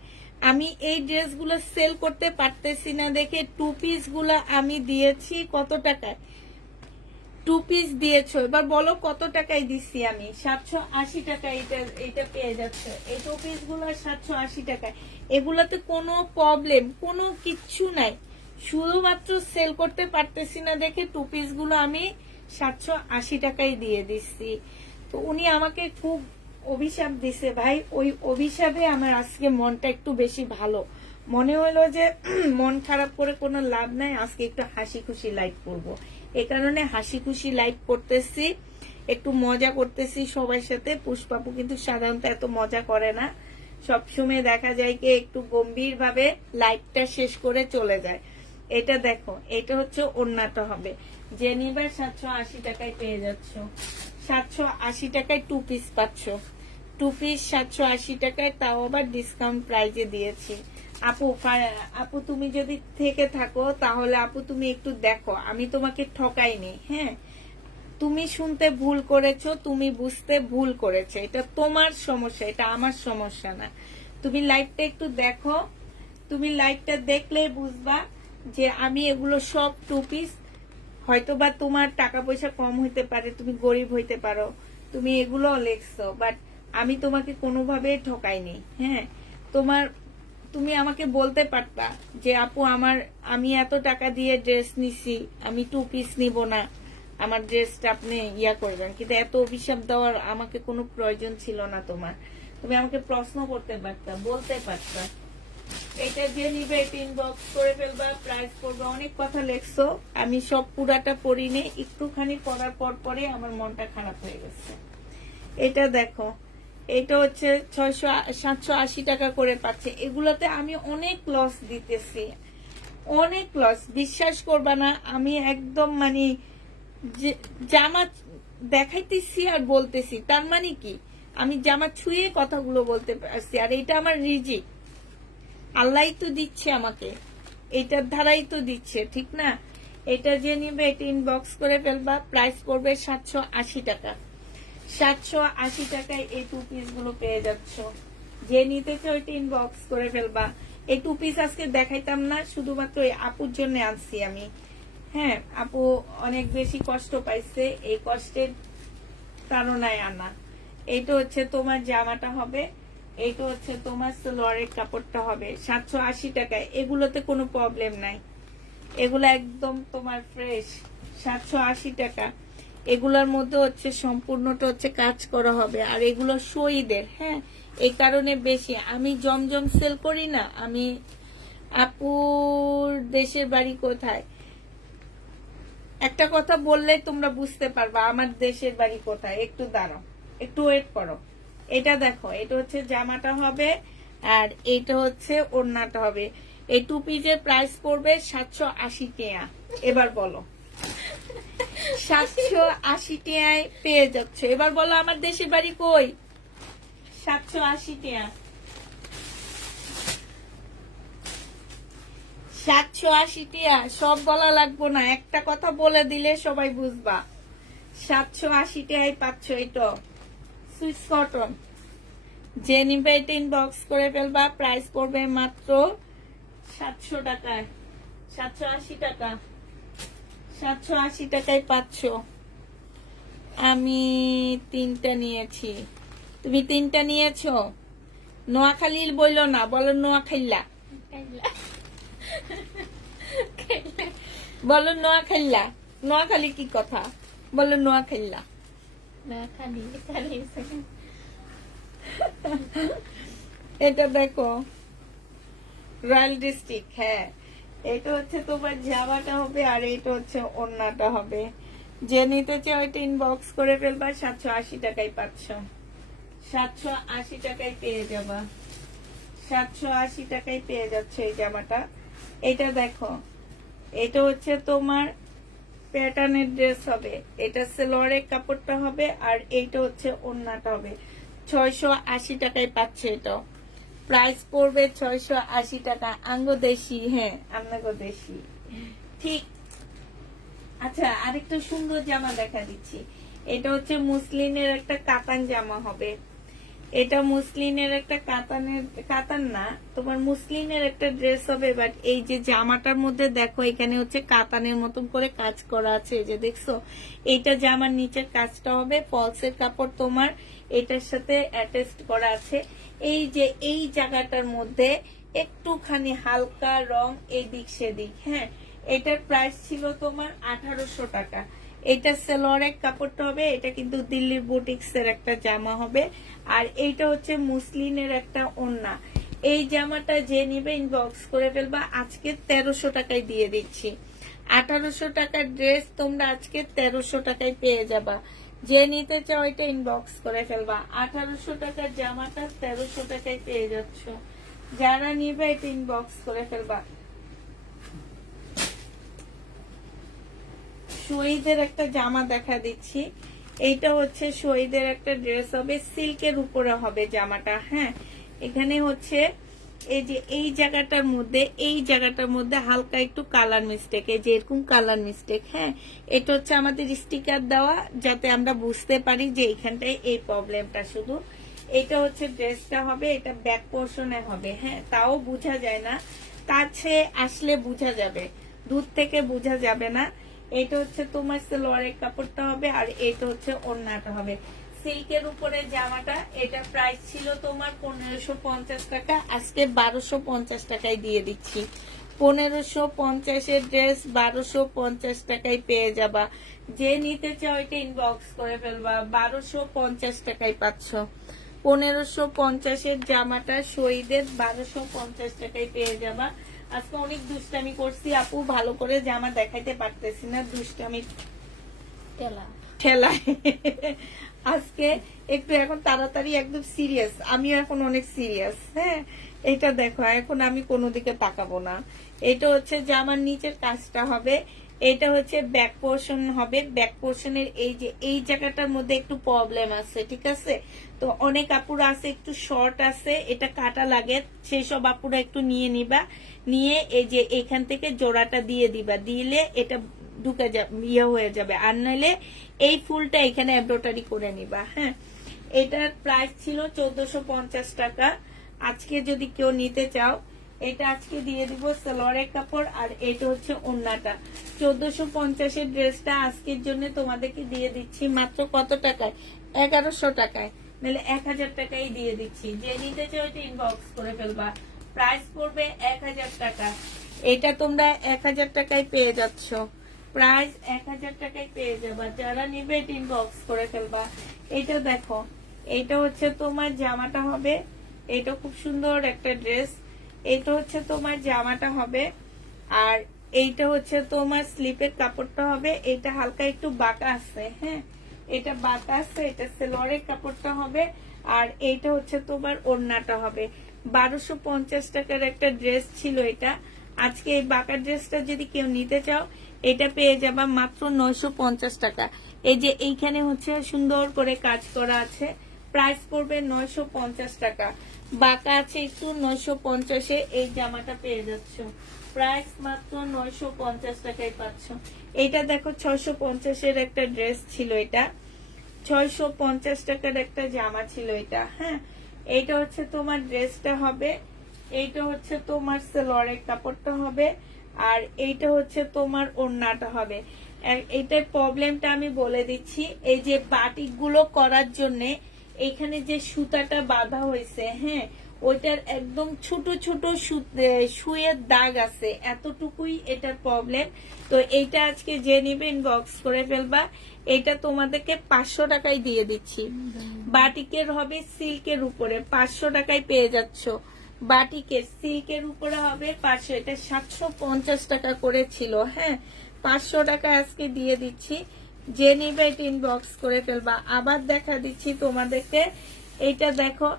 আমি এই ড্রেসগুলো সেল করতে পারতেছি না দেখে 2 পিস গুলা আমি দিয়েছি কত টাকায়? 2 পিস দিয়েছো, এবার বলো কত টাকায় দিচ্ছি আমি? 780 টাকা। এটা পেয়ে যাচ্ছে এই 2 পিস গুলো 780 টাকায়। এগুলাতে কোনো প্রবলেম কোনো কিচ্ছু নাই, শুধুমাত্র সেল করতে পারতেছি না দেখে 2 পিস গুলো আমি 780 টাকায় দিয়ে দিচ্ছি। তো উনি আমাকে খুব অভিশাপ দিছে ভাই। ওই অভিশাপে আমার আজকে মনটা একটু বেশি ভালো মনে হলো যে মন খারাপ করে কোনো লাভ নাই, আজকে একটু হাসি খুশি লাইভ করবো। এ কারণে হাসি খুশি লাইভ করতেছি, একটু মজা করতেছি সবার সাথে। পুষ্পাপু কিন্তু সাধারণত এত মজা করে না, সবসময় দেখা যায় কি একটু গম্ভীর ভাবে লাইভটা শেষ করে চলে যায়। এটা দেখো, এটা হচ্ছে ওড়নাটা হবে, যে নিবার 780 টাকায় পেয়ে যাচ্ছ। 780 টাকায় 2 পিস পাচ্ছ। 2 পিস 780 টাকায়, তাও আবার ডিসকাউন্ট প্রাইজে দিয়েছি। আপু তুমি যদি থেকে থাকো তাহলে আপু তুমি একটু দেখো, আমি তোমাকে ঠকাইনি। হ্যাঁ, তুমি শুনতে ভুল করেছো, তুমি বুঝতে ভুল করেছো, এটা তোমার সমস্যা, এটা আমার সমস্যা না। তুমি লাইভটা একটু দেখো, তুমি লাইভটা দেখলে বুঝবা যে আমি এগুলো সব 2 পিস। হয়তোবা তোমার টাকা পয়সা কম হইতে পারে, তুমি গরিব হইতে পারো, তুমি এগুলো লেখছো, বাট আমি তোমাকে কোনোভাবে ঠকাইনি। হ্যাঁ, তুমি আমাকে বলতে পারতা যে আপু আমি এত টাকা দিয়ে ড্রেস নিছি, আমি 2 পিস নিব না, আমার ড্রেসটা আপনি করবেন। কিন্তু এত অভিশাপ দেওয়ার আমাকে কোনো প্রয়োজন ছিল না তোমার। তুমি আমাকে প্রশ্ন করতে পারতা, বলতে পারতা। এটা যে নিবে এটা ইনবক্স করে ফেলবা, প্রাইস পড়বে। অনেক কথা লেখছো, আমি সব পুরাটা পড়িনি, একটুখানি পড়ার পরে আমার মনটা খারাপ হয়ে গেছে। এটা দেখো, এটা হচ্ছে 780 টাকা করে পাচ্ছে। এগুলোতে আমি অনেক লস দিতেছি, অনেক লস, বিশ্বাস করবা না। আমি একদম মানে জামা দেখাইতেছি আর বলতেছি, তার মানে কি আমি জামা ছুঁয়ে কথাগুলো বলতে পারছি। আর এটা আমার রিজিক, আল্লাহই তো দিচ্ছে আমাকে, এটার ধারাই তো দিচ্ছে, ঠিক না। এটা যে নিবে এটা ইনবক্স করে ফেলবা, প্রাইস পড়বে 780 টাকা। 780 টাকায় এই 2 পিস গুলো পেয়ে যাচ্ছ। যে নিতে চাও এটা ইনবক্স করে ফেলবা। এই 2 পিস আজকে দেখাইতাম না, শুধুমাত্র এই আপুর জন্য আনছি আমি। হ্যাঁ, আপু অনেক বেশি কষ্ট পাইছে, এই কষ্টের তাড়নায় আনা। এইটা হচ্ছে তোমার জামাটা হবে, এইটা হচ্ছে তোমার সালোয়ারের কাপড়টা হবে 780 টাকায়। এগুলোতে কোনো প্রবলেম নাই, এগুলো একদম তোমার ফ্রেশ। 780 টাকা। এগুলোর মধ্যে হচ্ছে সম্পূর্ণটা হচ্ছে কাজ করা হবে, আর এগুলো শহীদের, হ্যাঁ, এই কারণে বেশি। আমি জমজম সেল করি না। আমি আপুর দেশের বাড়ি কোথায় একটা কথা বললে তোমরা বুঝতে পারবা আমার দেশের বাড়ি কোথায়। একটু দাঁড়াও, একটু ওয়েট করো। এটা দেখো, এটা হচ্ছে জামাটা হবে, আর এইটা হচ্ছে ওড়নাটা হবে। এই টু পিসের প্রাইস পড়বে 780 টাকা। এবার বলো, 780 টাকায় পেয়ে যাচ্ছে। এবার বলো আমার দেশের বাড়ি কই? 780 টাকা। 780 টাকা। সব বলা লাগবো না, একটা কথা বলে দিলে সবাই বুঝবা। 780 টাকায় পাচ্ছ এটা সুইস কটন। যে নিবে এটা ইনবক্স করে ফেলবা। প্রাইস পড়বে মাত্র 700 টাকায়। 780 টাকা। 780 টাকায় পাচ্ছ। আমি 3টা নিয়েছি, তুমি 3টা নিয়েছো। নোয়াখালীর বইলো না, বলো নোয়াখাইলা। বলো নোয়াখাইলা। নোয়াখালী কি কথা, বলো নোয়াখাইলা। এটা দেখো রয়্যাল ডিস্ট্রিক্ট, হ্যাঁ। এটা হচ্ছে তোমার জামাটা হবে, আর এটা হচ্ছে ওড়নাটা হবে। যে নিতে চাও এটা ইনবক্স করে ফেলবা। 780 টাকায় পাচ্ছ। 780 টাকায় পেয়ে যাবা। 780 টাকায় পেয়ে যাচ্ছে এই জামাটা। এটা দেখো, এটা হচ্ছে তোমার প্যাটার্নের ড্রেস হবে। এটা সেলোয়ারের কাপড়টা হবে, আর এইটা হচ্ছে ওড়নাটা হবে। 680 টাকায় পাচ্ছে। এটা প্রাইস পড়বে 680 টাকা। আঙ্গো দেশি, হ্যাঁ আমনাগো দেশি, ঠিক। আচ্ছা, আরেকটা সুন্দর জামা দেখা দিচ্ছি। এটা হচ্ছে মুসলিনের একটা কাতান জামা হবে। এটা মুসলিনের একটা কাতান না, তোমার মুসলিনের একটা ড্রেস হবে। বাট এই যে জামাটার মধ্যে দেখো, এখানে হচ্ছে কাতানের মতন করে কাজ করা আছে, এই যে দেখছো। এইটা জামার নিচের কাজটা হবে ফলসের কাপড় তোমার এটার সাথে অ্যাটাচ করা আছে। এই যে এই জায়গাটার মধ্যে একটুখানি হালকা রং এদিক সেদিক, হ্যাঁ। এটার প্রাইস ছিল তোমার 1800 টাকা। এটা সেলোয়ারের কাপড়টা হবে। এটা কিন্তু দিল্লির বুটিক্স এর একটা জামা হবে, আর এইটা হচ্ছে মুসলিনের একটা ওড়না। এই জামাটা যে নিবে ইনবক্স করে ফেলবা। আজকে 1300 টাকায় দিয়ে দিচ্ছি। 1800 টাকার ড্রেস তোমরা আজকে 1300 টাকায় পেয়ে যাবা। যে নিতে চাও এটা ইনবক্স করে ফেলবা। 1800 টাকার জামাটা 1300 টাকায় পেয়ে যাচ্ছ। যারা নিবে এটা ইনবক্স করে ফেলবা। শহীদের একটা জামা দেখা দিচ্ছি। এইটা হচ্ছে শহীদের একটা ড্রেস হবে, সিল্কের উপরে হবে জামাটা, হ্যাঁ। এখানে হচ্ছে এই যে এই জায়গাটার মধ্যে হালকা একটু কালার মিস্টেক, এই যে এরকম কালার মিস্টেক, হ্যাঁ। এটা হচ্ছে আমাদের স্টিকার দেওয়া, যাতে আমরা বুঝতে পারি যে এইখানটায় এই প্রবলেমটা শুধু। এটা হচ্ছে ড্রেসটা হবে। এটা ব্যাক পোর্শনে হবে, হ্যাঁ। তাও বোঝা যায় না, কাছে আসলে বোঝা যাবে, দূর থেকে বোঝা যাবে না। এটা হচ্ছে তোমার সালোয়ারের কাপড়টা হবে, আর এটা হচ্ছে ওড়নাটা হবে সিল্কের উপরে জামাটা। এটা প্রাইস ছিল তোমার 1550 টাকা। আজকে 1250 টাকায় দিয়ে দিচ্ছি। 1550 এর ড্রেস 1250 টাকায় পেয়ে যাবা। যে নিতে চাও এটা ইনবক্স করে ফেলবা। 1250 টাকায় পাচ্ছ। 1550 এর জামাটা শহীদের 1250 টাকায় পেয়ে যাবা। আজকে অনেক দুষ্টামি করছি আপু, ভালো করে জামা দেখাইতে পারতেছি না, দুষ্টামি ঠেলায়। আজকে একটু এখন তাড়াতাড়ি একদম সিরিয়াস, আমিও এখন অনেক সিরিয়াস, হ্যাঁ। এটা দেখো, এখন আমি কোনো দিকে তাকাবো না। এটা হচ্ছে জামার নিচের কাজটা হবে। এটা হচ্ছে ব্যাক পোর্শন হবে। ব্যাক পোর্শনের এই যে এই জায়গাটার মধ্যে একটু প্রবলেম আছে, ঠিক আছে। তো অনেক আপুরা আছে একটু শর্ট আছে, এটা কাটা লাগে, সেই সব আপুরা একটু নিয়ে নিবা। নিয়ে এই যে এখান থেকে জোড়াটা দিয়ে দিবা, দিলে এটা ঢুকে যাবে, ইয়ে হয়ে যাবে। আর নাহলে এই ফুলটা এখানে এমব্রয়ডারি করে নিবা, হ্যাঁ। এটার প্রাইস ছিল 1450 টাকা। আজকে যদি কেউ নিতে চাও এটা আজকে দিয়ে দিব সালোয়ারের কাপড়, আর এটা হচ্ছে ওড়নাটা। 1450 এর ড্রেসটা আজকের জন্য তোমাদেরকে দিয়ে দিচ্ছি মাত্র কত টাকায়? 1100 টাকায়, নাহলে 1000 টাকায় দিয়ে দিচ্ছি। যে নিতে চাও এটা ইনবক্স করে ফেলবা। প্রাইস পড়বে 1000 টাকা। এটা তোমরা 1000 টাকায় পেয়ে যাচ্ছ। প্রাইস 1000 টাকায় পেয়ে যাবা। যারা নিবে এটা ইনবক্স করে ফেলবা। এটা দেখো, এটা হচ্ছে তোমার জামাটা হবে, এটা খুব সুন্দর একটা ড্রেস। এটা হচ্ছে তোমার জামাটা হবে, আর এইটা হচ্ছে তোমার স্লিপের কাপড়টা হবে। এটা হালকা একটু বাঁকা আছে, হ্যাঁ এটা বাঁকা আছে। এটা সেলোয়ারের কাপড়টা হবে, আর এইটা হচ্ছে তোমার ওড়নাটা হবে। 1250 টাকার একটা ড্রেস ছিল এটা। আজকে এই বাঁকা ড্রেসটা যদি কেউ নিতে চাও, এটা পেয়ে যাবা মাত্র 950 টাকা। এই যে এইখানে হচ্ছে সুন্দর করে কাজ করা আছে, প্রাইস পড়বে 950 টাকা। বাঁকা আছে একটু, 950-এ এই জামাটা পেয়ে যাচ্ছ। প্রাইস মাত্র 950 টাকায় পাচ্ছ। এটা দেখো 650-এর একটা ড্রেস ছিল, এটা 650 টাকার একটা জামা ছিল এটা, হ্যাঁ এইটা হচ্ছে তোমার ড্রেসটা হবে, এইটা হচ্ছে তোমার সালোয়ারের কাপড়টা হবে, আর এইটা হচ্ছে তোমার ওড়নাটা হবে। এইটার প্রবলেমটা আমি বলে দিচ্ছি, এই যে বাটিক গুলো করার জন্য এখানে যে সুতাটা বাঁধা হয়েছে, হ্যাঁ ওইটার একদম ছোট ছোট সুইয়ের দাগ আছে, এতটুকুই এটার প্রবলেম। তো এইটা আজকে যে নিবে ইনবক্স করে ফেলবা। এটা তোমাদেরকে 500 টাকায় দিয়ে দিচ্ছি। বাটিকের হবে সিল্কের উপরে, 500 টাকায় পেয়ে যাচ্ছ। বাটিকের সিল্কের উপরে হবে 500, এটা 750 টাকা করে ছিল, হ্যাঁ 500 টাকা আজকে দিয়ে দিচ্ছি। যে নিবে এটা ইনবক্স করে ফেলবা। আবার দেখা দিচ্ছি তোমাদেরকে, এইটা দেখো,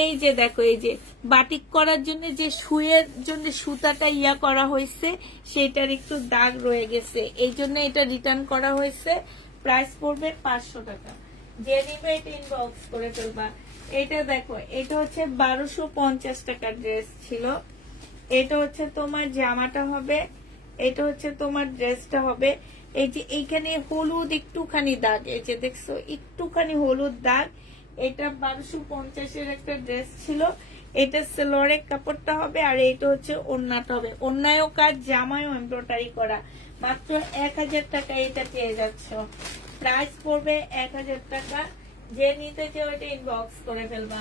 এই যে দেখো, এই যে বাটিক করার জন্য যে সুইয়ের জন্য সুতাটা ইয়া করা হয়েছে, সেটার একটু দাগ রয়ে গেছে, এই জন্য এটা রিটার্ন করা হয়েছে। প্রাইস পড়বে 500 টাকা। যে নিবে এটা ইনবক্স করে ফেলবা। এটা দেখো, এটা হচ্ছে 1250 টাকার ড্রেস ছিল। এটা হচ্ছে তোমার জামাটা হবে, এটা হচ্ছে তোমার ড্রেসটা হবে। এই যে এইখানে হলুদ একটুখানি দাগ, এই যে দেখছো একটুখানি হলুদ দাগ। এটা 1250-এর একটা ড্রেস ছিল। এটা সালোয়ারের কাপড়টা হবে, আর এটা হচ্ছে ওড়নাটা হবে। ওড়নায়ও কাজ, জামায়ও এমব্রয়ডারি করা। মাত্র 1000 টাকা এটা পেয়ে যাচ্ছ। প্রাইস পড়বে 1000 টাকা। যে নিতে চাও এটা ইনবক্স করে ফেলবা।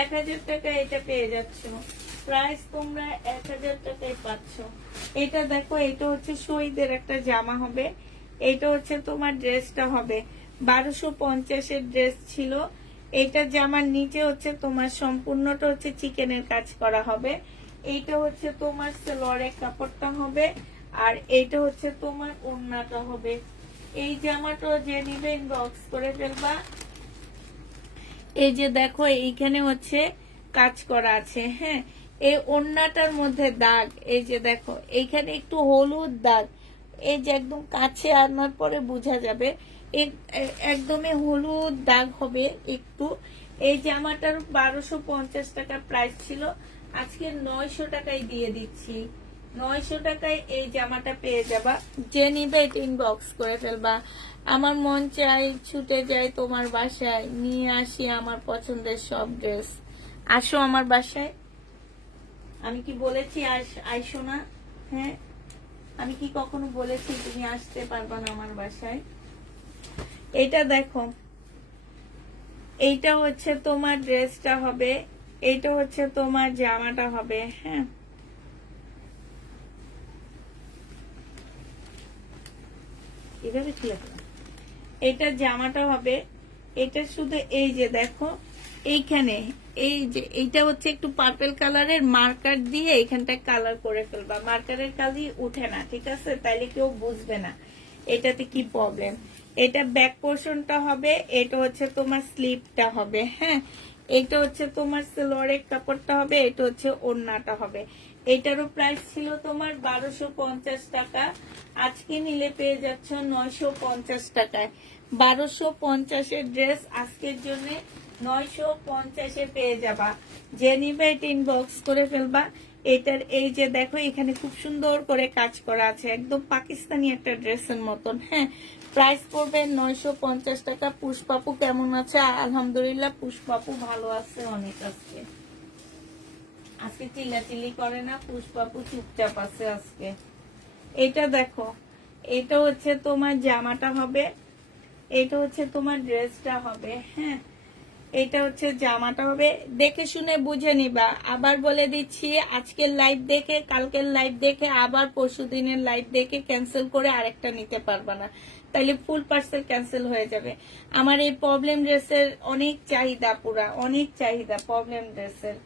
1000 টাকা এটা পেয়ে যাচ্ছ। প্রাইস তোমরা 1000 টাকায় পাচ্ছ। এটা দেখো, এটা হচ্ছে শহীদের একটা জামা হবে, এটা হচ্ছে তোমার ড্রেসটা হবে। 1250-এর ড্রেস ছিল। এটা জামার নিচে হচ্ছে তোমার সম্পূর্ণটা হচ্ছে চিকেনের কাজ করা হবে। এইটা হচ্ছে তোমার সালোয়ারের কাপড়টা হবে, আর এইটা হচ্ছে তোমার ওড়নাটা হবে। এই জামাটা যে নিবে ইনবক্স করে ফেলবা। এই যে দেখো, এইখানে হচ্ছে কাজ করা আছে, হ্যাঁ এই ওড়নাটার মধ্যে দাগ, এই যে দেখো এইখানে একটু হলুদ দাগ, এই যে একদম কাছে আনার পরে বোঝা যাবে একদমই হলুদ দাগ হবে একটু। এই জামাটার 1250 টাকা প্রাইস ছিল, আজকে 900 টাকায় দিয়ে দিচ্ছি। 900 টাকায় এই জামাটা পেয়ে যাবা। যে নিবে এটা ইনবক্স করে ফেলবা। আমার মন চাই ছুটে যাই তোমার বাসায়, নিয়ে আসি আমার পছন্দের সব ড্রেস। আসো আমার বাসায়। আমি কি বলেছি আইসো না? হ্যাঁ আমি কি কখনো বলেছি তুমি আসতে পারবা না আমার বাসায়? এটা দেখো, এইটা হচ্ছে তোমার ড্রেসটা হবে, এইটা হচ্ছে তোমার জামাটা হবে, হ্যাঁ এভাবে ঠিক আছে। এটা জামাটা হবে, এটা শুধু এই যে দেখো এইখানে, এই যে এইটা হচ্ছে একটু পার্পল কালারের মার্কার দিয়ে এখানটা কালার করে ফেলবা। মার্কারের কালি উঠে না, ঠিক আছে, তাইলে কেউ বুঝবে না এটাতে কি প্রবলেম। এটা ব্যাক পোর্শনটা হবে, এটা হচ্ছে তোমার স্লিপটা হবে, হ্যাঁ এটা হচ্ছে তোমার সালোয়ারের কাপড়টা হবে, এটা হচ্ছে ওড়নাটা হবে। এটারও প্রাইস ছিল তোমার 1250 টাকা, আজকে নিলে পেয়ে যাচ্ছ 950 টাকায়। 1250-এর ড্রেস আজকের জন্য 950-এ পেয়ে যাবা। যে নিবে এটা ইনবক্স করে ফেলবা। এটার এই যে দেখো এখানে খুব সুন্দর করে কাজ করা আছে, একদম পাকিস্তানি একটা ড্রেসের মতন, হ্যাঁ প্রাইস পড়বে 950 টাকা। পুষ্পাপু কেমন আছে? আলহামদুলিল্লাহ পুষ্পাপু ভালো আছে অনেক। আজকে আজকে চিল্লাচিল্লি করে না, পুষ্পাপু চুপচাপ আছে আজকে। এটা দেখো, এটা হচ্ছে তোমার জামাটা হবে, এটা হচ্ছে তোমার ড্রেসটা হবে, হ্যাঁ এটা হচ্ছে জামাটা হবে, দেখে শুনে বুঝে নিবা। আবার বলে দিচ্ছি, আজকের লাইভ দেখে, কালকের লাইভ দেখে, আবার পরশু দিনের লাইভ দেখে ক্যান্সেল করে আরেকটা নিতে পারবা না, তাইলে ফুল পার্সেল ক্যান্সেল হয়ে যাবে। আমার এই প্রবলেম ড্রেসের অনেক চাহিদা, পুরা অনেক চাহিদা প্রবলেম ড্রেসের,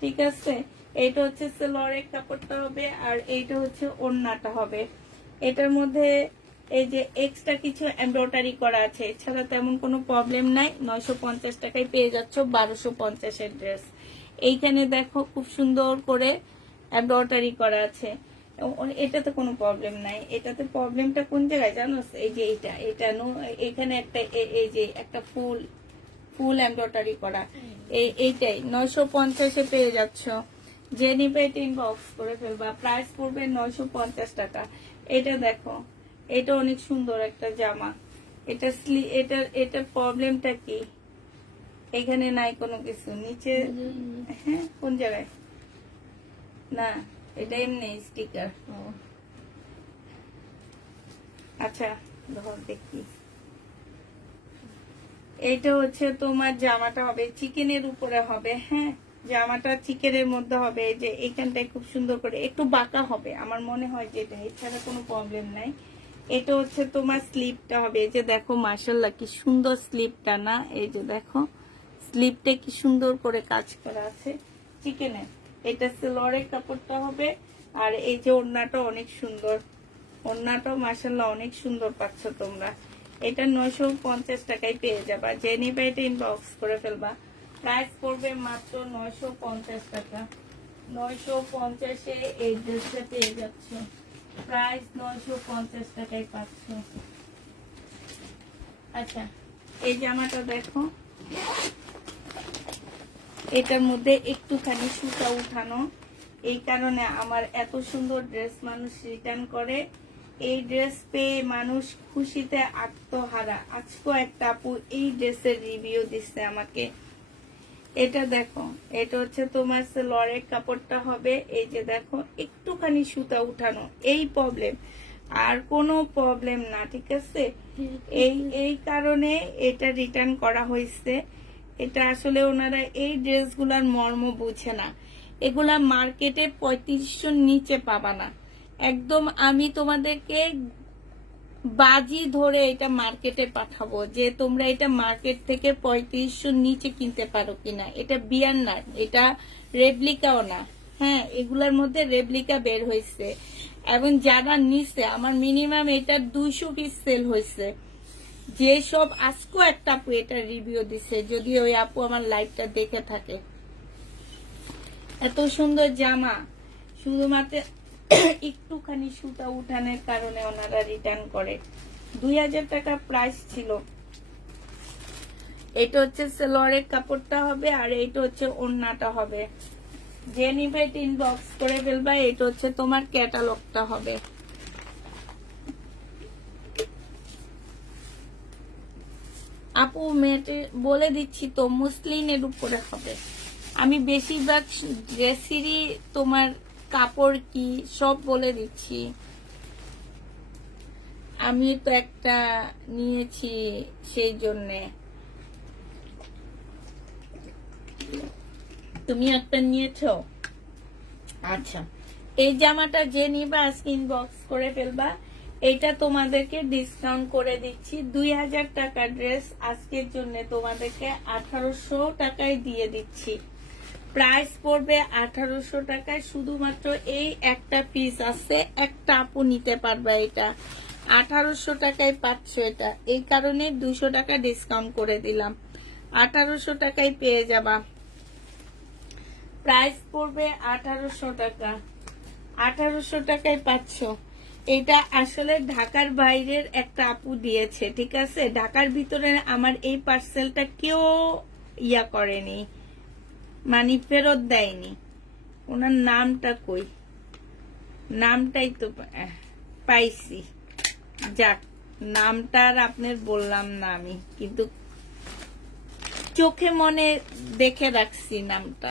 ঠিক আছে। এইটা হচ্ছে সেলোয়ারের কাপড়টা হবে, আর এইটা হচ্ছে ওড়নাটা হবে। এটার মধ্যে এই যে এক্সট্রা কিছু এমব্রয়ডারি করা আছে, এছাড়া তেমন কোনো প্রবলেম নাই। 950 টাকায় পেয়ে যাচ্ছ 1250 এর ড্রেস। এইখানে দেখো খুব সুন্দর করে এমব্রয়ডারি করা আছে, এটাতে কোনো প্রবলেম নাই। এটাতে প্রবলেমটা কোন জায়গায় জানো? এই যে এটা এখানে একটা এই যে একটা ফুল এমব্রয়ডারি করা, এইটাই 950-এ পেয়ে যাচ্ছ। যে নিবে এটা ইনবক্স করে ফেলবা। প্রাইস পড়বে 950 টাকা। এটা দেখো, এটা অনেক সুন্দর একটা জামা। এটার প্রবলেমটা কি? এখানে নাই কোনো কিছু, নিচে হ্যাঁ কোন জায়গায় না, এটা এমনি স্টিকার। আচ্ছা ধর দেখি, এইটা হচ্ছে তোমার জামাটা হবে চিকেনের উপরে হবে। হ্যাঁ, জামাটা চিকেনের মধ্যে হবে। এই যে এইখানটায় খুব সুন্দর করে একটু বাঁকা হবে, আমার মনে হয় যে এটা, এছাড়া কোনো প্রবলেম নাই। এটা হচ্ছে তোমার স্লিপটা হবে। এই যে দেখো, মাশাআল্লাহ কি সুন্দর স্লিপটা না? এই যে দেখো স্লিপটা কি সুন্দর করে কাজ করা আছে চিকেনের। এটা সেলোয়ারের কাপড়টা হবে, আর এই যে ওড়নাটা অনেক সুন্দর, ওড়নাটাও মাশাআল্লাহ অনেক সুন্দর পাচ্ছ তোমরা। এটা 950 টাকায় পেয়ে যাবা। যে নিবে এটা ইনবক্স করে ফেলবা। প্রাইস পড়বে মাত্র 950 টাকা। 950-এ এই ড্রেসটা পেয়ে যাচ্ছ। প্রাইস 950 টাকায় পাচ্ছ। আচ্ছা, এই জামাটা দেখো, এটার মধ্যে একটুখানি সুতা উঠানো, এই কারণে আমার এত সুন্দর ড্রেস মানুষ রিটার্ন করে। এই ড্রেস পেয়ে মানুষ খুশিতে আত্মহারা। আজকেও একটা আপু এই ড্রেসের রিভিউ দিচ্ছে আমাকে। এটা দেখো, এটা হচ্ছে তোমার সেলোয়ারের কাপড়টা হবে। এই যে দেখো একটুখানি সুতা উঠানো, এই প্রবলেম, আর কোনো প্রবলেম না, ঠিক আছে। এই কারণে এটা রিটার্ন করা হয়েছে। এটা আসলে ওনারা এই ড্রেসগুলার মর্ম বুঝে না। এগুলা মার্কেটে 3500 নিচে পাবা না একদম। আমি তোমাদেরকে বাজি ধরে এটা মার্কেটে পাঠাবো যে তোমরা এটা মার্কেট থেকে 3500 নিচে কিনতে পারো কিনা। এটা বিয়ার না, এটা রেপ্লিকাও না। হ্যাঁ, এগুলার মধ্যে রেপ্লিকা বের হয়েছে, এবং যারা নিছে আমার মিনিমাম এটা 200 পিস সেল হয়েছে। যে সব আজকেও একটা আপু এটা রিভিউ দিছে, যদি ওই আপু আমার লাইভটা দেখে থাকে। এত সুন্দর জামা, শুধুমাত্র একটুখানি সুতা উঠানোর কারণে ওনারা রিটার্ন করে। 2000 টাকা প্রাইস ছিল। এটা হচ্ছে সেলোয়ারের কাপড়টা হবে, আর এটা হচ্ছে ওড়নাটা হবে। যে নিবে এটা ইনবক্স করে ফেলবা। এটা হচ্ছে তোমার ক্যাটালগটা হবে। আপু মেয়েটে বলে দিচ্ছি তো, মুসলিনের উপরে হবে। আমি বেশিরভাগ ড্রেসেরই তোমার কাপড় কি সব বলে দিচ্ছি। আমি তো একটা নিয়েছি সেই জন্যে। তুমি একটা নিয়েছো? আচ্ছা, এই জামাটা যে নিবা আজকে ইনবক্স করে ফেলবা। এটা তোমাদেরকে ডিসকাউন্ট করে দিচ্ছি। 2000 টাকা ড্রেস আজকের জন্য তোমাদেরকে 1800 টাকায় দিয়ে দিচ্ছি। প্রাইস পড়বে 1800 টাকায়। শুধুমাত্র এই একটা পিস আছে, একটা আপু নিতে পারবে। এটা 1800 টাকায় পাচ্ছ। এটা এই কারণে 200 টাকা ডিসকাউন্ট করে দিলাম। 1800 টাকায় পেয়ে যাবা। প্রাইস পড়বে 1800 টাকা। 1800 টাকায় পাচ্ছ। এটা আসলে ঢাকার বাইরের একটা আপু দিয়েছে, ঠিক আছে। ঢাকার ভিতরে আমার এই পার্সেলটা কেউ ইয়া করেনি, মানে ফেরত দেয়নি। ওনার নামটা কই? নামটাই তো পাইছি। যাক, নামটা আর আপনার বললাম না আমি, কিন্তু চোখে মনে দেখে রাখছি নামটা,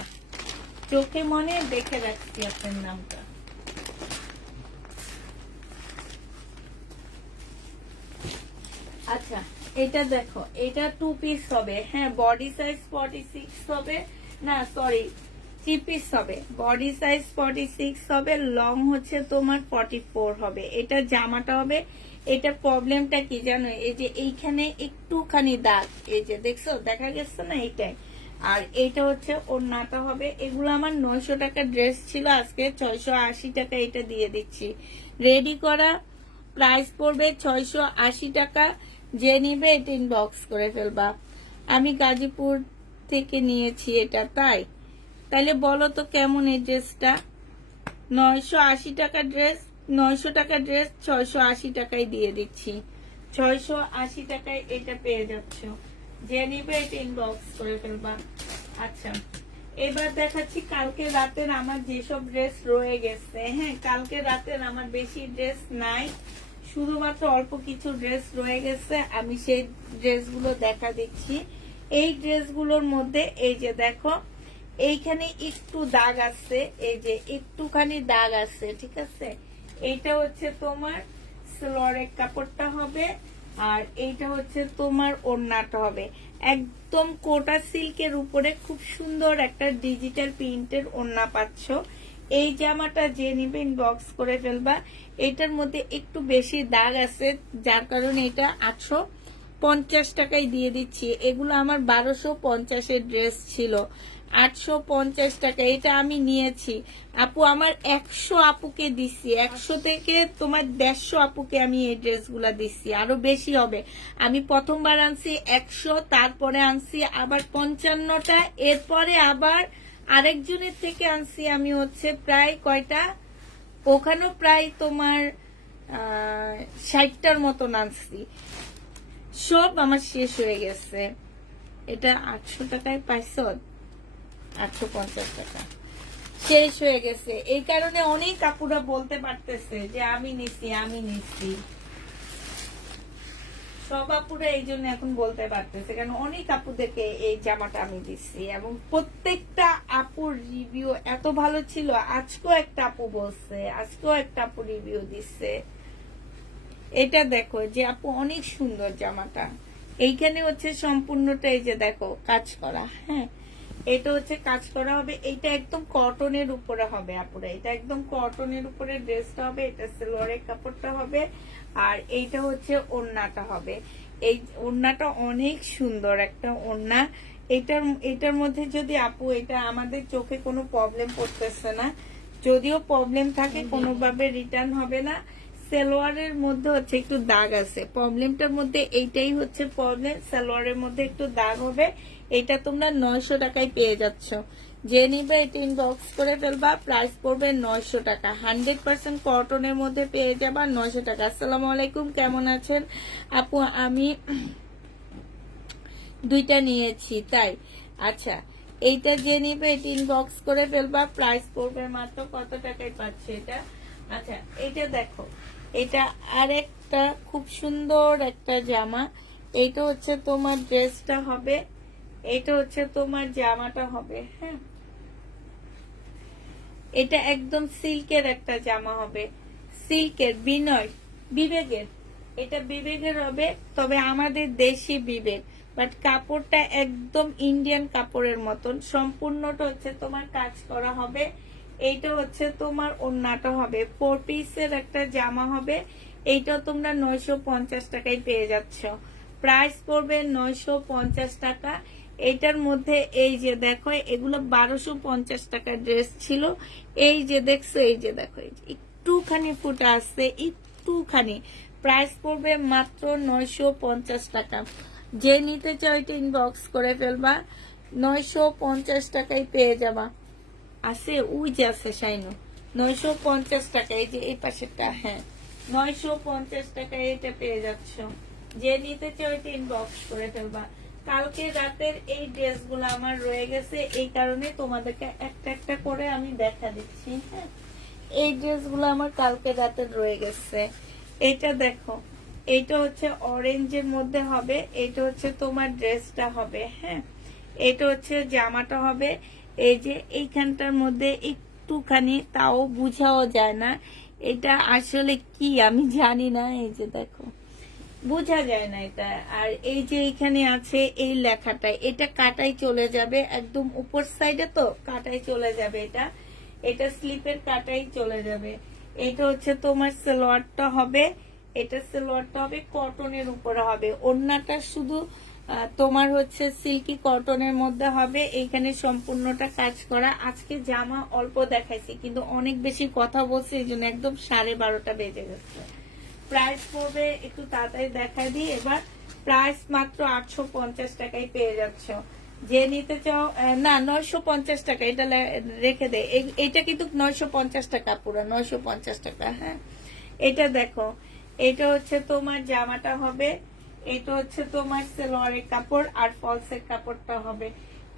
চোখে মনে দেখে রাখছি আপনার নামটা। আচ্ছা, এটা দেখো, এটা 2 পিস হবে, হ্যাঁ বডি সাইজ 46 হবে, না সরি 3 পিস হবে, বডি সাইজ 46 হবে, লং হচ্ছে তোমার 44 হবে। এটা জামাটা হবে, এটা প্রবলেমটা কি জানো, এই যে এইখানে একটুখানি দাগ, এই যে দেখছো, দেখা গেছে না, এইটাই। আর এইটা হচ্ছে ওড়নাটা হবে। এগুলো আমার 900 টাকা ড্রেস ছিল, আজকে 680 টাকা এটা দিয়ে দিচ্ছি। রেডি করা প্রাইস পড়বে 680 টাকা। যে নিবে এটা ইনবক্স করে ফেলবা। আমি গাজীপুর থেকে নিয়েছি এটা, তাই তাহলে বলো তো কেমন এই ড্রেসটা? 980 টাকা ড্রেস, 900 টাকা ড্রেস 680 টাকায় দিয়ে দিচ্ছি। 680 টাকায় এটা পেয়ে যাচ্ছ। যে নিবে এটা ইনবক্স করে ফেলবা। আচ্ছা, এবার দেখাচ্ছি কালকে রাতের আমার যেসব ড্রেস রয়ে গেছে। হ্যাঁ, কালকে রাতের আমার বেশি ড্রেস নাই, শুধুমাত্র অল্প কিছু ড্রেস রয়ে গেছে। আমি সেই ড্রেসগুলো দেখা দিচ্ছি। এই ড্রেসগুলোর মধ্যে এই যে দেখো, এইখানে একটু দাগ আছে, এই যে একটুখানি দাগ আছে, ঠিক আছে। এইটা হচ্ছে তোমার সালোয়ারের কাপড়টা হবে, আর এইটা হচ্ছে তোমার ওড়নাটা হবে। একদম কোটা সিল্কের উপরে খুব সুন্দর একটা ডিজিটাল প্রিন্টের ওড়না পাচ্ছ। এই জামাটা যে নিবে ইনবক্স করে ফেলবা। এটার মধ্যে একটু বেশি দাগ আছে, যার কারণে এটা 850 টাকায় দিয়ে দিচ্ছি। এগুলো আমার 1250 ড্রেস ছিল, 850 টাকা এটা আমি নিয়েছি। আপু আমার 100 আপুকে দিচ্ছি, 100 থেকে তোমার 150 আপুকে আমি এই ড্রেসগুলা দিচ্ছি, আরো বেশি হবে। আমি প্রথমবার আনছি 100, তারপরে আনছি আবার 55টা, এরপরে আবার আরেকজনের থেকে আনছি আমি হচ্ছে প্রায় কয়টা, ওখানেও প্রায় তোমার 60টার মতন আনছি। সব আমার শেষ হয়ে গেছে। এটা 800 টাকায় পাইছ, 850 টাকা শেষ হয়ে গেছে। এই কারণে অনেক কাপুরা বলতে পারতেছে যে আমি নিচ্ছি। সব আপুরা এই জন্য এখন বলতে পারতেছে, কারণ অনেক আপুদেরকে এই জামাটা আমি দিচ্ছি, এবং প্রত্যেকটা আপুর রিভিউ এত ভালো ছিল। আজকেও একটা আপু বলছে, আজকেও একটা আপু রিভিউ দিচ্ছে। এটা দেখো যে আপু অনেক সুন্দর জামাটা। এইখানে হচ্ছে সম্পূর্ণটা এই যে দেখো কাজ করা, হ্যাঁ এটা হচ্ছে কাজ করা হবে। এটা একদম কটনের উপরে হবে আপুরা, এটা একদম কটনের উপরে ড্রেসটা হবে। এটা সালোয়ারের কাপড়টা হবে, আর এইটা হচ্ছে ওড়নাটা হবে। এই ওড়নাটা অনেক সুন্দর একটা ওড়না। এটার মধ্যে যদি আপু, এটা আমাদের চোখে কোনো প্রবলেম পড়তেছে না, যদিও প্রবলেম থাকে কোনোভাবে রিটার্ন হবে না। সালোয়ারের মধ্যে হচ্ছে একটু দাগ আছে, প্রবলেমটার মধ্যে এইটাই হচ্ছে প্রবলেম, সালোয়ারের মধ্যে একটু দাগ হবে। এটা তোমরা 900 টাকায় পেয়ে যাচ্ছ। যে নিবে এটা ইনবক্স করে ফেলবা। প্রাইস পড়বে 900 টাকা, 100% কটনের মধ্যে পেয়ে যাবা 900 টাকা। আসসালামু আলাইকুম, কেমন আছেন আপু? আমি দুইটা নিয়েছি, তাই আচ্ছা। এইটা যে নিবে এটা ইনবক্স করে ফেলবা। প্রাইস পড়বে মাত্র কত টাকায় পাচ্ছে এটা? আচ্ছা, এটা দেখো, এটা আরেকটা খুব সুন্দর একটা জামা। এইটা হচ্ছে তোমার ড্রেসটা হবে, এটা হচ্ছে তোমার জামাটা হবে। হ্যাঁ, এটা একদম সিল্কের একটা জামা হবে, সিল্কের, বিবেকের। এটা বিবেকের হবে, তবে আমাদের দেশি বিবেক, বাট কাপড়টা একদম ইন্ডিয়ান কাপড়ের মতন। সম্পূর্ণটা হচ্ছে তোমার কাজ করা হবে। এইটা হচ্ছে তোমার ওড়নাটা হবে, 4 পিসের একটা জামা হবে। এইটা তোমরা 950 টাকায় পেয়ে যাচ্ছ। প্রাইস পড়বে 950 টাকা। এটার মধ্যে এই যে দেখো, এগুলো 1250 টাকার ড্রেস ছিল। এই যে দেখছো, এই যে দেখো, এই যে একটুখানি ফুটা আসছে, একটুখানি। প্রাইস পড়বে মাত্র 950 টাকা। যে নিতে চাও এটা ইনবক্স করে ফেলবা, 950 টাকায় পেয়ে যাবা। আছে ওই যে আছে শাইনো, 950 টাকা। এই যে এই পাশেরটা, হ্যাঁ 950 টাকায় এটা পেয়ে যাচ্ছ। যে নিতে চাও এটা ইনবক্স করে ফেলবা। কালকে রাতের এই ড্রেসগুলো আমার রয়ে গেছে, এই কারণে তোমাদেরকে একটা একটা করে আমি দেখা দিচ্ছি। হ্যাঁ, এই ড্রেসগুলো আমার কালকে রাতের রয়ে গেছে। এটা দেখো, এইটা হচ্ছে অরেঞ্জের মধ্যে হবে, এটা হচ্ছে তোমার ড্রেসটা হবে। হ্যাঁ, এটা হচ্ছে জামাটা হবে। এই যে এইখানটার মধ্যে একটুখানি, তাও বুঝাও যায় না এটা আসলে কি, আমি জানি না। এই যে দেখো, বোঝা যায় না এটা। আর এই যে এখানে আছে এই লেখাটা, এটা কাটাই চলে যাবে একদম উপর সাইডে, তো কাটাই চলে যাবে এটা। এটা স্লিপের কাটাই চলে যাবে। এটা হচ্ছে তোমার সালোয়ারটা হবে, এটা সালোয়ারটা হবে কটনের উপরে হবে। ওড়নাটা শুধু তোমার হচ্ছে সিল্কি কটনের মধ্যে হবে। এইখানে সম্পূর্ণটা কাজ করা। আজকে জামা অল্প দেখাইছি, কিন্তু অনেক বেশি কথা বলছি, এই জন্য একদম 12:30 বেজে গেছে। প্রাইস পড়বে, একটু তাড়াতাড়ি দেখাই দিই এবার। প্রাইস মাত্র 850 টাকায় পেয়ে যাচ্ছ। যে নিতে চাও, না 950 টাকা, এটা রেখে দে। এটা কিন্তু 950 টাকা, পুরো 950 টাকা। হ্যাঁ, এটা দেখো, এটা হচ্ছে তোমার জামাটা হবে, এটা হচ্ছে তোমার সালোয়ারের কাপড় আর ফলসের কাপড়টা হবে।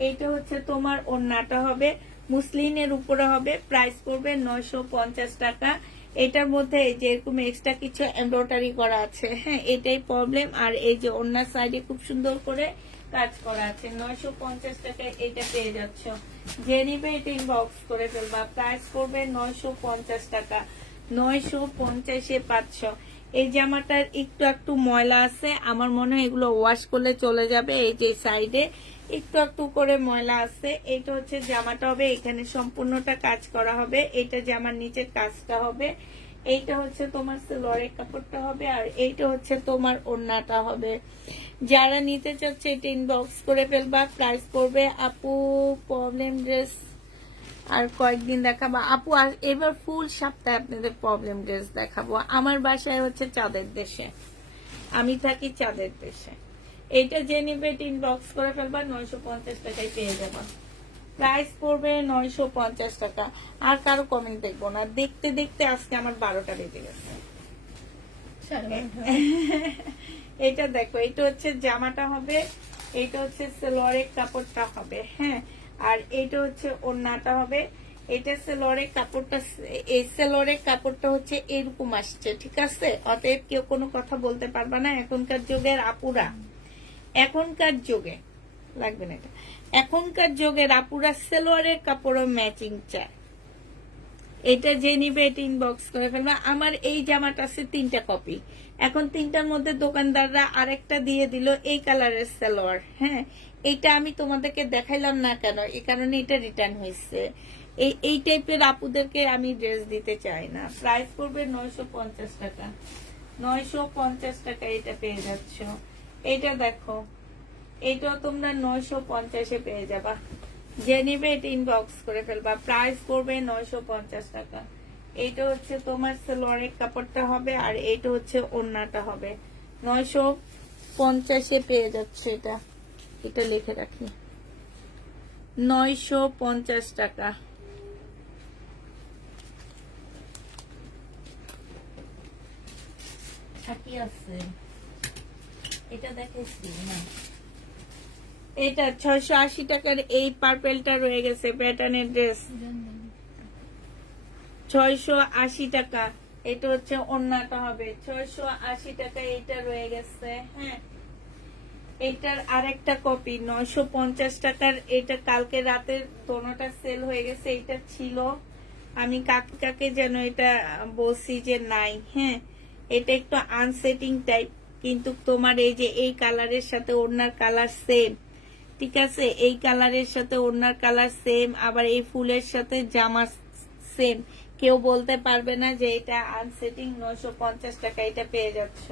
এটা হচ্ছে তোমার ওড়নাটা হবে, মুসলিনের উপরে হবে। প্রাইস পড়বে 950 টাকা। এটার মধ্যে এই যে এরকম এক্সট্রা কিছু এমব্রয়ডারি করা আছে। হ্যাঁ, এটাই প্রবলেম। আর এই যে ওড়নার সাইডে খুব সুন্দর করে কাজ করা আছে। 950 টাকায় এটা পেয়ে যাচ্ছ। যে নিবে এটা ইনবক্স করে ফেলবা। প্রাইস পড়বে 950 টাকা। 950-এ পাচ্ছ। এই জামাটার একটু একটু ময়লা আছে, আমার মনে হয় এগুলো ওয়াশ করলে চলে যাবে। এই যে সাইডে একটু একটু করে ময়লা আছে। এটা হচ্ছে জামাটা হবে, এখানে সম্পূর্ণটা কাজ করা হবে। এটা জামার নিচের কাজটা হবে। এইটা হচ্ছে তোমার সালোয়ারের কাপড়টা হবে, আর এইটা হচ্ছে তোমার ওড়নাটা হবে। যারা নিতে চাচ্ছে এটা ইনবক্স করে ফেলবা। প্রাইস পড়বে আপু প্রবলেম ড্রেস আর কয়েকদিন দেখাবো আপু। আর এবার ফুল সপ্তাহে আপনাদের প্রবলেম ড্রেস দেখাবো। আমার বাসায় হচ্ছে চাঁদের দেশে, আমি থাকি চাঁদের দেশে। এটা যে নিবে ইনবক্স করে ফেলবা, 950 টাকায় পেয়ে যাবা। প্রাইস পড়বে 950 টাকা। আর কারো কমেন্ট দেখবো না, দেখতে দেখতে আজকে আমার 12টা বেজে গেছে। 12:30। এটা দেখো, এটা হচ্ছে জামাটা হবে, এটা হচ্ছে সালোয়ারের কাপড়টা হবে। হ্যাঁ, আর এটা হচ্ছে ওড়নাটা হবে। এটা সালোয়ারের কাপড়টা, এই সালোয়ারের কাপড়টা হচ্ছে এরকম আসছে, ঠিক আছে? অতএব কেউ কোনো কথা বলতে পারবে না। এখনকার যুগের আপুরা, এখনকার যুগে লাগবে না এটা, এখনকার যুগের আপুরা সালোয়ারের কাপড়ও ম্যাচিং চায়। এটা যে নিবে এটা ইনবক্স করে ফেলবে। আমার এই জামাটা আছে 3টা কপি, এখন 3টার মধ্যে দোকানদাররা আরেকটা দিয়ে দিল এই কালারের সালোয়ার। হ্যাঁ, এটা আমি তোমাদেরকে দেখাইলাম না কেন, এই কারণে এটা রিটার্ন হয়েছে। এই টাইপের আপুদেরকে আমি ড্রেস দিতে চাই না। প্রাইস পড়বে 950 টাকা। 950 টাকা এটা পেয়ে যাচ্ছ। এটা দেখো, এটাও তোমরা 950-এ পেয়ে যাবা। যে নিবে এটা ইনবক্স করে ফেলবা। প্রাইস পড়বে 950 টাকা। এইটা হচ্ছে তোমার সালোয়ারের কাপড়টা হবে, আর এইটা হচ্ছে ওড়নাটা হবে। 950-এ পেয়ে যাচ্ছে এটা। এটা লিখে রাখি, 950 টাকা। কি আছে এটা দেখেছি না, এটা 680 টাকার এই পার্পেলটা রয়ে গেছে প্যাটার্নের ড্রেস, 680 টাকা। এটা হচ্ছে ওড়নাটা হবে, 680 টাকা। এটা রয়ে গেছে। হ্যাঁ, এটার আরেকটা কপি 950 টাকার। এটা কালকে রাতের দোনোটা সেল হয়ে গেছে। এটা ছিল, আমি কাকে যেন এটা বলছি যে নাই। হ্যাঁ, এটা একটু আনসেটিং টাইপ, কিন্তু তোমার এই যে এই কালারের সাথে ওড়নার কালার সেম, ঠিক আছে? এই কালারের সাথে ওড়নার কালার সেম, আবার এই ফুলের সাথে জামা সেম। কেউ বলতে পারবে না যে এটা আনসেটিং। 950 টাকা এটা পেয়ে যাচ্ছ।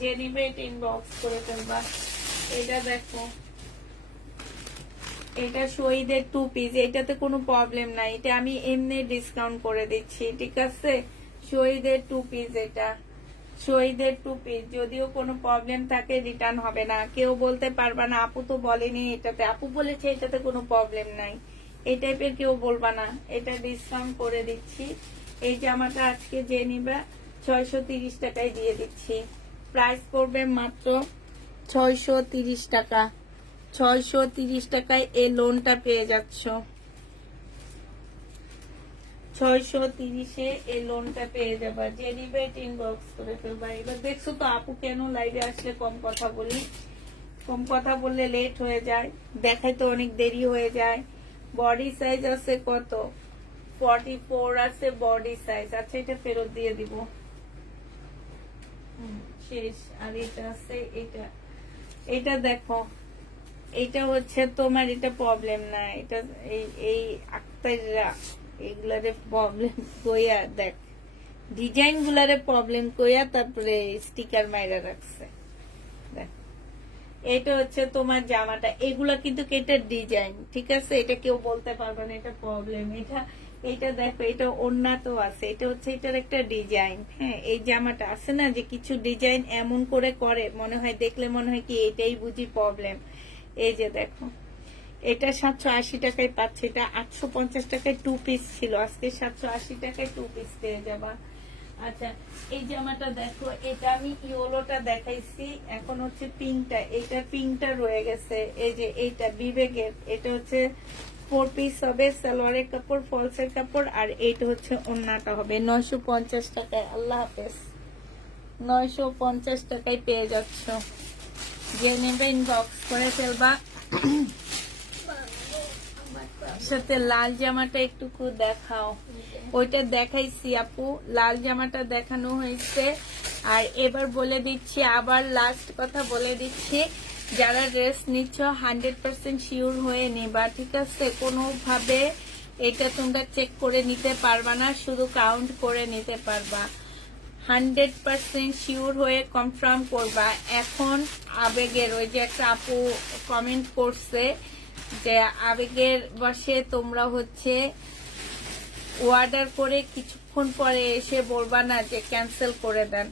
যে নিবে এটা ইনবক্স করে ফেলবা। এটা দেখো, এটা শহীদের 2 পিস, এটাতে কোনো প্রবলেম নাই। এটা আমি এমনি ডিসকাউন্ট করে দিচ্ছি, ঠিক আছে? শহীদের 2 পিস, এটা শহীদের 2 পিস। যদিও কোনো প্রবলেম থাকে রিটার্ন হবে না। কেউ বলতে পারবা না আপু তো বলেনি এটাতে, আপু বলেছে এটাতে কোনো প্রবলেম নাই, এই টাইপের কেউ বলবা না। এটা ডিসকাউন্ট করে দিচ্ছি। এই জামাটা আজকে যে নিবা 630 টাকায় দিয়ে দিচ্ছি। প্রাইস পড়বে মাত্র 630 টাকা। 630 টাকায় এই লোনটা পেয়ে যাচ্ছ। 630-এ এই লোনটা পেয়ে যাবা। যে নিবে এটা ইনবক্স করে ফেলবা। এবার দেখছো তো আপু কেন লাইভে আসলে কম কথা বলি, কম কথা বললে লেট হয়ে যায়, দেখাই তো অনেক দেরি হয়ে যায়। বডি সাইজ আছে কত? 44 আছে বডি সাইজ। আচ্ছা, এটা ফেরত দিয়ে দিব। শেষ। আর এটা আছে, এটা এটা দেখো, এটা হচ্ছে তোমার, এটা প্রবলেম না, এটা এই এই আক্তাররা এগুলারে প্রবলেম কইয়া দেখ, ডিজাইন গুলারে প্রবলেম কইয়া তারপরে স্টিকার মাইরা রাখছে। দেখ, এটা হচ্ছে তোমার জামাটা, এগুলা কিন্তু এটা ডিজাইন, ঠিক আছে, এটা কেউ বলতে পারবে না এটা প্রবলেম। এটা দেখো, এটা ওড়না তো আছে, এটা হচ্ছে এটার একটা ডিজাইন। হ্যাঁ, এই জামাটা আছে না যে কিছু ডিজাইন এমন করে করে মনে হয়, দেখলে মনে হয় কি এটাই বুঝি প্রবলেম। এই যে দেখো, এটা 780 টাকায় পাচ্ছে, এটা 850 টাকায় 2 পিস ছিল, আজকে 780 টাকায় 2 পিস পেয়ে যাবা। আচ্ছা, এই জামাটা দেখো, এটা আমি ইয়েলোটা দেখাইছি, এখন হচ্ছে পিঙ্কটা, এইটা পিঙ্কটা রয়ে গেছে। এই যে এইটা বিবেকের, এটা হচ্ছে 4 পিস হবে, সালোয়ারের কাপড়, ফলসের কাপড়, আর এইটা হচ্ছে ওড়নাটা হবে 950 টাকায়। আল্লাহ হাফেজ, 950 টাকায় পেয়ে যাচ্ছ, যে নেবে ইনবক্স করে ফেলবা। সাথে লাল জামাটা একটু দেখাও, ওইটা দেখাইছি আপু, লাল জামাটা দেখানো হয়েছে। আর এবার বলে দিচ্ছি, আবার লাস্ট কথা বলে দিচ্ছি, যারা ড্রেস নিচ্ছ 100% শিওর হয়ে নিবা, ঠিক আছে, কোনোভাবে এটা তোমরা চেক করে নিতে পারবা না, শুধু কাউন্ট করে নিতে পারবা। 100% শিওর হয়ে কনফার্ম করবা। এখন আবেগের ওই যে একটা আপু কমেন্ট করছে যে আবেগের বসে তোমরা হচ্ছে অর্ডার করে কিছুক্ষণ পরে এসে বলবা না যে ক্যান্সেল করে দেন,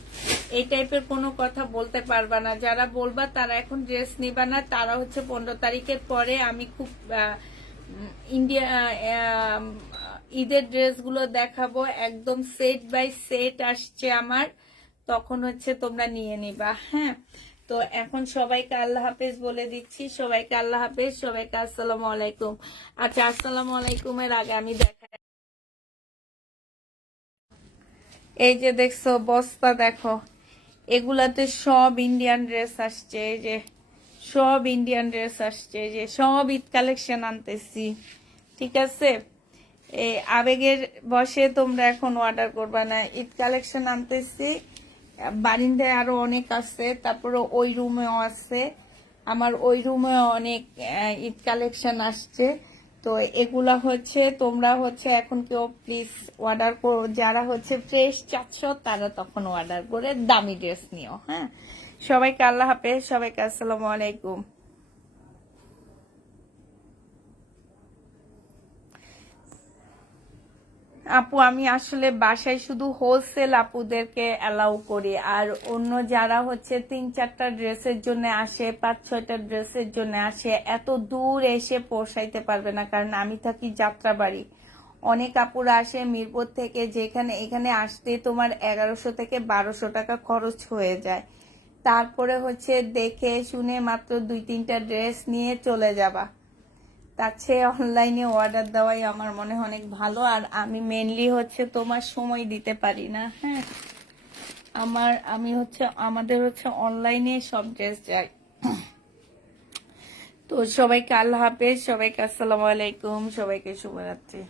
এই টাইপের কোনো কথা বলতে পারবা না। যারা বলবা তারা এখন ড্রেস নিবা না, তারা হচ্ছে 15 তারিখের পরে আমি খুব ইন্ডিয়া ঈদের ড্রেসগুলো দেখাবো, একদম সেট বাই সেট আসছে আমার, তখন হচ্ছে তোমরা নিয়ে নিবা। হ্যাঁ, তো এখন সবাইকে আল্লাহ হাফেজ বলে দিচ্ছি, সবাইকে আল্লাহ হাফেজ, সবাইকে আসসালামু আলাইকুম। আচ্ছা, আসসালামু আলাইকুমের আগে আমি দেখাই, এই যে দেখছো বস্তা, দেখো এগুলাতে সব ইন্ডিয়ান ড্রেস আসছে, এই যে সব ইন্ডিয়ান ড্রেস আসছে, এই যে সব ঈদ কালেকশন আনতেছি, ঠিক আছে। এই আবেগের বসে তোমরা এখন অর্ডার করবা না, ঈদ কালেকশন আনতেছি, বারিন্দায় আরো অনেক আছে, তারপরে ওই রুমেও আছে, আমার ওই রুমেও অনেক ঈদ কালেকশন আসছে। তো এগুলা হচ্ছে তোমরা হচ্ছে এখন কেউ প্লিজ অর্ডার করো, যারা হচ্ছে ফ্রেশ চাচ্ছ তারা তখন অর্ডার করে দামি ড্রেস নিও। হ্যাঁ, সবাইকে আল্লাহ হাফেজ, সবাইকে আসসালামু আলাইকুম। আপু আমি আসলে বাসায় শুধু হোলসেল আপুদেরকে অ্যালাউ করি, আর অন্য যারা হচ্ছে 3-4টা ড্রেসের জন্য আসে, 5-6টা ড্রেসের জন্য আসে, এত দূর এসে পৌঁছাইতে পারবে না, কারণ আমি থাকি যাত্রাবাড়ি। অনেক আপুরা আসে মিরপুর থেকে, যেখানে এখানে আসতে তোমার 1100 থেকে 1200 টাকা খরচ হয়ে যায়, তারপরে হচ্ছে দেখে শুনে মাত্র 2-3টা ড্রেস নিয়ে চলে যাবা। তার চেয়ে অনলাইনে অর্ডার দেওয়াই আমার মনে হয় অনেক ভালো। আর আমি মেনলি হচ্ছে তোমার সময় দিতে পারি না। হ্যাঁ, আমি হচ্ছে আমাদের হচ্ছে অনলাইনে সব ড্রেস যায়। তো সবাইকে আল্লাহ হাফেজ, সবাইকে আসসালামু আলাইকুম, সবাইকে শুভরাত্রি।